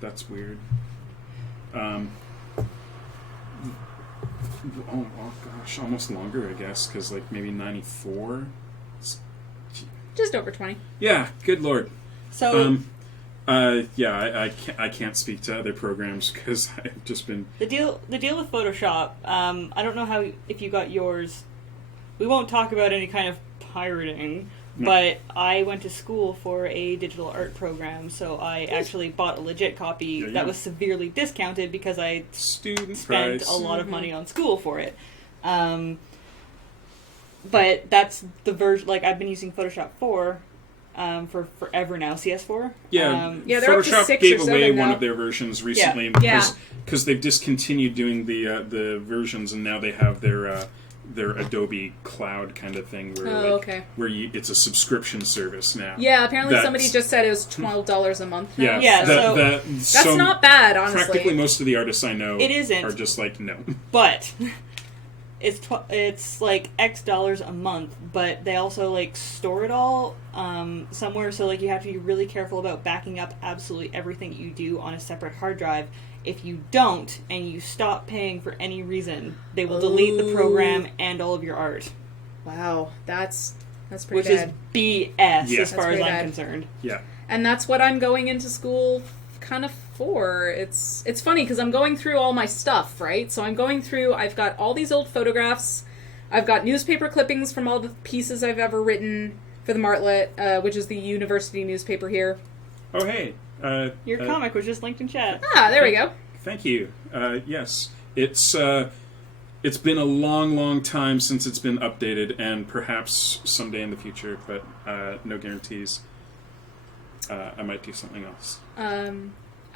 That's weird. Oh gosh, almost longer, I guess, because maybe 94. Just over 20. Yeah, good lord. So I can't speak to other programs because I've just been... the deal with Photoshop, I don't know if you got yours. We won't talk about any kind of pirating, But I went to school for a digital art program, so I actually bought a legit copy that was severely discounted because I Student spent price. a lot of money on school for it. But that's the version, like, I've been using Photoshop 4 for forever now, CS4. Yeah, Yeah, they're up to Photoshop 6 gave or away 7 one now. of their versions recently because they've discontinued doing the versions, and now they have their Adobe Cloud kind of thing where where it's a subscription service now. Yeah, apparently somebody just said it was $12 a month now. Yeah, so that's not bad, honestly. Practically most of the artists I know are just like, no. But it's like X dollars a month, but they also like store it all somewhere, so like you have to be really careful about backing up absolutely everything you do on a separate hard drive. If you don't and you stop paying for any reason, they will delete the program and all of your art. Wow, that's pretty which bad. is BS as far as I'm bad. concerned. Yeah. And that's what I'm going into school kind of for. It's funny because I'm going through all my stuff, right? So I'm going through, I've got all these old photographs, I've got newspaper clippings from all the pieces I've ever written for the Martlet, which is the university newspaper here. Oh, hey. Your comic was just linked in chat. Ah, there we go. Thank you. Yes. It's been a long, long time since it's been updated, and perhaps someday in the future, but no guarantees. I might do something else. I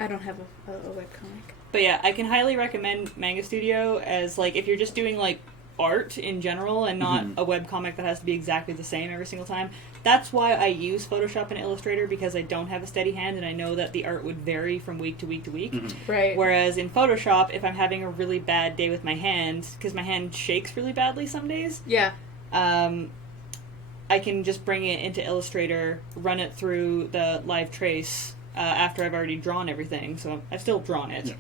don't have a webcomic. But yeah, I can highly recommend Manga Studio as, like, if you're just doing, like, art in general and not a webcomic that has to be exactly the same every single time. That's why I use Photoshop and Illustrator, because I don't have a steady hand and I know that the art would vary from week to week to week. Right. Whereas in Photoshop, if I'm having a really bad day with my hand, because my hand shakes really badly some days, I can just bring it into Illustrator, run it through the live trace after I've already drawn everything. So I've still drawn it. Yeah.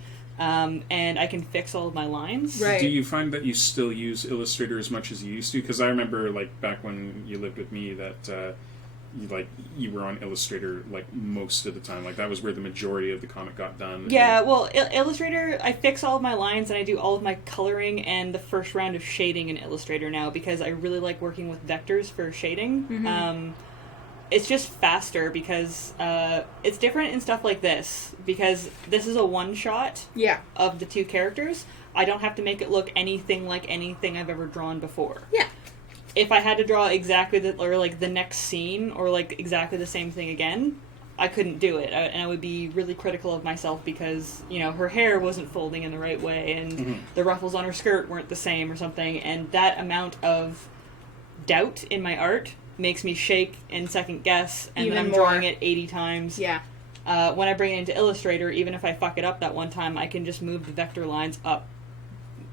And I can fix all of my lines. Right. Do you find that you still use Illustrator as much as you used to? Because I remember, like, back when you lived with me, that you were on Illustrator like most of the time. Like, that was where the majority of the comic got done. Yeah, well, Illustrator, I fix all of my lines and I do all of my coloring and the first round of shading in Illustrator now because I really like working with vectors for shading. It's just faster because it's different in stuff like this, because this is a one-shot of the two characters. I don't have to make it look anything like anything I've ever drawn before. Yeah. If I had to draw exactly the next scene or like exactly the same thing again, I couldn't do it, and I would be really critical of myself because, you know, her hair wasn't folding in the right way and the ruffles on her skirt weren't the same or something, and that amount of doubt in my art makes me shake and second guess, and Even then I'm more. drawing it 80 times. Yeah. When I bring it into Illustrator, even if I fuck it up that one time, I can just move the vector lines up,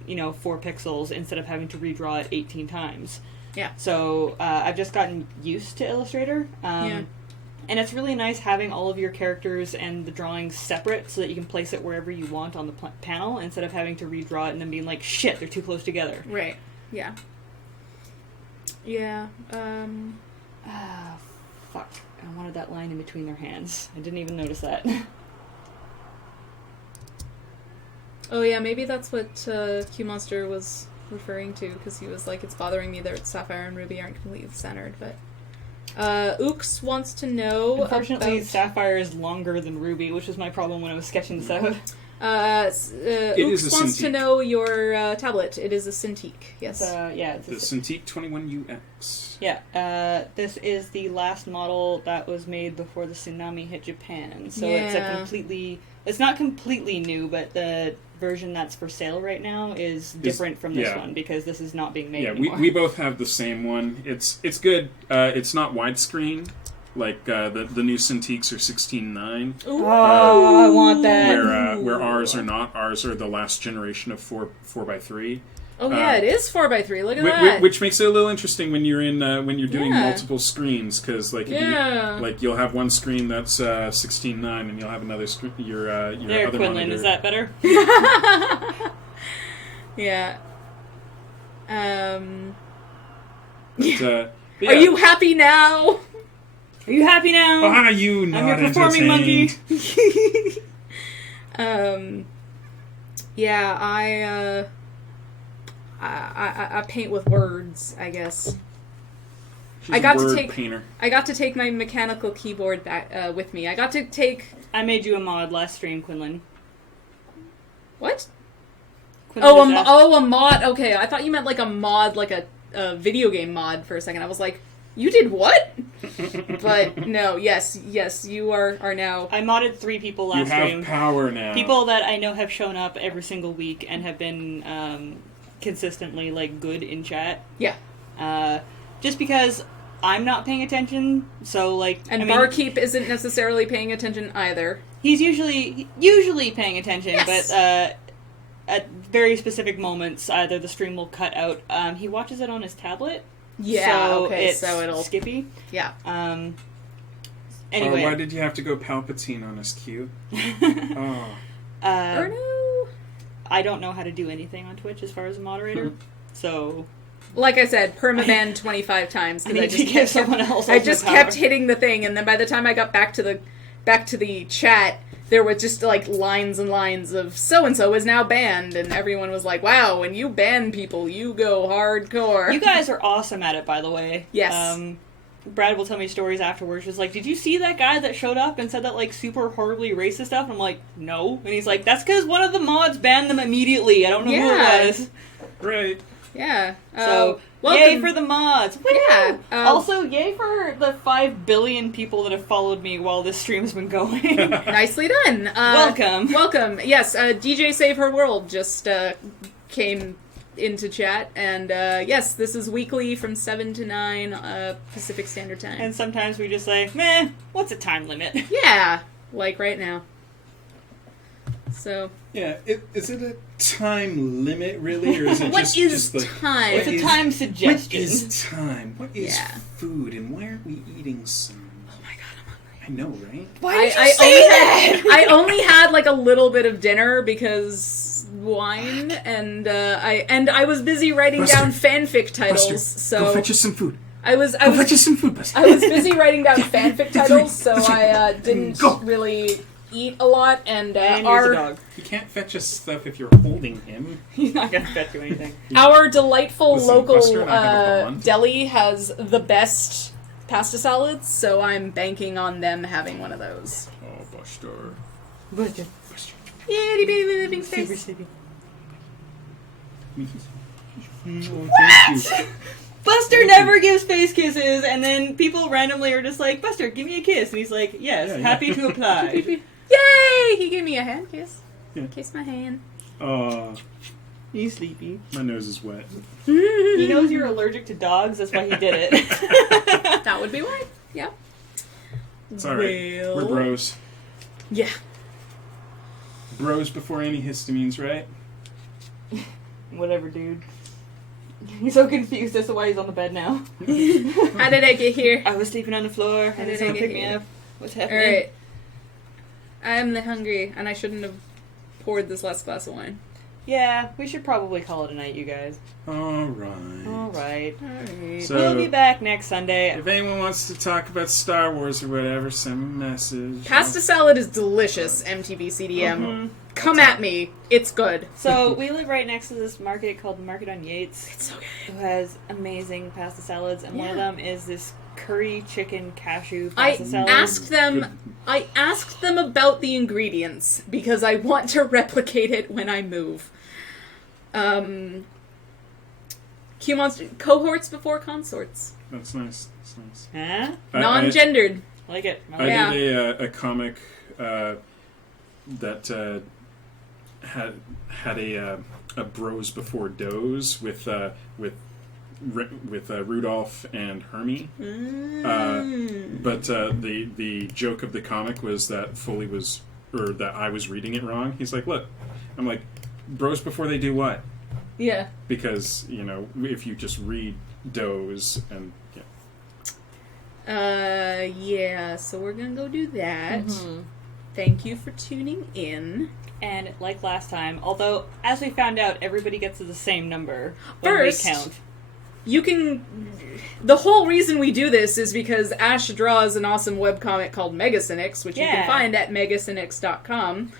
4 pixels instead of having to redraw it 18 times. Yeah. So I've just gotten used to Illustrator. And it's really nice having all of your characters and the drawings separate so that you can place it wherever you want on the panel instead of having to redraw it and then being like, shit, they're too close together. Right. Yeah. Yeah. Fuck. I wanted that line in between their hands. I didn't even notice that. Oh yeah, maybe that's what Q Monster was referring to, because he was like, it's bothering me that Sapphire and Ruby aren't completely centered, but Ooks wants to know. Unfortunately, about... Sapphire is longer than Ruby, which was my problem when I was sketching this out. Ooks wants to know your tablet. It is a Cintiq, yes. It's the Cintiq 21UX. Yeah, this is the last model that was made before the tsunami hit Japan. So it's not completely new, but the version that's for sale right now is different from this one because this is not being made anymore. We both have the same one. It's good. It's not widescreen. Like the new Cintiqs are 16:9. Oh, I want that. Where ours are not. Ours are the last generation of 4x3. Oh yeah, it is 4x3. Look at that. Which makes it a little interesting when you're doing multiple screens, because like you'll have one screen that's 16:9 and you'll have another screen. Your there, other Quinlan, monitor. is that better? Yeah. But, Are you happy now? Are you happy now? Are you not I'm your performing monkey. I paint with words, I guess. She's I got a to word take painter. I got to take my mechanical keyboard back with me. I got to take I made you a mod last stream, Quinlan. what? Quinlan just asked- A mod. Okay, I thought you meant like a mod, like a video game mod for a second. I was like, you did what? But no, yes, you are now. I modded 3 people You last have stream. power now. People that I know have shown up every single week and have been consistently like good in chat. Yeah. Just because I'm not paying attention, so like And I mean, Barkeep isn't necessarily paying attention either. he's usually paying attention, Yes. but at very specific moments, either the stream will cut out. He watches it on his tablet. Yeah, so okay, it's so it'll... Skippy. Yeah. Anyway. why did you have to go Palpatine on his cue? Oh. Or no. I don't know how to do anything on Twitch as far as a moderator, so... Like I said, permaban 25 times. I Because need to give someone else I just power. kept hitting the thing, and then by the time I got back to the chat, there were just like lines and lines of so-and-so is now banned, and everyone was like, wow, when you ban people, you go hardcore. You guys are awesome at it, by the way. Yes. Brad will tell me stories afterwards, just like, did you see that guy that showed up and said that, like, super horribly racist stuff? And I'm like, no. And he's like, that's because one of the mods banned them immediately. I don't know who it was. Right. Yeah. So, welcome. yay for the mods. Woo! Yeah. Also, yay for the 5 billion people that have followed me while this stream's been going. Nicely done. Welcome. Welcome. Yes, DJ Save Her World just came into chat, and yes, this is weekly from 7 to 9 Pacific Standard Time. And sometimes we just say, meh, what's a time limit? Yeah, like right now. So... Yeah, is it a time limit, really? Or is it What is just like... time? It's a time What suggestion. is time? What is Yeah. food? And why aren't we eating some? Oh my god, I'm hungry. I know, right? Why did you say that? I only had like a little bit of dinner because wine, and I was busy writing Buster. down fanfic titles. Buster, So go fetch us some food. I was Go fetch us some food, Buster. I was busy writing down fanfic titles, so That's right. I didn't Go. really eat a lot. And, And here's a dog. You can't fetch us stuff if you're holding him. He's not gonna fetch you anything. our delightful Listen, local Buster and I have a bond. deli has the best pasta salads, so I'm banking on them having one of those. Oh, Buster. Buster. Buster. Itty bitty living Super space. sleepy. Oh, thank you. Buster never gives face kisses, and then people randomly are just like, Buster, give me a kiss. And he's like, yes, Yeah, yeah. happy to apply. Yay! He gave me a hand kiss. Yeah. Kiss my hand. Oh, He's sleepy. my nose is wet. He knows you're allergic to dogs, that's why he did it. That would be why. Yeah. It's alright. Well- We're bros. Yeah. Bros before antihistamines, right? Whatever, dude. He's so confused as to why he's on the bed now. How did I get here? I was sleeping on the floor, and did then I someone get picked me here? up. What's happening? Alright. I'm hungry, and I shouldn't have poured this last glass of wine. Yeah, we should probably call it a night, you guys. Alright. Alright. Alright. So- We'll be back next Sunday. If anyone wants to talk about Star Wars or whatever, send me a message. Pasta salad is delicious, MTV CDM. Mhm. Come at me. It's good. So, we live right next to this market called the Market on Yates, It's so good. who has amazing pasta salads, and one of Yeah. them is this curry chicken cashew I pasta salad. asked them about the ingredients because I want to replicate it when I move. Q-Monster cohorts before consorts. That's nice. That's nice. Huh? Non-gendered. Like it. I Yeah. did a comic that had a bros before does with Rudolph and Hermie. But the joke of the comic was that Foley was, or that I was reading it wrong. He's like, look, I'm like, bros before they do what? Yeah. Because, you know, if you just read does and Yeah, so we're gonna go do that. Mhm. Thank you for tuning in. And like last time, although, as we found out, everybody gets to the same number when First- we count. You can... The whole reason we do this is because Ash draws an awesome webcomic called MegaCynics, which you Yeah. can find at megacynics.com.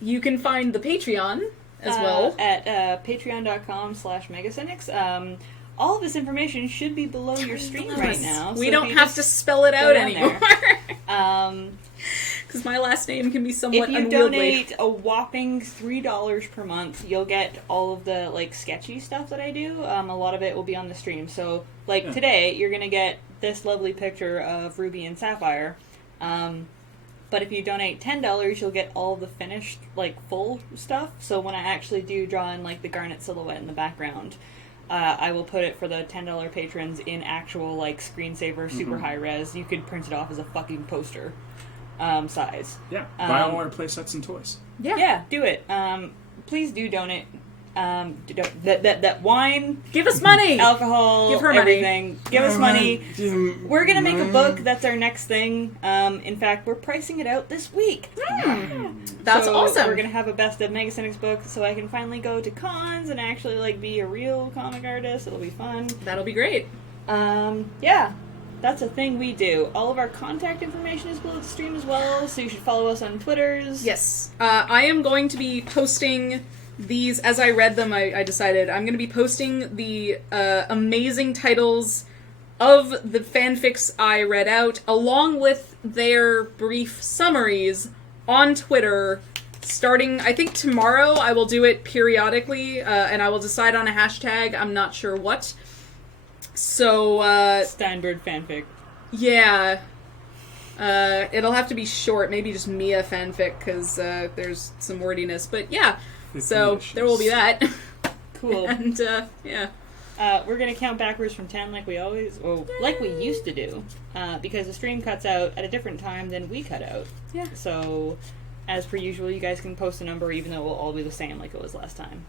You can find the Patreon as well. At patreon.com/megacynics. all of this information should be below your stream right now. We so don't if you have just to spell it go out down anymore. there. Because my last name can be somewhat If you unwieldy. donate a whopping $3 per month, you'll get all of the like sketchy stuff that I do. A lot of it will be on the stream. So, like today, you're gonna get this lovely picture of Ruby and Sapphire. But if you donate $10, you'll get all the finished, like, full stuff. So when I actually do draw in, like, the garnet silhouette in the background, I will put it for the $10 patrons in actual, like, screensaver, super high res. You could print it off as a fucking poster size. Yeah, buy all our play sets and toys. Yeah, do it. Please do donate. That wine, Give us money! alcohol, Give her money. everything. Give us money. We're gonna make a book. That's our next thing. In fact, we're pricing it out this week. That's So awesome. We're gonna have a best of MegaCynics book, so I can finally go to cons and actually like be a real comic artist. It'll be fun. That'll be great. Yeah. That's a thing we do. All of our contact information is below the stream as well, so you should follow us on Twitters. Yes. I am going to be posting these, as I read them, I decided I'm going to be posting the amazing titles of the fanfics I read out, along with their brief summaries, on Twitter, starting, I think tomorrow. I will do it periodically, and I will decide on a hashtag. I'm not sure what. So, Steinberg fanfic. yeah. It'll have to be short, maybe just Mia fanfic, because there's some wordiness. But yeah, so there will be that. Cool. And, yeah. We're gonna count backwards from 10 like we always, well, like we used to do, because the stream cuts out at a different time than we cut out. Yeah. So, as per usual, you guys can post a number even though it will all be the same like it was last time.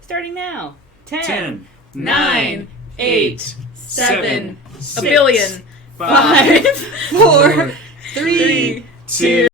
Starting now. 10, 9, 8, 7, a billion, 5, 4, 3, 2,